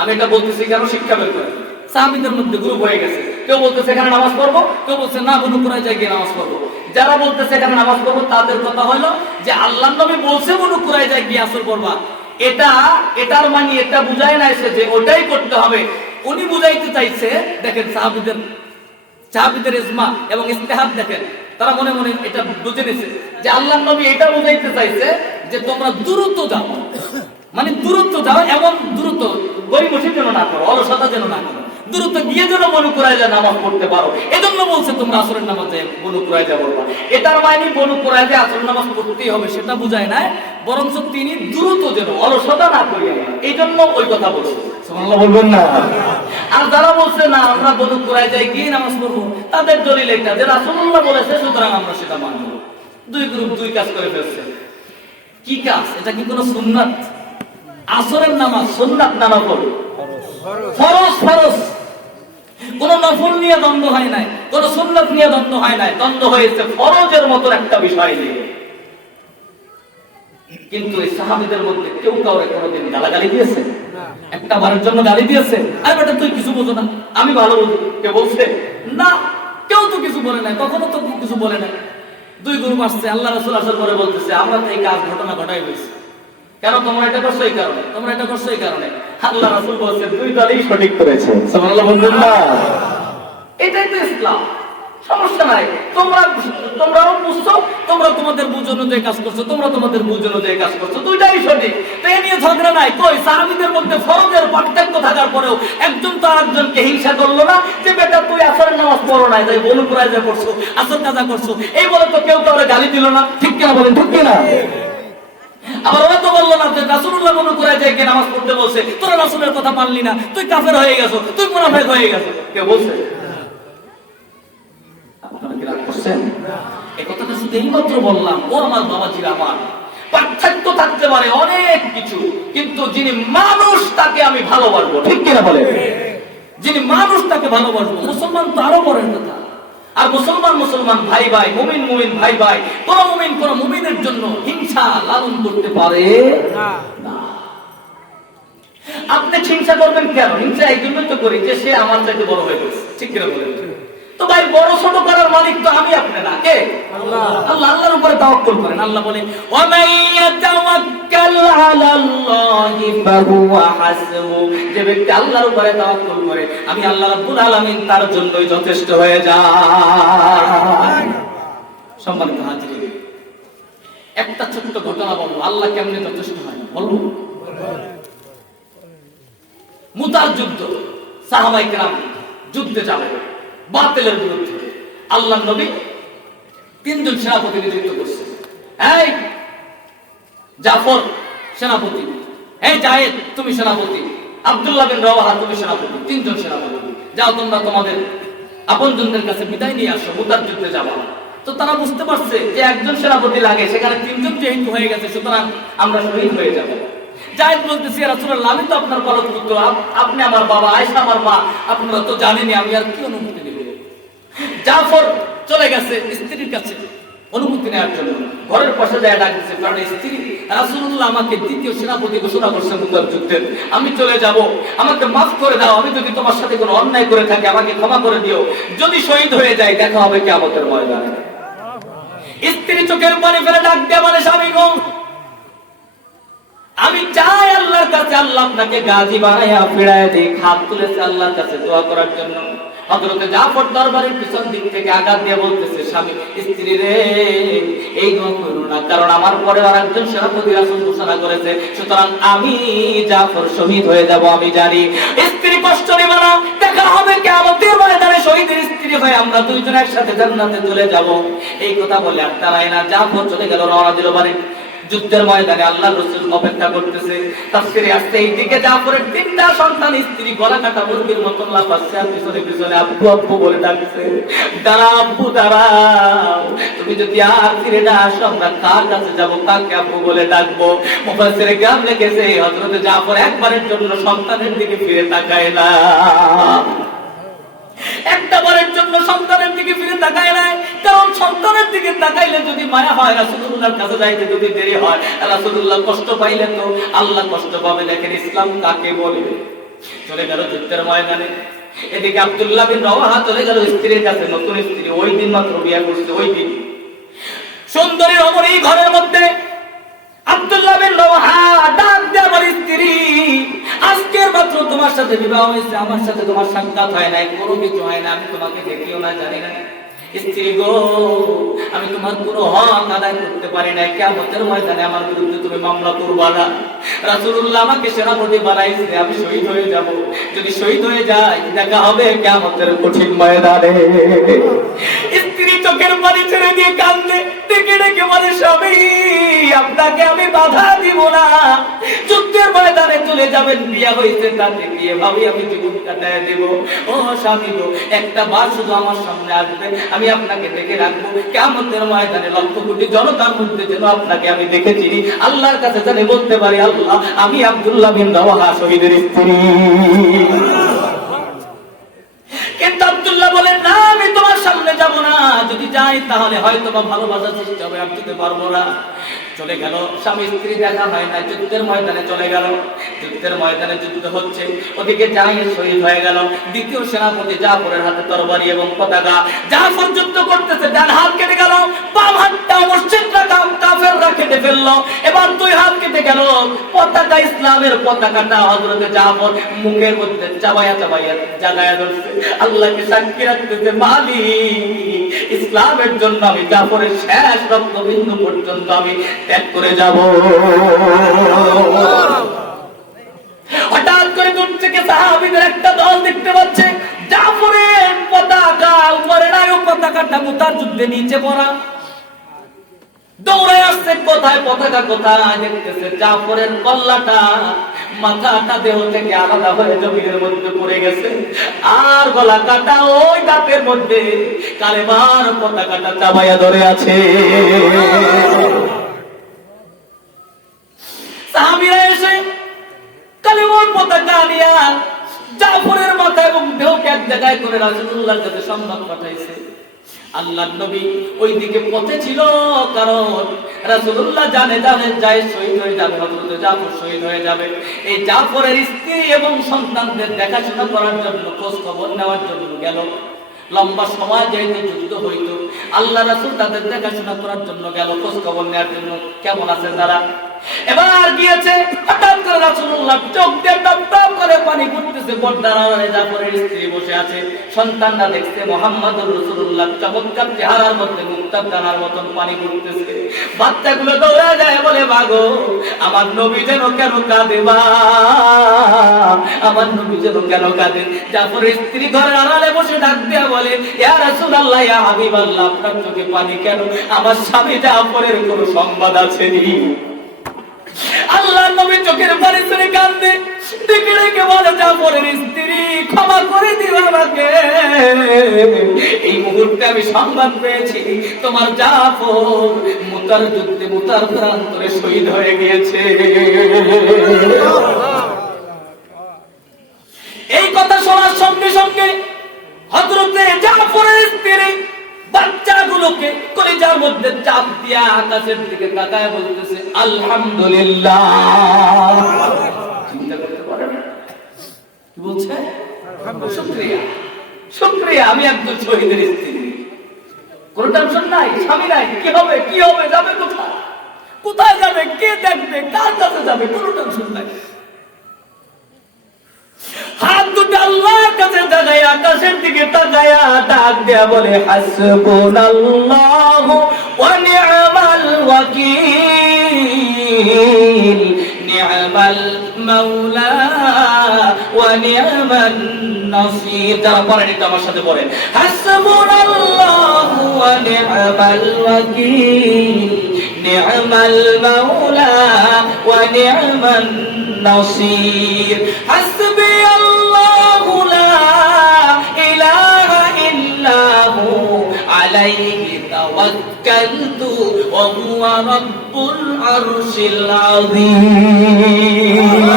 আমি এটা বলতেছি কেন, শিক্ষা বের করে। সাহাবীদের মধ্যে গ্রুপ হয়ে গেছে, কেউ বলতেছে এখানে নামাজ পড়বো, কেউ বলছে না বনু কুরাইজা গিয়ে নামাজ পড়বো। যারা বলতেছে এখানে নামাজ পড়বো তাদের কথা হলো যে আল্লাহর নবী বলছে বনু কুরাইজা গিয়ে আসর পড়বা, এটার মানে এটা বুঝায় না এসে যে ওটাই করতে হবে। উনি বুঝাইতে চাইছে, দেখেন সাহাবীদের ইজমা এবং ইস্তেহাদ দেখেন, তারা মনে মনে এটা বুঝে নিছে যে আল্লাহর নবী এটা বুঝাইতে চাইছে যে তোমরা দ্রুত যাও, মানে দ্রুত যাও, এমন দ্রুত গরিবসী যেন না করো, অলসতা যেন না করো, দ্রুত গিয়ে যেন বনু কুরাইজা নামাজ পড়তে পারো। এজন্য বলছে তোমরা আসরের নামাজে বনু কুরাইজা পড়বা। এটার মানে বনু কুরাইজা আসরের নামাজ পড়তেই হবে সেটা বুঝায় না, বরঞ্চ তিনি দ্রুত যেন অলসতা না করি আমরা, এই জন্য ওই কথা বলছে। সুবহানাল্লাহ বলবেন না? আর যারা বলছে না আমরা বনু কুরাইজায় গিয়ে নামাজ পড়বো, তাদের দলিল এটা যে রাসূলুল্লাহ বলেছে সুতরাং আমরা সেটা মানব। দুই গ্রুপ দুই কাজ করে ফেলছে। কি কাজ? এটা কি কোনো সুন্নাত? আসরের নামাজ সুন্নাত না নফল? ফরজ। ফরজ। কোন নফল নিয়ে দ্বন্দ্ব হয় নাই, কোন সুন্নাত নিয়ে দ্বন্দ্ব হয় নাই, দ্বন্দ্ব হয়েছে ফরজের মতো একটা বিষয় নিয়ে। কিন্তু এই সাহাবীদের মধ্যে কেউ কাউরে কোনোদিন গালাগালি দিয়েছে? একটা বারের জন্য গালি দিয়েছে? আর বেটা তুই কিছু বোঝো না, আমি ভালো বুঝি, কে বলছে? না, কেউ তো কিছু বলে নাই, কখনো তো কিছু বলে নাই। দুই গ্রুপ আসছে, আল্লাহ রাসূল আসার পরে বলতেছে আমরা তো এই কাজ ঘটনা ঘটাই হয়েছে, কেন তোমরা এটা করছো? এই কারণে। তোমরা এটা করছো এই কারণে। আল্লাহ রাসূল বলছেন দুই দলই সঠিক করেছে। সুবহানাল্লাহ বলবেন না? এটাই তো ইসলাম, সমস্যা নাই। তোমরাও বুঝছো, তোমরা তোমাদের বুঝ অনুযায়ী কাজ করছো, তোমরা তোমাদের বুঝ অনুযায়ী কাজ করছো, দুইটাই সঠিক। তো এ নিয়ে ঝগড়া নাই। কই সাহাবীদের মধ্যে ফরজের পার্থক্য থাকার পরেও একজন তো আরেকজনকে হিংসা করলো না যে বেটা তুই আসরের নামাজ পড়ো নাই, তাই বনু কুরাইজা পড়ছো, আসর কাজা করছো, এই বলে তো কেউ কাউরে গালি দিল না। ঠিক কিনা বলেন? ঠিক কিনা? আবার ওরা তো বললো না যে রাসূলুল্লাহ বনু কুরাইজায় গিয়ে নামাজ পড়তে বলছে, তোরা রাসূলের কথা মানলি না, তুই কাফের হয়ে গেছো, তুই মুনাফিক হয়ে গেছো। কে বলছে? আপনারা কি রাগ করছেন? এই কথাটা শুধু এইমাত্র বললাম। ও আমার বাবাজিরা, আমার পার্থক্য থাকতে পারে অনেক কিছু, কিন্তু যিনি মানুষ তাকে আমি ভালোবাসবো। ঠিক কিনা বলে? যিনি মানুষ তাকে ভালোবাসবো। মুসলমান তো আরো বড় কথা। আর মুসলমান ভাই ভাই, মুমিন ভাই ভাই, কোন মুমিনের জন্য হিংসা লালন করতে পারে না। আপনি হিংসা করবেন কেন? হিংসা এই জন্যই তো করি যে সে আমার চাইতে বড় হয়ে গেছে। ঠিক কিনা বলেন? তো ভাই বড় ছোট করার মালিক তো আমি, আপনি না। কে? আল্লাহ। আল্লাহর উপরে তাওয়াক্কুল করেন। আল্লাহ বলেন ওয়া মাইয়াতাওয়াক্কাল আলাল্লাহি ফাহুয়া হাসবু। যে ব্যক্তি আল্লাহর উপরে তাওয়াক্কুল করে আমি আল্লাহ রাব্বুল আলামিন তার জন্যই যথেষ্ট হয়ে যায়। সম্মানিত হাজির, একটা ছোট্ট ঘটনা বলবো, আল্লাহ কেমনে যথেষ্ট হয় বলবো। মুতার যুদ্ধ, সাহাবায়ে কেরাম যুদ্ধে যাবে বাতিলের বিরুদ্ধে। আল্লাহর নবী তিনজন সেনাপতি নিযুক্ত করছে। এই জাফর সেনাপতি, এই জায়েদ তুমি সেনাপতি, আব্দুল্লাহ বিন রাওয়াহা তুমি সেনাপতি। তিনজন সেনাপতি, যাও তোমরা তোমাদের আপনজনদের কাছে বিদায় নিয়ে আসো, মুতার যুদ্ধে যাবা। তো তারা বুঝতে পারছে যে একজন সেনাপতি লাগে, সেখানে তিনজন যেহেতু হয়ে গেছে সুতরাং আমরা শহীদ হয়ে যাব। জায়েদ বলতেছে ইয়া রাসূলুল্লাহ আমি তো আপনার বড় পুত্র, আপনি আমার বাবা, আয়েশা আমার মা, আপনারা তো জানেনই, আমি আর কি অনুমতি দেব? জাফর চলে গেছে স্ত্রীর কাছে অনুমতি নেওয়ার জন্য, ঘরের পাশে যায় ডাক দিচ্ছে, কারণ স্ত্রী রাসূলুল্লাহ আমাকে দ্বিতীয় সেনাপতি ঘোষণা করছে মুতার যুদ্ধে, আমি চলে যাব, আমাকে মাফ করে দাও, আমি যদি তোমার সাথে কোনো অন্যায় করে থাকি আমাকে ক্ষমা করে দিও, যদি শহীদ হয়ে যায় দেখা হবে কিয়ামতের ময়দানে। স্ত্রী চোখের পানি ফেলে ডাক দিয়ে বলে স্বামী গো, আমি চাই আল্লাহর কাছে আল্লাহ আপনাকে গাজী বানায়া ফিরায় দিক। হাত তুলেছে আল্লাহর কাছে দোয়া করার জন্য। হযরত জাফর দরবারের পিছন দিক থেকে আঘাত দিয়ে বলতেছে স্বামী, স্ত্রী রে এই দোয়া করো না, কারণ আমার পরে আর একজন সেনাপতি রাসূল ঘোষণা করেছে, সুতরাং আমি জাফর শহীদ হয়ে যাব আমি জানি। স্ত্রী কষ্ট নেবে না, দেখা হবে কিয়ামতের ময়দানে শহীদের স্ত্রী হয়ে আমরা দুইজন একসাথে জান্নাতে চলে যাব। এই কথা বলে আর দাঁড়ায় না, জাফর চলে গেল, রওনা দিল বাড়ি। যুদ্ধের ময়দানে আল্লাহর রাসূল অপেক্ষা করতেছে। তাফসীরে আসছে এইদিকে জাফরের তিনটা সন্তান, স্ত্রী গলা কাটা মুরগির মতন লাফাচ্ছে আর পিছনে পিছনে আব্বু আব্বু বলে ডাকছে, দাঁড়াও আব্বু দাঁড়াও, তুমি যদি আর ফিরে না আসো আমরা কার কাছে যাবো, কাকে আব্বু বলে ডাকবো? মুফাসসিরে কেরাম লিখেছে হযরত জাফর একবারের জন্য সন্তানের দিকে ফিরে তাকায় না। একটা বারের জন্য সন্তানের দিকে ফিরে তাকায় নাই, কারণ সন্তানের দিকে তাকাইলে যদি মায়া হয়, রাসূলুল্লাহর কাছে যাইতে যদি দেরি হয়, রাসূলুল্লাহ কষ্ট পাইলে তো আল্লাহ কষ্ট পাবে। দেখেন ইসলাম কাকে বলে। চলে গেল যুদ্ধের ময়দানে। এদিকে আব্দুল্লাহ বিন রওয়াহা চলে গেল স্ত্রীর কাছে, নতুন স্ত্রী, ওই দিন মাত্র বিয়ে করছে। ওই দিন সুন্দরী রমণী ঘরের মধ্যে আব্দুল্লাহ বিন রওয়াহা ডাক দিয়ে আমার স্ত্রী, আজকের মাত্র তোমার সাথে বিবাহ হয়েছে, আমার সাথে তোমার সাক্ষাৎ হয় নাই, কোনো কিছু হয় না, আমি তোমাকে দেখিও না, জানি না। স্ত্রী গো, আমি তোমার কোনো হক আদায় করতে পারি নাই, কিয়ামতের ময়দানে আমার বিরুদ্ধে তুমি মামলা করবা না। রাসূলুল্লাহ আমাকে সেনাপতি বানাইছে, আমি শহীদ হয়ে যাব। যদি শহীদ হয়ে যাই, দেখা হবে কিয়ামতের কঠিন ময়দানে। স্ত্রী চোখের পানি ছেড়ে দিয়ে কাঁদে, ডেকে ডেকে বলে, স্বামী আপনাকে আমি বাধা দিব না, যুদ্ধের ময়দানে চলে যাবেন, বিয়ে হয়েছে তাতে বিয়ে ভাবি আমি জীবন কাটায় দেব। ও স্বামী গো, একটা বার শুধু আমার সামনে আসবে, আমি আপনাকে দেখে রাখবো, কিয়ামতের ময়দানে লক্ষ কোটি জনতার মধ্যে যেন আপনাকে আমি দেখেছি, আল্লাহর কাছে জানি বলতে পারি, আল্লাহ আমি আব্দুল্লাহ বিন রওয়াহা শহীদের স্ত্রী। কিন্তু আব্দুল্লাহ বলেন, না আমি তোমার সামনে যাব না, যদি যাই তাহলে হয়তো বা ভালোবাসা সৃষ্টি হবে, আমি যেতে পারবো না। চলে গেল, স্বামী স্ত্রী দেখা হয় না, যুদ্ধের ময়দানে চলে গেল। যুদ্ধের ময়দানে যুদ্ধ হচ্ছে, ওদিকে যাই শহীদ হয়ে গেল। দ্বিতীয় সেনাপতি জাফরের হাতে তরবারি এবং পতাকা, জাফর যুদ্ধ করতেছে, ডান হাত কেটে গেল, বাম হাতটা মুশরিকরা কাফেররা কেটে ফেললো, এবার দুই হাত কেটে গেল। পতাকা, ইসলামের পতাকাটা হযরতে জাফর মুখের মধ্যে চাবায়া চাবায়া জাগায়া ধরছে, আল্লাহকে সাক্ষী রাখতেছে, মালিক ইসলামের জন্য আমি জাফরের শেষ রক্তবিন্দু পর্যন্ত আমি ত্যাগ করে যাব। হঠাৎ করে দূর থেকে সাহাবীদের একটা দল দেখতে পাচ্ছে, জাফরের পতাকা উপরে নাই, পতাকাটা মুতার যুদ্ধে নিচে পড়া। দৌড়ে আসছে, কোথায় পতাকা, কোথায় দেখতেছে জাফরের কল্লাটা, মাথাটা দেহ থেকে আলাদা হয়ে জমিনের মধ্যে পড়ে গেছে, আর গলা কাটা ওই দাঁতের মধ্যে কালেমার পতাকাটা চাবাইয়া ধরে আছে। সাহাবীরা এসে কালেমার পতাকা নিয়ে জাফরের মাথা এবং দেহকে এক জায়গায় করে রাসূলুল্লাহর কাছে সংবাদ পাঠাইছে। আল্লাহর নবী ওইদিকে পথে ছিল, কারণ রাসূলুল্লাহ জানে যায় শহীদ হয়ে যাবে, হযরত জাফর শহীদ হয়ে যাবে। এই জাফরের স্ত্রী এবং সন্তানদের দেখাশোনা করার জন্য, খোঁজ খবর নেওয়ার জন্য গেল। লম্বা সময় যেহেতু যুদ্ধ হইতো, আল্লাহ রাসূল তাদের দেখাশোনা করার জন্য গেল, খোঁজ খবর নেওয়ার জন্য কেমন আছে তারা। এবার গিয়েছে, হঠাৎ করে রাসূলুল্লাহ চোখ দিয়ে টপ টপ করে পানি পড়তেছে, পর্দার আড়ালে জাফরের স্ত্রী বসে আছে, সন্তানরা দেখছে মুহাম্মদুর রাসূলুল্লাহ চমৎকার চেহারার মধ্যে মুক্তার দানার মতন পানি পড়তেছে। বাচ্চাগুলো দৌড়ে যায়, বলে মাগো আমার নবী যেন কেন কাঁদে, মা আমার নবী যেন কেন কাঁদে। জাফরের স্ত্রী ঘরের আড়ালে বসে ডাক দিয়া বলে, ইয়া রাসূলুল্লাহ, ইয়া হাবিবাল্লাহ, আপনার চোখে পানি কেন? আমার স্বামী জাফরের কোনো সংবাদ আছে নি? আল্লাহর নবী চোখের পানি ছেড়ে কাঁদে, ডেকে ডেকে বলে, জাফরের স্ত্রী ক্ষমা করে দিও আমাকে, এই মুহূর্তে আমি সংবাদ পেয়েছি তোমার জাফর মুতার যুদ্ধে মুতার প্রান্তরে শহীদ হয়ে গিয়েছে। এই কথা শোনার সঙ্গে সঙ্গে হযরতে জাফরের স্ত্রী বাচ্চাগুলোকে কলিজার মধ্যে চাপ দিয়া আকাশের দিকে তাকায় বলতেছে, আলহামদুলিল্লাহ। চিন্তা করতে পারেন কি বলছে? শুকরিয়া, শুকরিয়া, আমি একজন শহীদের স্ত্রী, কোনো টেনশন নাই, স্বামী নাই, কি হবে, কি হবে, যাবে কোথায়, কোথায় যাবে, কে দেখবে, কার কাছে যাবে, কোনো টেনশন নাই। হাত দুটো আল্লাহর কাছে জাগায়, আকাশের দিকে তাকায়া ডাক দেয়া বলে, হাসবুনাল্লাহু ওয়া নি'মাল ওয়াকিল, নি'মাল মাওলা ওয়া নি'মান নাসির। যারা পড়েন এটা আমার সাথে পড়েন, হাসবুনাল্লাহু ওয়া নি'মাল ওয়াকিল, নি'মাল মাওলা ওয়া নি'মান নাসির, হাসবি আল্লাহু লা ইলাহা ইল্লাহু আলাইহি তাওয়াক্কালতু ওয়া হুয়া রাব্বুল আরশিল আযীম।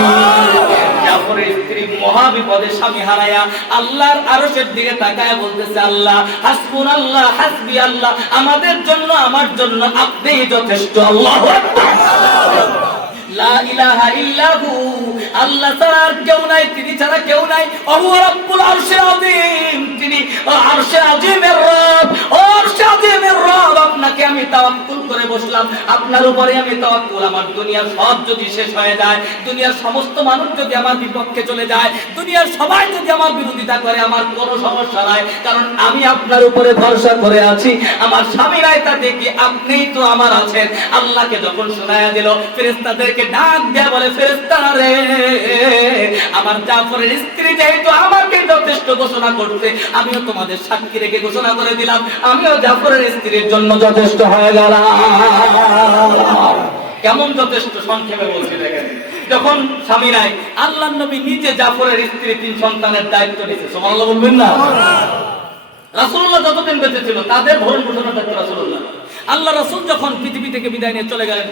জাফরের স্ত্রী মহা বিপদে স্বামী হারায়া আল্লাহর আরশের দিকে তাকায় বলতেছে, আল্লাহ হাসবুনাল্লাহ হাসবি আল্লাহ, আমাদের জন্য আমার জন্য আপনিই যথেষ্ট। আল্লাহু আকবার। লা ইলাহা ইল্লাহু, আল্লাহ ছাড়া আর কেউ নাই, তিনি ছাড়া কেউ নাই। ওহু রাব্বুল আরশিল আযীম, তিনি আরশে আযীমের রব। ও আরশে আযীমের রব, আপনাকে আমি তাওয়াক্কুল করে বসলাম, আপনার উপরে আমি তাওয়াক্কুল। আমার দুনিয়ার সব যদি শেষ হয়ে যায়, দুনিয়ার সমস্ত মানুষ যদি আমার বিপক্ষে চলে যায়, দুনিয়ার সবাই যদি আমার বিরোধিতা করে, আমার কোনো সমস্যা নাই, কারণ আমি আপনার উপরে ভরসা করে আছি। আমার স্বামী নাই তাতে কি, আপনিই তো আমার আছেন। আল্লাহকে যখন শোনায়া দিল, ফেরেশতাদেরকে ডাক দেয়া বলে, ফেরেশতারা রে, আমার জাফরের স্ত্রী যেহেতু আমাকে যথেষ্ট ঘোষণা করতে, আমিও তোমাদের সাক্ষী রেখে ঘোষণা করে দিলাম, আমিও জাফরের স্ত্রীর জন্য যথেষ্ট হয়ে গেলাম। কেমন যথেষ্ট, সংক্ষেপে বলছি দেখেন। যখন স্বামী নাই, আল্লাহর নবী নিজে জাফরের স্ত্রী 3 সন্তানের দায়িত্ব নিয়েছে। সুবহানাল্লাহ বলবেন না? রাসূলুল্লাহ যতদিন বেঁচে ছিল তাদের ভরণ পোষণের দায়িত্ব রাসূলুল্লাহ। আল্লাহ রাসূল যখন পৃথিবী থেকে বিদায় নিয়ে চলে গেলেন,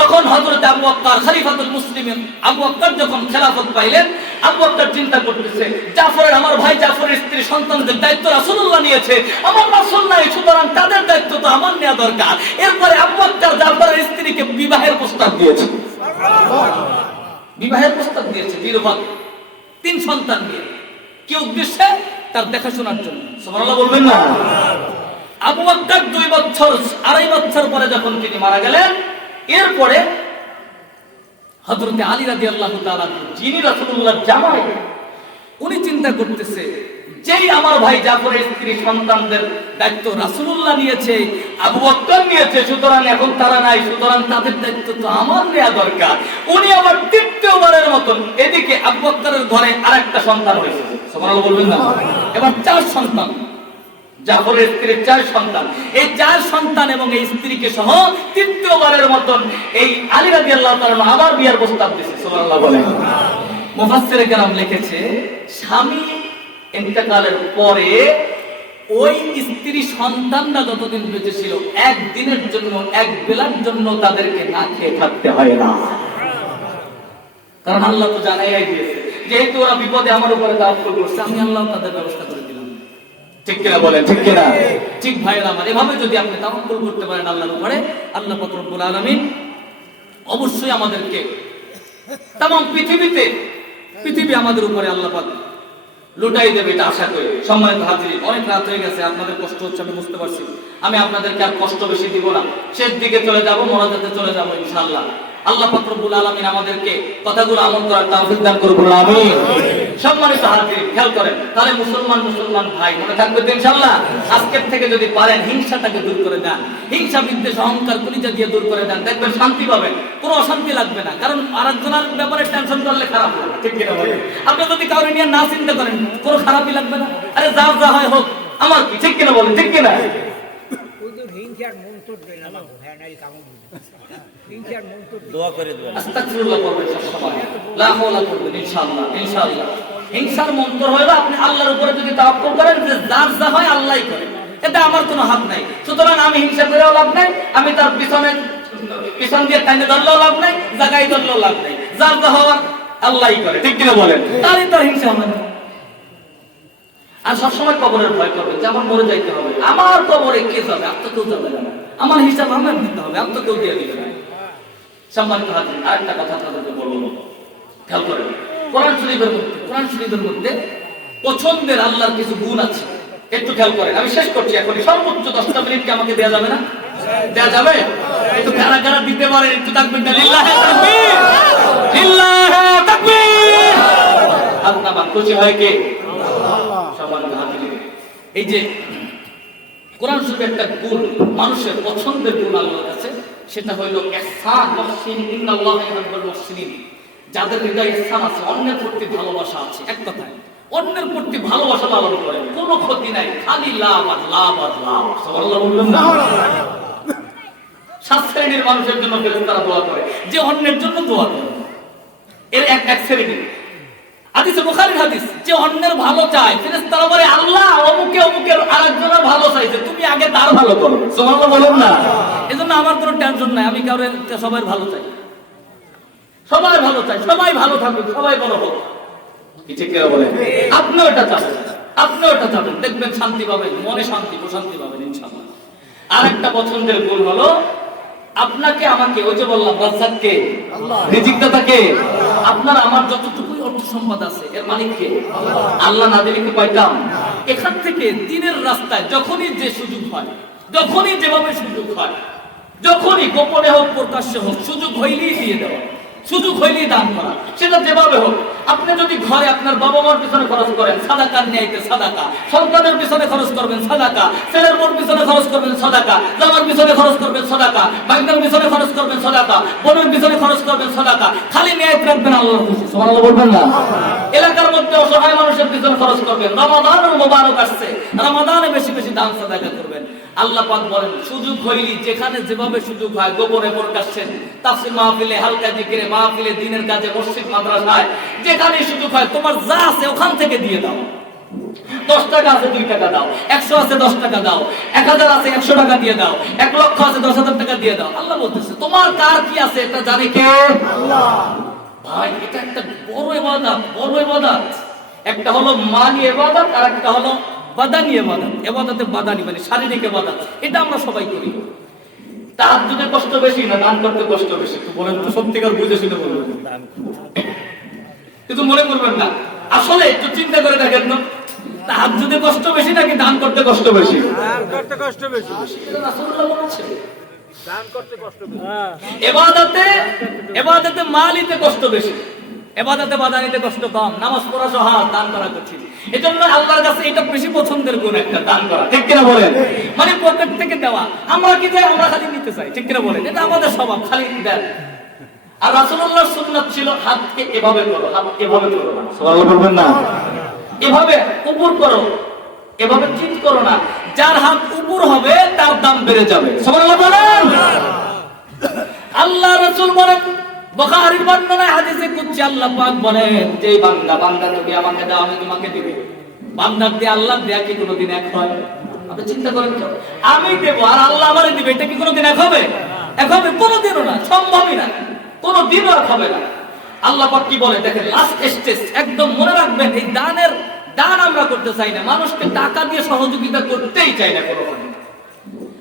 তখন হযরত আবু বকর খলিফাতুল মুসলিমিন, আবু বকর যখন খেলাফত পাইলেন, আবু বকর চিন্তা করতেছে, জাফরের, আমার ভাই জাফরের স্ত্রী সন্তানদের দায়িত্ব রাসূলুল্লাহ নিয়েছে, আমার রাসূল নাই, সুতরাং তাদের দায়িত্ব তো আমার নেওয়া দরকার। এরপরে আবু বকর জাফরের স্ত্রীকে বিবাহের প্রস্তাব দিয়েছে। বিবাহের প্রস্তাব দিয়েছে বীরবাগ 3 সন্তান নিয়ে। কি উদ্দেশ্যে? তার দেখাশোনার জন্য। সুবহানাল্লাহ বলবেন না? আবু বকর 2 বছর 2.5 বছর পরে যখন তিনি মারা গেলেন, এরপরে হযরত আলী রাদিয়াল্লাহু তাআলা, যিনি রাসূলুল্লাহর জামাই, উনি চিন্তা করতেছে, যেই আমার ভাই জাফরের স্ত্রী সন্তানদের দায়িত্ব রাসূলুল্লাহ নিয়েছে, আবু বকর নিয়েছে, সুতরাং এখন তারা নাই, সুতরাং তাদের দায়িত্ব তো আমার নেওয়া দরকার। উনি আবার 3য়বারের মতন, এদিকে আবু বকরের ঘরে আরেকটা সন্তান হয়েছে। সুবহানাল্লাহ বলবেন না? এবার 4 সন্তান, জাফরের স্ত্রীর 4 সন্তান। এই 4 সন্তান এবং এই স্ত্রীকে সহ 3য়বারের মতন এই আলী রাদিয়াল্লাহু তাআলা আবার বিয়ের প্রস্তাব দিয়েছে। সুবহানাল্লাহ বলেন। মুফাসসিরে কেরাম লিখেছে, স্বামী ইন্তেকালের পরে ওই স্ত্রী সন্তানরা যতদিন বেঁচে ছিল, একদিনের জন্য, এক বেলার জন্য তাদেরকে না খেয়ে থাকতে হয় না। কারণ আল্লাহ তো জানাই দিয়েছে, যেহেতু ওরা বিপদে আমার উপরে তাওয়াক্কুল করছে, আমি আল্লাহ তাদের ব্যবস্থা করে দিলাম। ঠিক কিনা বলেন? ঠিক কিনা? ঠিক ভাইরা আমার, এভাবে যদি আপনি তাওয়াক্কুল করতে পারেন আল্লাহর উপরে, আল্লাহ পাক রব্বুল আলামিন অবশ্যই আমাদেরকে তামাম পৃথিবী আমাদের উপরে আল্লাহ পাক লুটাই দেবে, এটা আশা করি। সম্মানিত হাজির, অনেক রাত হয়ে গেছে, আপনাদের কষ্ট হচ্ছে আমি বুঝতে পারছি। আমি আপনাদেরকে আর কষ্ট বেশি দিব না, শেষ দিকে চলে যাব, মোনাজাতে চলে যাব ইনশাআল্লাহ। আল্লাহ পাক রব্বুল আলামিন আমাদেরকে কথাগুলো আমল করার তৌফিক দান করুন, আমিন। সম্মানিত হাজির, খেয়াল করেন, তাহলে মুসলমান ভাই মনে থাকবে তো ইনশাআল্লাহ। আজকের থেকে যদি পারেন হিংসাটাকে দূর করে দেন, হিংসা, বিদ্বেষ, অহংকার, কলিজা দিয়ে দূর করে দেন, দেখবেন শান্তি পাবেন, কোনো অশান্তি লাগবে না। কারণ আরেকজনের ব্যাপারে টেনশন করলে খারাপ লাগে। ঠিক কিনা বলেন? আপনি যদি কাউকে নিয়ে না চিন্তা করেন, কোনো খারাপই লাগবে না। আরে যা যা হয় হোক, আমার কি? ঠিক কিনা বলেন? ঠিক কিনা? দোয়া করে দেবেন, আস্তাগফিরুল্লাহ করবেন সবসময়, লা হাওলা করবেন ইনশাআল্লাহ। ইনশাআল্লাহ হিংসার মন্ত্র হলো আপনি আল্লাহর উপরে যদি তাওয়াক্কুল করেন, যে যার যা হয় আল্লাহই করে, এতে আমার কোনো হাত নাই। সুতরাং আমি হিংসা করেও লাভ নাই, আমি তার পিছন দিয়ে টাইনে ধরলেও লাভ নাই, জায়গায় ধরলেও লাভ নাই। যার যা হওয়ার আল্লাহই করে। ঠিক কিনা বলেন? তারই তার হিংসা হবে না। আর সবসময় কবরের ভয় করবেন যে আমার মরে যাইতে হবে, আমার কবরে কে যাবে, আর তো কেউ যাবে না, আমার হিসাব আমার দিতে হবে, আর তো কেউ দিয়ে দিবে না। সম্মানিত হাজির, আরেকটা কথা আপনাদেরকে বলবো, খেয়াল করেন, কোরআন শরীফের মধ্যে পছন্দের আল্লাহর কিছু গুণ আছে, একটু খেয়াল করেন। আমি শেষ করছি এখন, সর্বোচ্চ 10টা মিনিট কি আমাকে দেয়া যাবে না? দেয়া যাবে? একটু কারা কারা দিতে পারেন, একটু তাকবীর দেন, লিল্লাহি তাকবীর, লিল্লাহি তাকবীর। আপনার খুশি হয় কে? সম্মানিত হাজির, এই যে কোরআন শরীফের একটা গুণ, মানুষের পছন্দের গুণ আল্লাহর কাছে, সেটা হইল ইহসান, মুহসিন, ইন্নাল্লাহা ইউহিব্বুল মুহসিনিন। যাদের হৃদয়ে ইহসান আছে, অন্যের প্রতি ভালোবাসা আছে, এক কথায় অন্যের প্রতি ভালোবাসা লালন করে, কোনো ক্ষতি নাই, খালি লাভ আর লাভ আর লাভ। সুবহানাল্লাহ বলবেন না? 7 শ্রেণীর মানুষের জন্য ফেরেশতারা দোয়া করে, যে অন্যের জন্য দোয়া করে, এর এক শ্রেণী। হাদিসে বুখারীর হাদিস, যে অন্যের ভালো চায়, ফেরেশতারা বলে আল্লাহ অমুকের আরেকজনের ভালো চাইছে, তুমি আগে তার ভালো করো। সুবহানাল্লাহ বলেন না? এজন্য আমার কোনো টেনশন নাই, আমি সবাই ভালো চাই, সবাই ভালো চাই, সবাই ভালো থাকুক, সবাই বড় হোক। কি ঠিক করে বলেন? আপনিও এটা চাবেন, আপনিও এটা চাবেন, দেখবেন শান্তি পাবেন, মনে শান্তি প্রশান্তি পাবেন ইনশাআল্লাহ। আর একটা পছন্দের গুণ হলো আপনাকে আমাকে, ওই যে বললাম রাজ্জাককে, রিজিকদাতাকে, আপনার আমার যতটুকু অর্থ সম্পদ আছে এর মালিক কে? আল্লাহ না দিলে কি পাইতাম? এখান থেকে দিনের রাস্তায় যখনই যে সুযোগ হয়, যখনই যেভাবে সুযোগ হয়, যখনই গোপনে হোক প্রকাশ্যে হোক, সুযোগ হইলেই দিয়ে দেওয়া, সুযোগ হইলেই দান করা, সেটা যেভাবে হোক। আপনি যদি ঘরে আপনার বাবা মার পিছনে খরচ করেন সাদাকার ন্যায়তে সাদাকা, সন্তানের পিছনে খরচ করবেন সাদাকা, ছেলের বোর পিছনে খরচ করবেন সাদাকা, জামার পিছনে খরচ করবেন সাদাকা, ভাইদের পিছনে খরচ করবেন সাদাকা, বোনের পিছনে খরচ করবেন সাদাকা, খালি ন্যায় রাখবেন আল্লাহর খুশি। সুবহানাল্লাহ বলবেন না? এলাকার মধ্যে অসহায় মানুষের পিছনে খরচ করবেন, রমাদানের মোবারক আসছে, রমাদানে বেশি বেশি দান সাদাকা করবেন। আল্লাহ পাক বলেন সুযোগ হইলি যেখানে যেভাবে সুযোগ হয়, গোপনে প্রকাশ্যে, তাফসীর মাহফিলে, হালকা জিকিরে মাহফিলে, দ্বীনের কাজে, মসজিদ মাদ্রাসায়, যেখানে সুযোগ হয় তোমার যা আছে ওখান থেকে দিয়ে দাও। 10 টাকা আছে 2 টাকা দাও, 100 আছে 10 টাকা দাও, 1000 আছে 100 টাকা দিয়ে দাও, 1 লক্ষ আছে 10,000 টাকা দিয়ে দাও। আল্লাহ বলতেছে তোমার কার কি আছে এটা জানে কে? আল্লাহ। ভাই এটা একটা বড় ইবাদত, বড় ইবাদত। একটা হলো মালি ইবাদত আর একটা হলো বাদানি ইবাদত। ইবাদতে বাদানি মানে শারীরিক ইবাদত, এটা আমরা সবাই করি। তাহাজ্জুদে কষ্ট বেশি না দান করতে কষ্ট বেশি? একটু বলেন তো, সত্যিকার বুঝে শুনে বলবেন, কিন্তু মনে করবেন না। আসলে একটু চিন্তা করে দেখেন তো, তাহাজ্জুদে কষ্ট বেশি নাকি দান করতে কষ্ট বেশি? দান করতে কষ্ট বেশি। এটা রাসূলুল্লাহ বলেছেন দান করতে কষ্ট বেশি। ইবাদতে মালিতে কষ্ট বেশি, ইবাদতে বাদানিতে কষ্ট কম। নামাজ পড়া সহজ, দান করা কঠিন। এজন্য আল্লাহর কাছে এটা বেশি পছন্দের গুণ একটা, দান করা। ঠিক কিনা বলেন? মানে পকেট থেকে দেওয়া। আমরা কি চাই? আমরা খালি নিতে চাই। ঠিক কিনা বলেন? এটা আমাদের স্বভাব, খালি দেন। আর রাসূলুল্লাহর সুন্নাত ছিল হাতকে এভাবে করো, হাত এভাবে করো না। সুবহানাল্লাহ বলবেন না? এভাবে উপর করো, এভাবে চিৎ করো না। যার হাত উপর হবে তার দাম বেড়ে যাবে। সুবহানাল্লাহ বলেন। আল্লাহ রাসূল বলেন, বুখারীর বর্ণনায় হাদিসে কুদসি আল্লাহ পাক বলেন, যে বান্দা তুমি আমাকে দাও আমি তোমাকে দেব। বান্দার দিয়ে আল্লাহ দেয়া কি কোনোদিন এক হয়? আপনি চিন্তা করেন তো, আমি দেব আর আল্লাহ আমারে দিবে, এটা কি কোনোদিন এক হবে? এক হবে? কোনোদিনও না, সম্ভবই না, কোনোদিনও এক হবে না। আল্লাহ পাক কি বলে দেখেন, লাস্ট স্টেজ, একদম মনে রাখবেন, এই দান আমরা করতে চাই না, মানুষকে টাকা দিয়ে সহযোগিতা করতেই চাই না কোনোভাবে।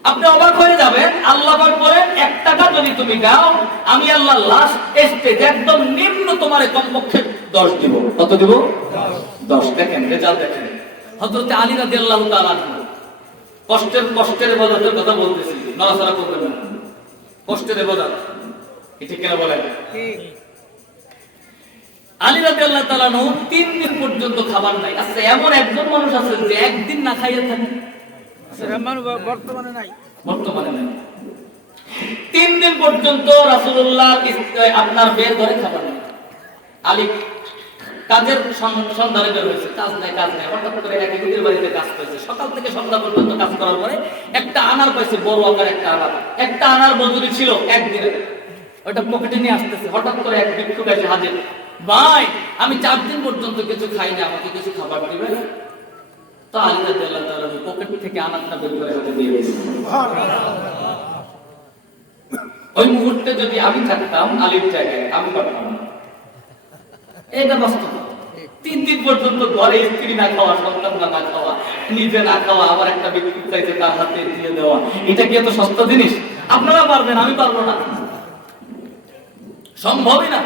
আপনি অবাক হয়ে যাবেন, আল্লাহ পাক বলেন 1 টাকা যদি তুমি দাও, আমি আল্লাহ লাস্ট স্টেজ একদম নিম্ন তোমারে কমপক্ষে 10 দিব। কত দিব? 10। দেখেন রেজাল্ট দেখেন। হযরত আলী রাদিয়াল্লাহু তাআলা কষ্টের ইবাদতের কথা বলতেছি, নড়াচড়া করবেন না, কষ্টের ইবাদত। এটা কেন বলেন? আলী রাদিয়াল্লাহু তাআলা 3 দিন পর্যন্ত খাবার নাই। আচ্ছা, এমন একজন মানুষ আছে যে একদিন না খাইয়া থাকে? বর্তমানে নাই। বর্তমানে নাই। 3 দিন পর্যন্ত রাসূলুল্লাহ আপনার বের ঘরে খাবার নেই। আলী কাজের সন্ধানে বের হয়েছে, কাজ নাই। হঠাৎ করে এক ইহুদির বাড়িতে কাজ পেয়েছে। সকাল থেকে সন্ধ্যা পর্যন্ত কাজ করার পরে একটা আনার পাইছে, বড় আকার একটা আনার মজুরি ছিল একদিনের। ওটা পকেটে নিয়ে আসতেছে, হঠাৎ করে এক ভিক্ষুক এসে হাজির। ভাই, আমি 4 দিন পর্যন্ত কিছু খাই না, আমাকে কিছু খাবার দিবেন? তো আলী রাদিয়াল্লাহু তাআলা পকেট থেকে আনারটা বের করে হাতে দিয়ে দিয়েছে। ওই মুহূর্তে যদি আমি থাকতাম আলীর জায়গায়, আমি পারতাম না। এটা বাস্তব। 3 দিন পর্যন্ত ঘরে স্ত্রী না খাওয়া, সন্তান না খাওয়া, নিজে না খাওয়া, আবার একটা ব্যক্তি চাইতে তার হাতে দিয়ে দেওয়া, এটা কি এত সস্তা জিনিস? আপনারা পারবেন, আমি পারবো না, সম্ভবই না।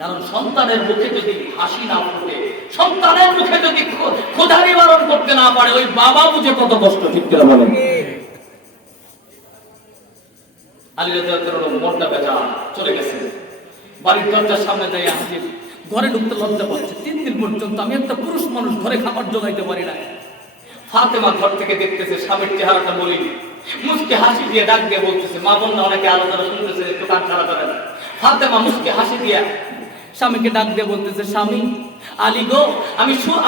কারণ সন্তানের মুখে যদি হাসি না ফুটে, সন্তানের মুখে যদি ক্ষুধা নিবারণ করতে না পারে, ওই বাবা বুঝে কত কষ্ট। ঠিক করে বলেন। আলী রাদিয়াল্লাহু তাআলা মনটা বেজা, চলে গেছে। বাড়ির দরজার সামনে যাই হাজির, ঘরে ঢুকতে লজ্জা পাচ্ছে। 3 দিন পর্যন্ত আমি একটা পুরুষ মানুষ, ঘরে খাবার জোগাইতে পারি না। ফাতেমা ঘর থেকে দেখতেছে স্বামীর চেহারাটা মলিন, মুচকে হাসি দিয়ে ডাক দিয়ে বলতেছে, মা বোন অনেকে আলোচনা শুনতেছে, একটু কান খাড়া করেন। ফাতেমা মুচকে হাসি দিয়ে স্বামীকে ডাক দিয়ে বলতেছে, স্বামী, আলী গো,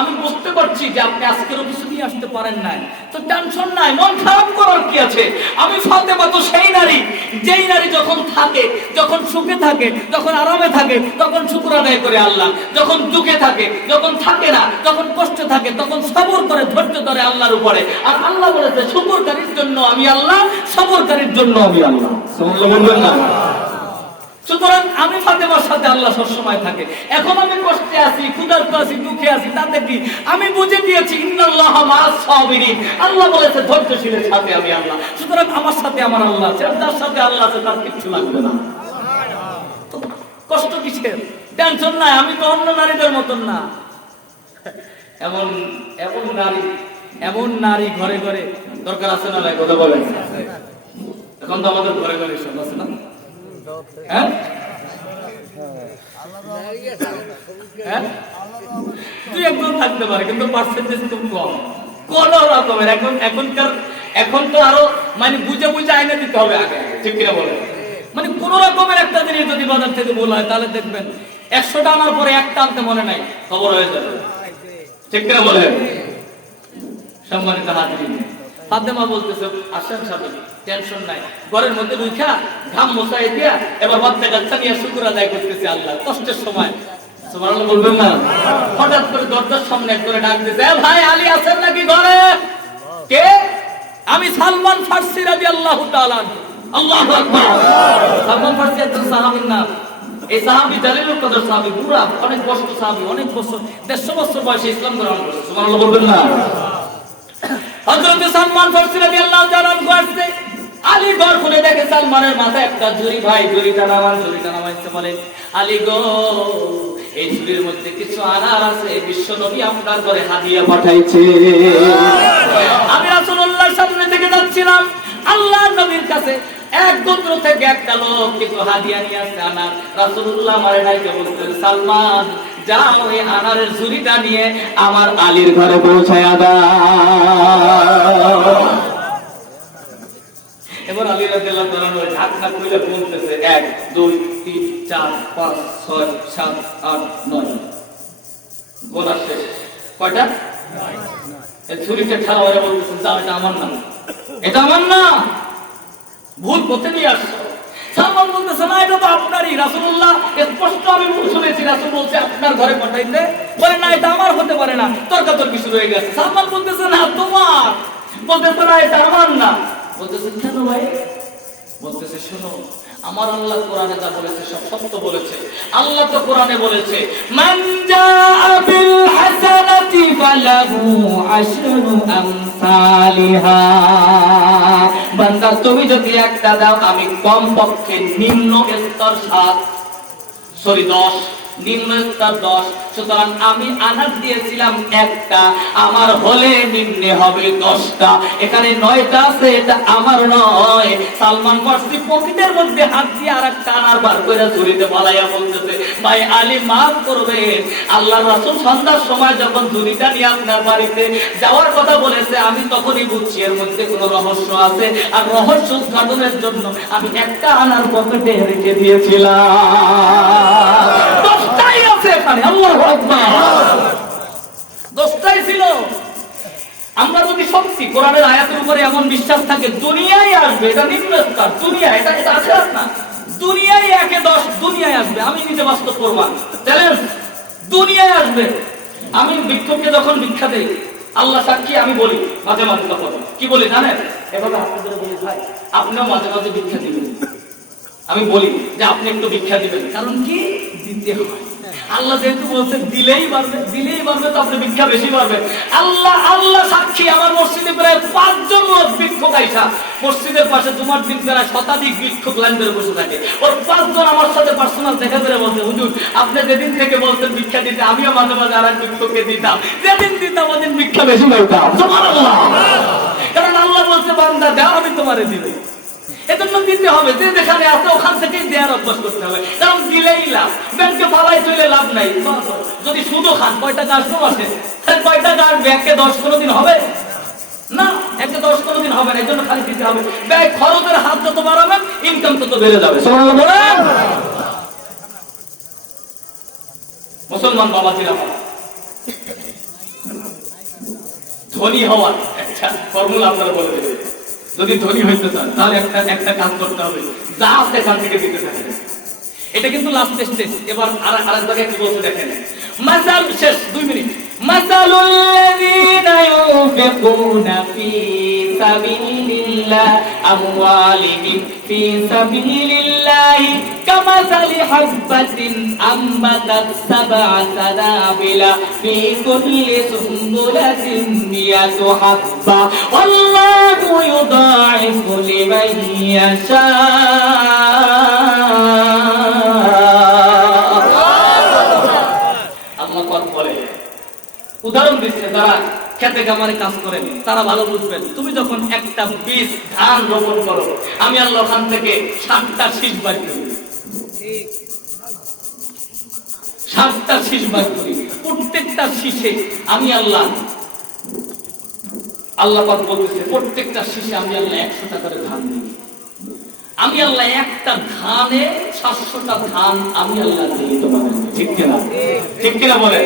আমি বুঝতে পারছি যে আপনি আজকেরও কিছু নিয়ে আসতে পারেন নাই, তো টেনশন নাই, মন খারাপ করার কি আছে? আমি ফাতেমা তো সেই নারী, যেই নারী যখন থাকে, যখন সুখে থাকে, যখন আরামে থাকে, তখন শুকর আদায় করে আল্লাহ, যখন দুঃখে থাকে, যখন থাকে না, যখন কষ্টে থাকে, তখন সবর করে, ধৈর্য ধরে আল্লাহর উপরে। আর আল্লাহ বলেছে শুকরকারীর জন্য আমি আল্লাহ, সবরকারীর জন্য আমি আল্লাহ। সুবহানাল্লাহ বলবেন না? সুতরাং আমি ফাতেমার সাথে আল্লাহ সবসময় থাকে। এখন আমি কষ্টে আছি, ক্ষুধার্ত আছি, দুঃখে আছি, তাতে কি? আমি বুঝে দিয়েছি ইন্নাল্লাহা মাআস সাবিরিন, আল্লাহ বলেছে ধৈর্যশীলের সাথে আমি আল্লাহ। সুতরাং আমার সাথে আমার আল্লাহ আছে, আর যার সাথে আল্লাহ আছে তার কিচ্ছু লাগবে না। তো কষ্ট কিসের? টেনশন নাই, আমি তো অন্য নারীদের মতন না। এমন এমন নারী, এমন নারী ঘরে ঘরে দরকার আছে না? কথা বলেন। এখন তো আমাদের ঘরে ঘরে সব আছে না? হ্যাঁ, হ্যাঁ? তুই একজন থাকতে পারে, কিন্তু পার্সেন্টেজ খুব কম, কোন রকমের। এখন তো আরো মানে বুঝে বুঝে আইনে দিতে হবে আগে, ঠিক কিনা বলে? মানে কোন রকমের একটা জিনিস যদি বাজার থেকে বলা হয়, তাহলে দেখবেন 100টা আনার পরে একটা আনতে মনে নাই, খবর হয়ে যাবে, ঠিক কিনা বলে? সম্মানিত হাজিরিন, ফাতেমা বলতেছে, আসেন সাথে, টেনশন নাই। ঘরের মধ্যে রুইখা ঘাম মোছাই দিয়া এবার বাচ্চা কাচ্চা নিয়ে শুকর আদায় করতেছে আল্লাহ কষ্টের সময়। সুবহানাল্লাহ বলবেন না? হঠাৎ করে দরজার সামনে করে ডাক দিয়েছে, ভাই আলী আছেন নাকি ঘরে? কে? আমি সালমান ফারসি রাদিয়াল্লাহু তাআলা। আল্লাহু আকবার। সালমান ফারসি একজন সাহাবীর নাম। এই সাহাবী জালিলুল কদর সাহাবী, পুরা অনেক বছর সাহাবী, অনেক বছর, 150 বছর বয়সে ইসলাম গ্রহণ করেছে। সুবহানাল্লাহ বলবেন না? হযরত সালমান ফারসি রাদিয়াল্লাহু তাআলা আসছে, আলী ঘর খুলে দেখে সালমানের মাথায় একটা ঝুড়ি। ভাই ঝুড়িটা নামাইছে, বলে আলী গো, এই ঝুড়ির মধ্যে কিছু আনার আছে, বিশ্ব নবী আপনার ঘরে হাদিয়া পাঠাইছে। আমি রাসূলুল্লাহর সামনে থেকে যাচ্ছিলাম, আল্লাহর নবীর কাছে এক গোত্র থেকে একটা লোক কিছু হাদিয়া নিয়ে আসছে, আনার। রাসূলুল্লাহ আমারে ডাইকে বলতেন, সালমান যাও এই আনারের ঝুড়িটা নিয়ে আমার আলীর ঘরে পৌঁছায়া দাও। এবার আলী রাদিয়াল্লাহু তাআলা ঢাকনা খুলে বলতেছে, 1 2 3 4 5 6 7 8 9 গোনা শেষ। কয়টা? এই ছুরিটা ঠাড়া বলতেছে, যাও এটা আমার না, এটা আমার না, ভুল পথে নিয়ে আসছো। সালমান বলতেছে, না এটা তো আপনারই। রাসূলুল্লাহ স্পষ্ট আমি শুনেছি, রাসূল বলছে আপনার ঘরে পাঠাইতে, বলে না এটা আমার হতে পারে না, তর্কাতর্কি শুরু হয়ে গেছে। সালমান বলতেছে, না তোমার, বলতেছে না এটা আমার না। বলতেছে কেন ভাই? বলতেছে শোনো, আমার আল্লাহ কোরআনে যা বলেছে সব সত্য বলেছে। আল্লাহ তো কোরআনে বলেছে, মান জাআ বিল হাসানাতি ফালাহু আশরু আমসালিহা। বান্দা তুমি যদি একটা দাও, আমি কম পক্ষে নিম্ন স্তর 10, নিম্ন স্তর 10। সুতরাং আমি আনার দিয়েছিলাম একটা, আমার হলে নিম্নে হবে 10টা। এখানে 9টা আছে, এটা আমার নয়। সালমান ফারসি পকেটের মধ্যে হাত দিয়ে আরেকটা আনার বার করে ঝুড়িতে বলাইয়া বলতেছে, ভাই আলী মাফ করবেন, আল্লাহর রাসূল সন্ধ্যার সময় যখন ঝুড়িটা নিয়ে আপনার বাড়িতে যাওয়ার কথা বলেছে, আমি তখনই বুঝছি এর মধ্যে কোনো রহস্য আছে, আর রহস্য উদ্ঘাটনের জন্য আমি একটা আনার পকেটে রেখে দিয়েছিলাম। 10টাই আছে এখানে, আল্লাহু আকবার। 10টাই ছিল। আমরা যদি সত্যি কোরআনের আয়াতের উপরে এমন বিশ্বাস থাকে, দুনিয়ায় আসবে, এটা নিম্ন স্তর, দুনিয়া, এটা আখিরাত না। দুনিয়ায় 1 10 দুনিয়ায় আসবে। আমি নিজে বাস্তব প্রমাণ, চ্যালেঞ্জ, দুনিয়ায় আসবে। আমি ভিক্ষুককে যখন ভিক্ষা দেই, আল্লাহ সাক্ষী, আমি বলি মাঝে মাঝে, তখন কি বলি জানেন? এভাবে আপনাদের বলি, ভাই আপনিও মাঝে মাঝে ভিক্ষা দিবেন। আমি বলি যে আপনি একটু ভিক্ষা দিবেন, কারণ কি? দিতে হয়। আল্লাহ যেহেতু বলছে দিলেই পারবে, তো আপনি ভিক্ষা বেশি পারবেন। আল্লাহ সাক্ষী, আমার মসজিদে প্রায় 5 জন লোক ভিক্ষুক আইসা, মসজিদের পাশে জুমার দিন প্রায় শতাধিক ভিক্ষুক লাইন ধরে বসে থাকে। ওর 5 জন আমার সাথে পার্সোনাল দেখা করে বলছে, হুজুর আপনি যেদিন থেকে বলছেন ভিক্ষা দিতে, আমিও মাঝে মাঝে আর এক ভিক্ষুককে দিতাম, যেদিন দিতাম ওদিন ভিক্ষা বেশি পাইতাম। সুবহানাল্লাহ। কারণ আল্লাহ বলছে, বান্দা দাও, আমি তোমারে দিব। এজন্য দিতে হবে, যে যেখানে আছে ওখান থেকেই দেওয়ার অভ্যাস করতে হবে। কারণ দিলেই লাভ, ব্যাংকে পালাই চলে লাভ নাই। যদি শুধু খান, কয় টাকা আসবে মাসে? কয় টাকা আসবে? 1 10 কোনোদিন হবে না, 1 10 কোনোদিন হবে না। এজন্য খালি দিতে হবে। ব্যয় খরচের হাত যত বাড়াবেন, ইনকাম তত বেড়ে যাবে। সুবহানাল্লাহ বলেন। মুসলমান বাবাজিরা, ধনী হওয়ার একটা ফর্মুলা আপনারা বলে দেবেন। যদি ধনী হইতে চান, তাহলে একটা কাজ করতে হবে, যা আছে এখান থেকে দিতে থাকেন। এটা কিন্তু লাস্ট স্টেজ। এবার আরেক জায়গায় কি বলতে দেখেন, মাসাল শেষ 2 মিনিট। মাসালুল্লাযীনা ইউনফিকুনা ফী সাবিলিল্লাহ আমওয়ালিহিম ফী সাবিলিল্লাহি কামাসালি হাববাতিন আম্বাতাত সাবআ সানাবিলা ফী কুল্লি সুম্বুলাতিন মিয়াতু হাব্বা ওয়াল্লাহু ইউদাঈফু লিমান ইয়াশা। উদাহরণ দিচ্ছে যারা খেতে খামারে কাজ করেন তারা ভালো বুঝবেন। তুমি যখন একটা বীজ ধান রোপণ করো, আমি আল্লাহ ওখান থেকে 7টা শীষ বার করি, 7টা শীষ বার করি। প্রত্যেকটা শীষে আমি আল্লাহ পাক বলতেছে প্রত্যেকটা শীষে আমি আল্লাহ 100 টাকা করে ধান দিই। আমি আল্লাহ একটা ধানে 700টা ধান আমি আল্লাহ দিই তোমাদের। ঠিক কিনা? ঠিক কিনা বলে?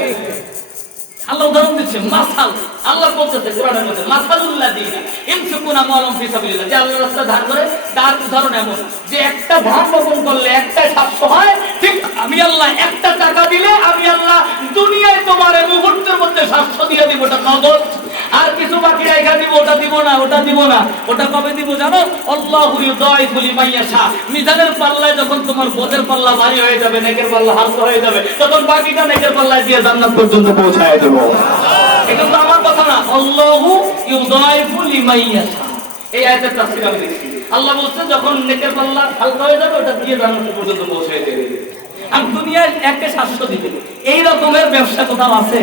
আল্লাহ উদাহরণ দিচ্ছে। মাসাল আল্লাহ বলতেছে কোরআনের মধ্যে মাসালুল্লাযীনা ইউনফিকুনা আমওয়ালাহুম ফী সাবিলিল্লাহ, যে আল্লাহর রাস্তায় ধান করে তার উদাহরণ এমন যে একটা ধান বপন করলে একটা 700 হয়। ঠিক আমি আল্লাহ একটা টাকা দিলে আমি আল্লাহ দুনিয়ায় তোমার মুহূর্তের মধ্যে 700 দিয়ে দিব, ওটা নগদ। আর কিছু বাকি রেখে দিব, ওটা দিব না, ওটা দিব না। ওটা কবে দিব জানো? আল্লাহু ইউদাঈফু লিমান ইয়াশা। মিজানের পাল্লায় যখন তোমার বোঝের পাল্লা ভারী হয়ে যাবে, নেকের পাল্লা হালকা হয়ে যাবে, তখন বাকিটা নেকের পাল্লায় দিয়ে জান্নাত পর্যন্ত পৌঁছায় দেব। এটা তো আমার কথা না, আল্লাহু ইউদাঈফু লিমান ইয়াশা। এই আয়াতের তাফসীর আমি দেখি। আল্লাহ বলছেন যখন নেকের পাল্লা হালকা হয়ে যাবে, ওটা দিয়ে জান্নাত পর্যন্ত পৌঁছায় দেবে। আর দুনিয়ায় একে 700 দিবে। এই রকমের ব্যবসা কোথাও আছে?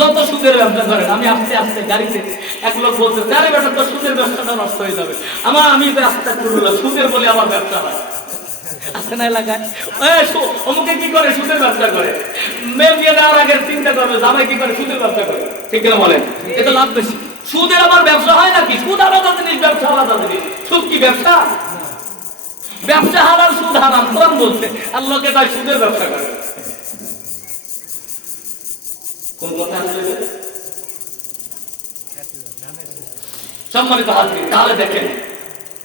যত সুদের ব্যবসা করেন, আমি আস্তে আস্তে গাড়িতে এক লোক বলতে আরে বেটা তো সুদের ব্যবসাটা নষ্ট হয়ে যাবে, আমি রাস্তা করলাম সুদের বলে আমার ব্যবসা হয়। আছে না এলাকায়? অমুকে কি করে? সুদের ব্যবসা করে। মেয়ে বিয়ে দেওয়ার আগে চিন্তা করবে জামাই কি করে? সুদের ব্যবসা করে। ঠিক কিনা বলেন? এটা লাভ বেশি। সুদের আবার ব্যবসা হয় নাকি? সুদ আলাদা জিনিস, ব্যবসা আলাদা জিনিস। সুদ কি ব্যবসা? ব্যবসা হালাল, সুদ হারাম। কোরআন বলছে আল্লাহকে তাই সুদের ব্যবসা করে। কোন কথা আসলে? সম্মানিত হাজির, তাহলে দেখেন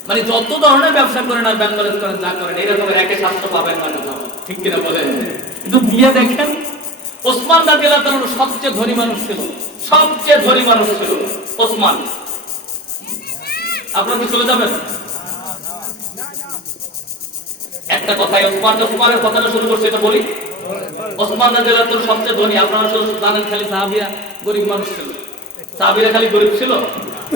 মানে যত ধরনের ব্যবসা করেন আর ব্যাংক ব্যালেন্স করেন, যা করেন এরকমের একে 700 পাবেন না। ঠিক কিনা বলেন? একটু দিয়ে দেখেন। ওসমান রাদিয়াল্লাহু তাআলা সবচেয়ে ধনী মানুষ ছিল, সবচেয়ে ধনী মানুষ ছিল ওসমান। আপনারা কি চলে যাবেন? একটা কথাই ওসমানের কথাটা শুরু করছে, এটা বলি। ওসমান রাদিয়াল্লাহু তাআলা সবচেয়ে ধনী। আপনারা শুধু জানেন খালি সাহাবীরা গরিব মানুষ ছিল, সাহাবীরা খালি গরিব ছিল।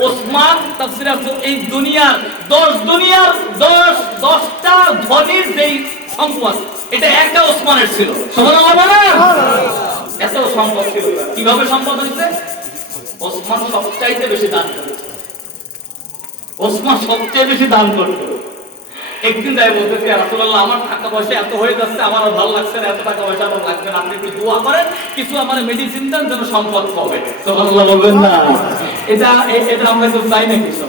ওসমান তাফসীরে আছে এই দুনিয়ার 10টা ধনীর যেই সম্পদ, এটা একটা ওসমানের ছিল। সুবহানাল্লাহ বলেন। এত সম্পদ ছিল। কিভাবে সম্পদ হয়েছে? ওসমান সবচাইতে বেশি দান করেছে। ওসমান সবচেয়ে বেশি দান করত। একদিন যাই বলতেছি রাসূলুল্লাহ আমার টাকা পয়সা এত হয়ে যাচ্ছে, আমার ভালো লাগছে না, এত টাকা পয়সা আমার লাগবে না, আপনি একটু দোয়া করেন, কিছু আমার মেডিসিন দেন যেন সম্পদ কমে। সুবহানাল্লাহ বলবেন না? এটা আমরা তো চাই না। কিছু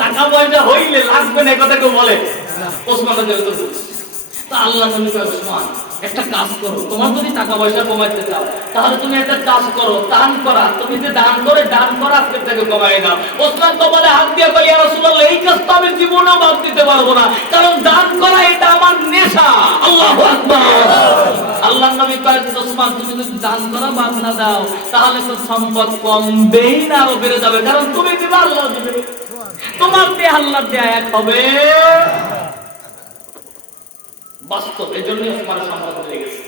টাকা পয়সা হইলে লাগবে না, কথা কেউ বলে? ওসমান রাদিয়াল্লাহু তাআলা তা আল্লাহ নবী কয় ওসমান একটা কাজ করো, তোমার যদি টাকা পয়সা কমাইতে চাও তাহলে তুমি একটা কাজ করো, দান করা। তুমি যে দান করা আজকের থেকে কমাই দাও। ওসমান তো বলে হাত দিয়ে বলি ইয়া রাসূলুল্লাহ এই কাজ তো আমি জীবনেও বাদ দিতে পারবো না, কারণ দান করা এটা আমার নেশা। আল্লাহু আকবার। আল্লাহ নবী কয় ওসমান তুমি যদি দান করা বাদ না দাও তাহলে তো সম্পদ কমবেই না, আরো বেড়ে যাবে, কারণ তুমি দিবা আল্লাহ দিবে, তোমার দিয়ে আল্লাহ দেয়া এক হবে। বাস্তব। এই জন্যই ওসমানের সম্পদ হয়ে গেছে।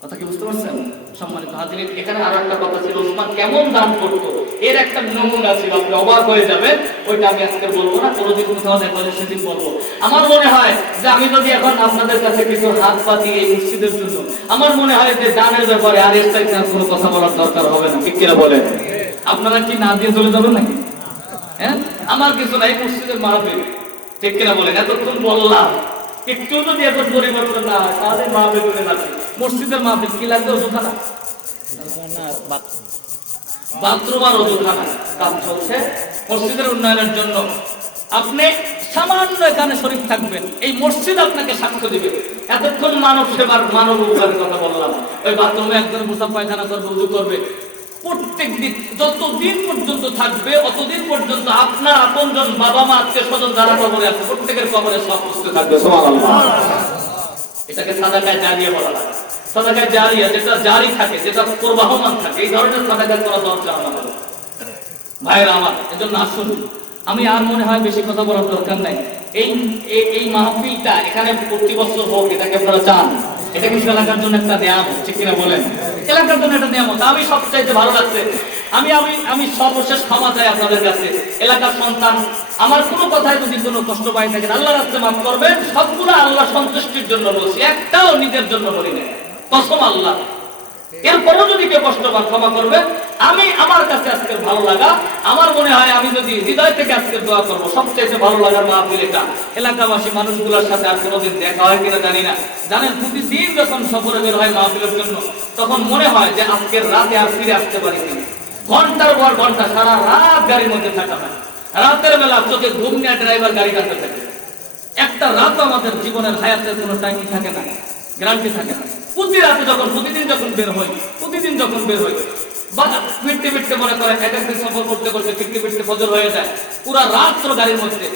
কথা কি বুঝতে পারছেন? সম্মানিত হাজিরিন, এখানে আরো একটা কথা ছিল, ওসমান কেমন দান করতো এর একটা নমুনা ছিল, আপনি অবাক হয়ে যাবেন। ওইটা আমি আজকে বলবো না, কোনোদিন কোথাও দেখলে সেদিন বলবো। আমার মনে হয় যে আমি যদি এখন আপনাদের কাছে কিছু হাত পাতি এই মসজিদের জন্য, আমার মনে হয় যে দানের ব্যাপারে আর এর চাইতে কোনো কথা বলার দরকার হবে না। ঠিক কিনা বলেন? আপনারা কি না দিয়ে চলে যাবেন নাকি? হ্যাঁ, আমার কিছু নাই, মসজিদের মাহফিল। ঠিক কিনা বলেন? এতক্ষণ বললাম, একটু যদি এখন পরিবর্তন না হয় তাহলে মাহফিল করে যাচ্ছে। মসজিদের মাহফিল কি লাগবে? ওজুখানা, বাথরুম আর ওজুখানা কাজ চলছে মসজিদের উন্নয়নের জন্য। আপনি সামান্য এখানে শরীফ থাকবেন, এই মসজিদ আপনাকে সাক্ষ্য দিবে। এতক্ষণ মানব সেবার, মানব উপকারের কথা বললাম। ওই বাথরুমে একজন মুসাফ পায়খানা করবে, উজু করবে, প্রত্যেক দিন যতদিন পর্যন্ত থাকবে অতদিন পর্যন্ত আপনার আপনজন, বাবা মা, আত্মীয় স্বজন যারা কবরে আছে প্রত্যেকের কবরে সব বস্তু থাকবে। সুবহানাল্লাহ। এটাকে সাদাকায়ে জারিয়া বলা হয়। সাদাকা জারিয়া, যেটা জারি থাকে, যেটা প্রবাহমান থাকে, এই ধরনের সাদাকা করা দরকার আমাদের ভাইরা আমার। এজন্য আসুন, আমি আর মনে হয় বেশি কথা বলার দরকার নাই। এই মাহফিলটা এখানে প্রতি বছর হোক, এটাকে আপনারা চান। এটা কিন্তু এলাকার জন্য একটা নিয়ামত, ঠিক কিনা বলেন? এলাকার জন্য একটা নিয়ামত। আমি সবচাইতে ভালো লাগছে, আমি আমি আমি সর্বশেষ ক্ষমা চাই আপনাদের কাছে, এলাকার সন্তান। আমার কোনো কথায় যদি কোনো কষ্ট পাই থাকেন, আল্লাহর রাস্তায় মাফ করবেন। সবগুলো আল্লাহ সন্তুষ্টির জন্য বলছি, একটাও নিজের জন্য বলি না, কসম আল্লাহ। এরপরও যদি কেউ কষ্ট পান ক্ষমা করবে। আমি আমার কাছে আজকের ভালো লাগা, আমার মনে হয় আমি যদি হৃদয় থেকে আজকে দোয়া করবো, সবচেয়ে ভালো লাগার মাহফিল এটা। এলাকাবাসী মানুষগুলোর সাথে আর কোনোদিন দেখা হয় কিনা জানি না। জানেন, প্রতিদিন যখন সফরে বের হয় মাহফিলের জন্য, তখন মনে হয় যে আজকের রাতে আর ফিরে আসতে পারি কিনা। ঘন্টার পর ঘন্টা সারা রাত গাড়ির মধ্যে থাকা হয়। রাতের বেলা চোখে ঘুম নিয়ে ড্রাইভার গাড়ি টানতে থাকে। একটা রাত আমাদের জীবনের হায়াতের কোনো টাইম থাকে না, গ্যারান্টি থাকে না। প্রতিদিন যখন বের হই, ফিরতে ফিরতে মনে করে এক একদিন সফর করতে করতে ফিরতে ফিরতে ফজর হয়ে যায়, পুরা রাত্র গাড়ির মধ্যে।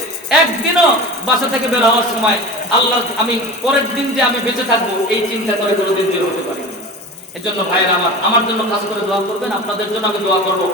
একদিনও বাসা থেকে বের হওয়ার সময় আল্লাহ, আমি পরের দিন যে আমি বেঁচে থাকবো এই চিন্তা করে কোনোদিন বের হতে পারি। এজন্য ভাইয়েরা আমার জন্য খাস করে দোয়া করবেন, আপনাদের জন্য আমি দোয়া করবো।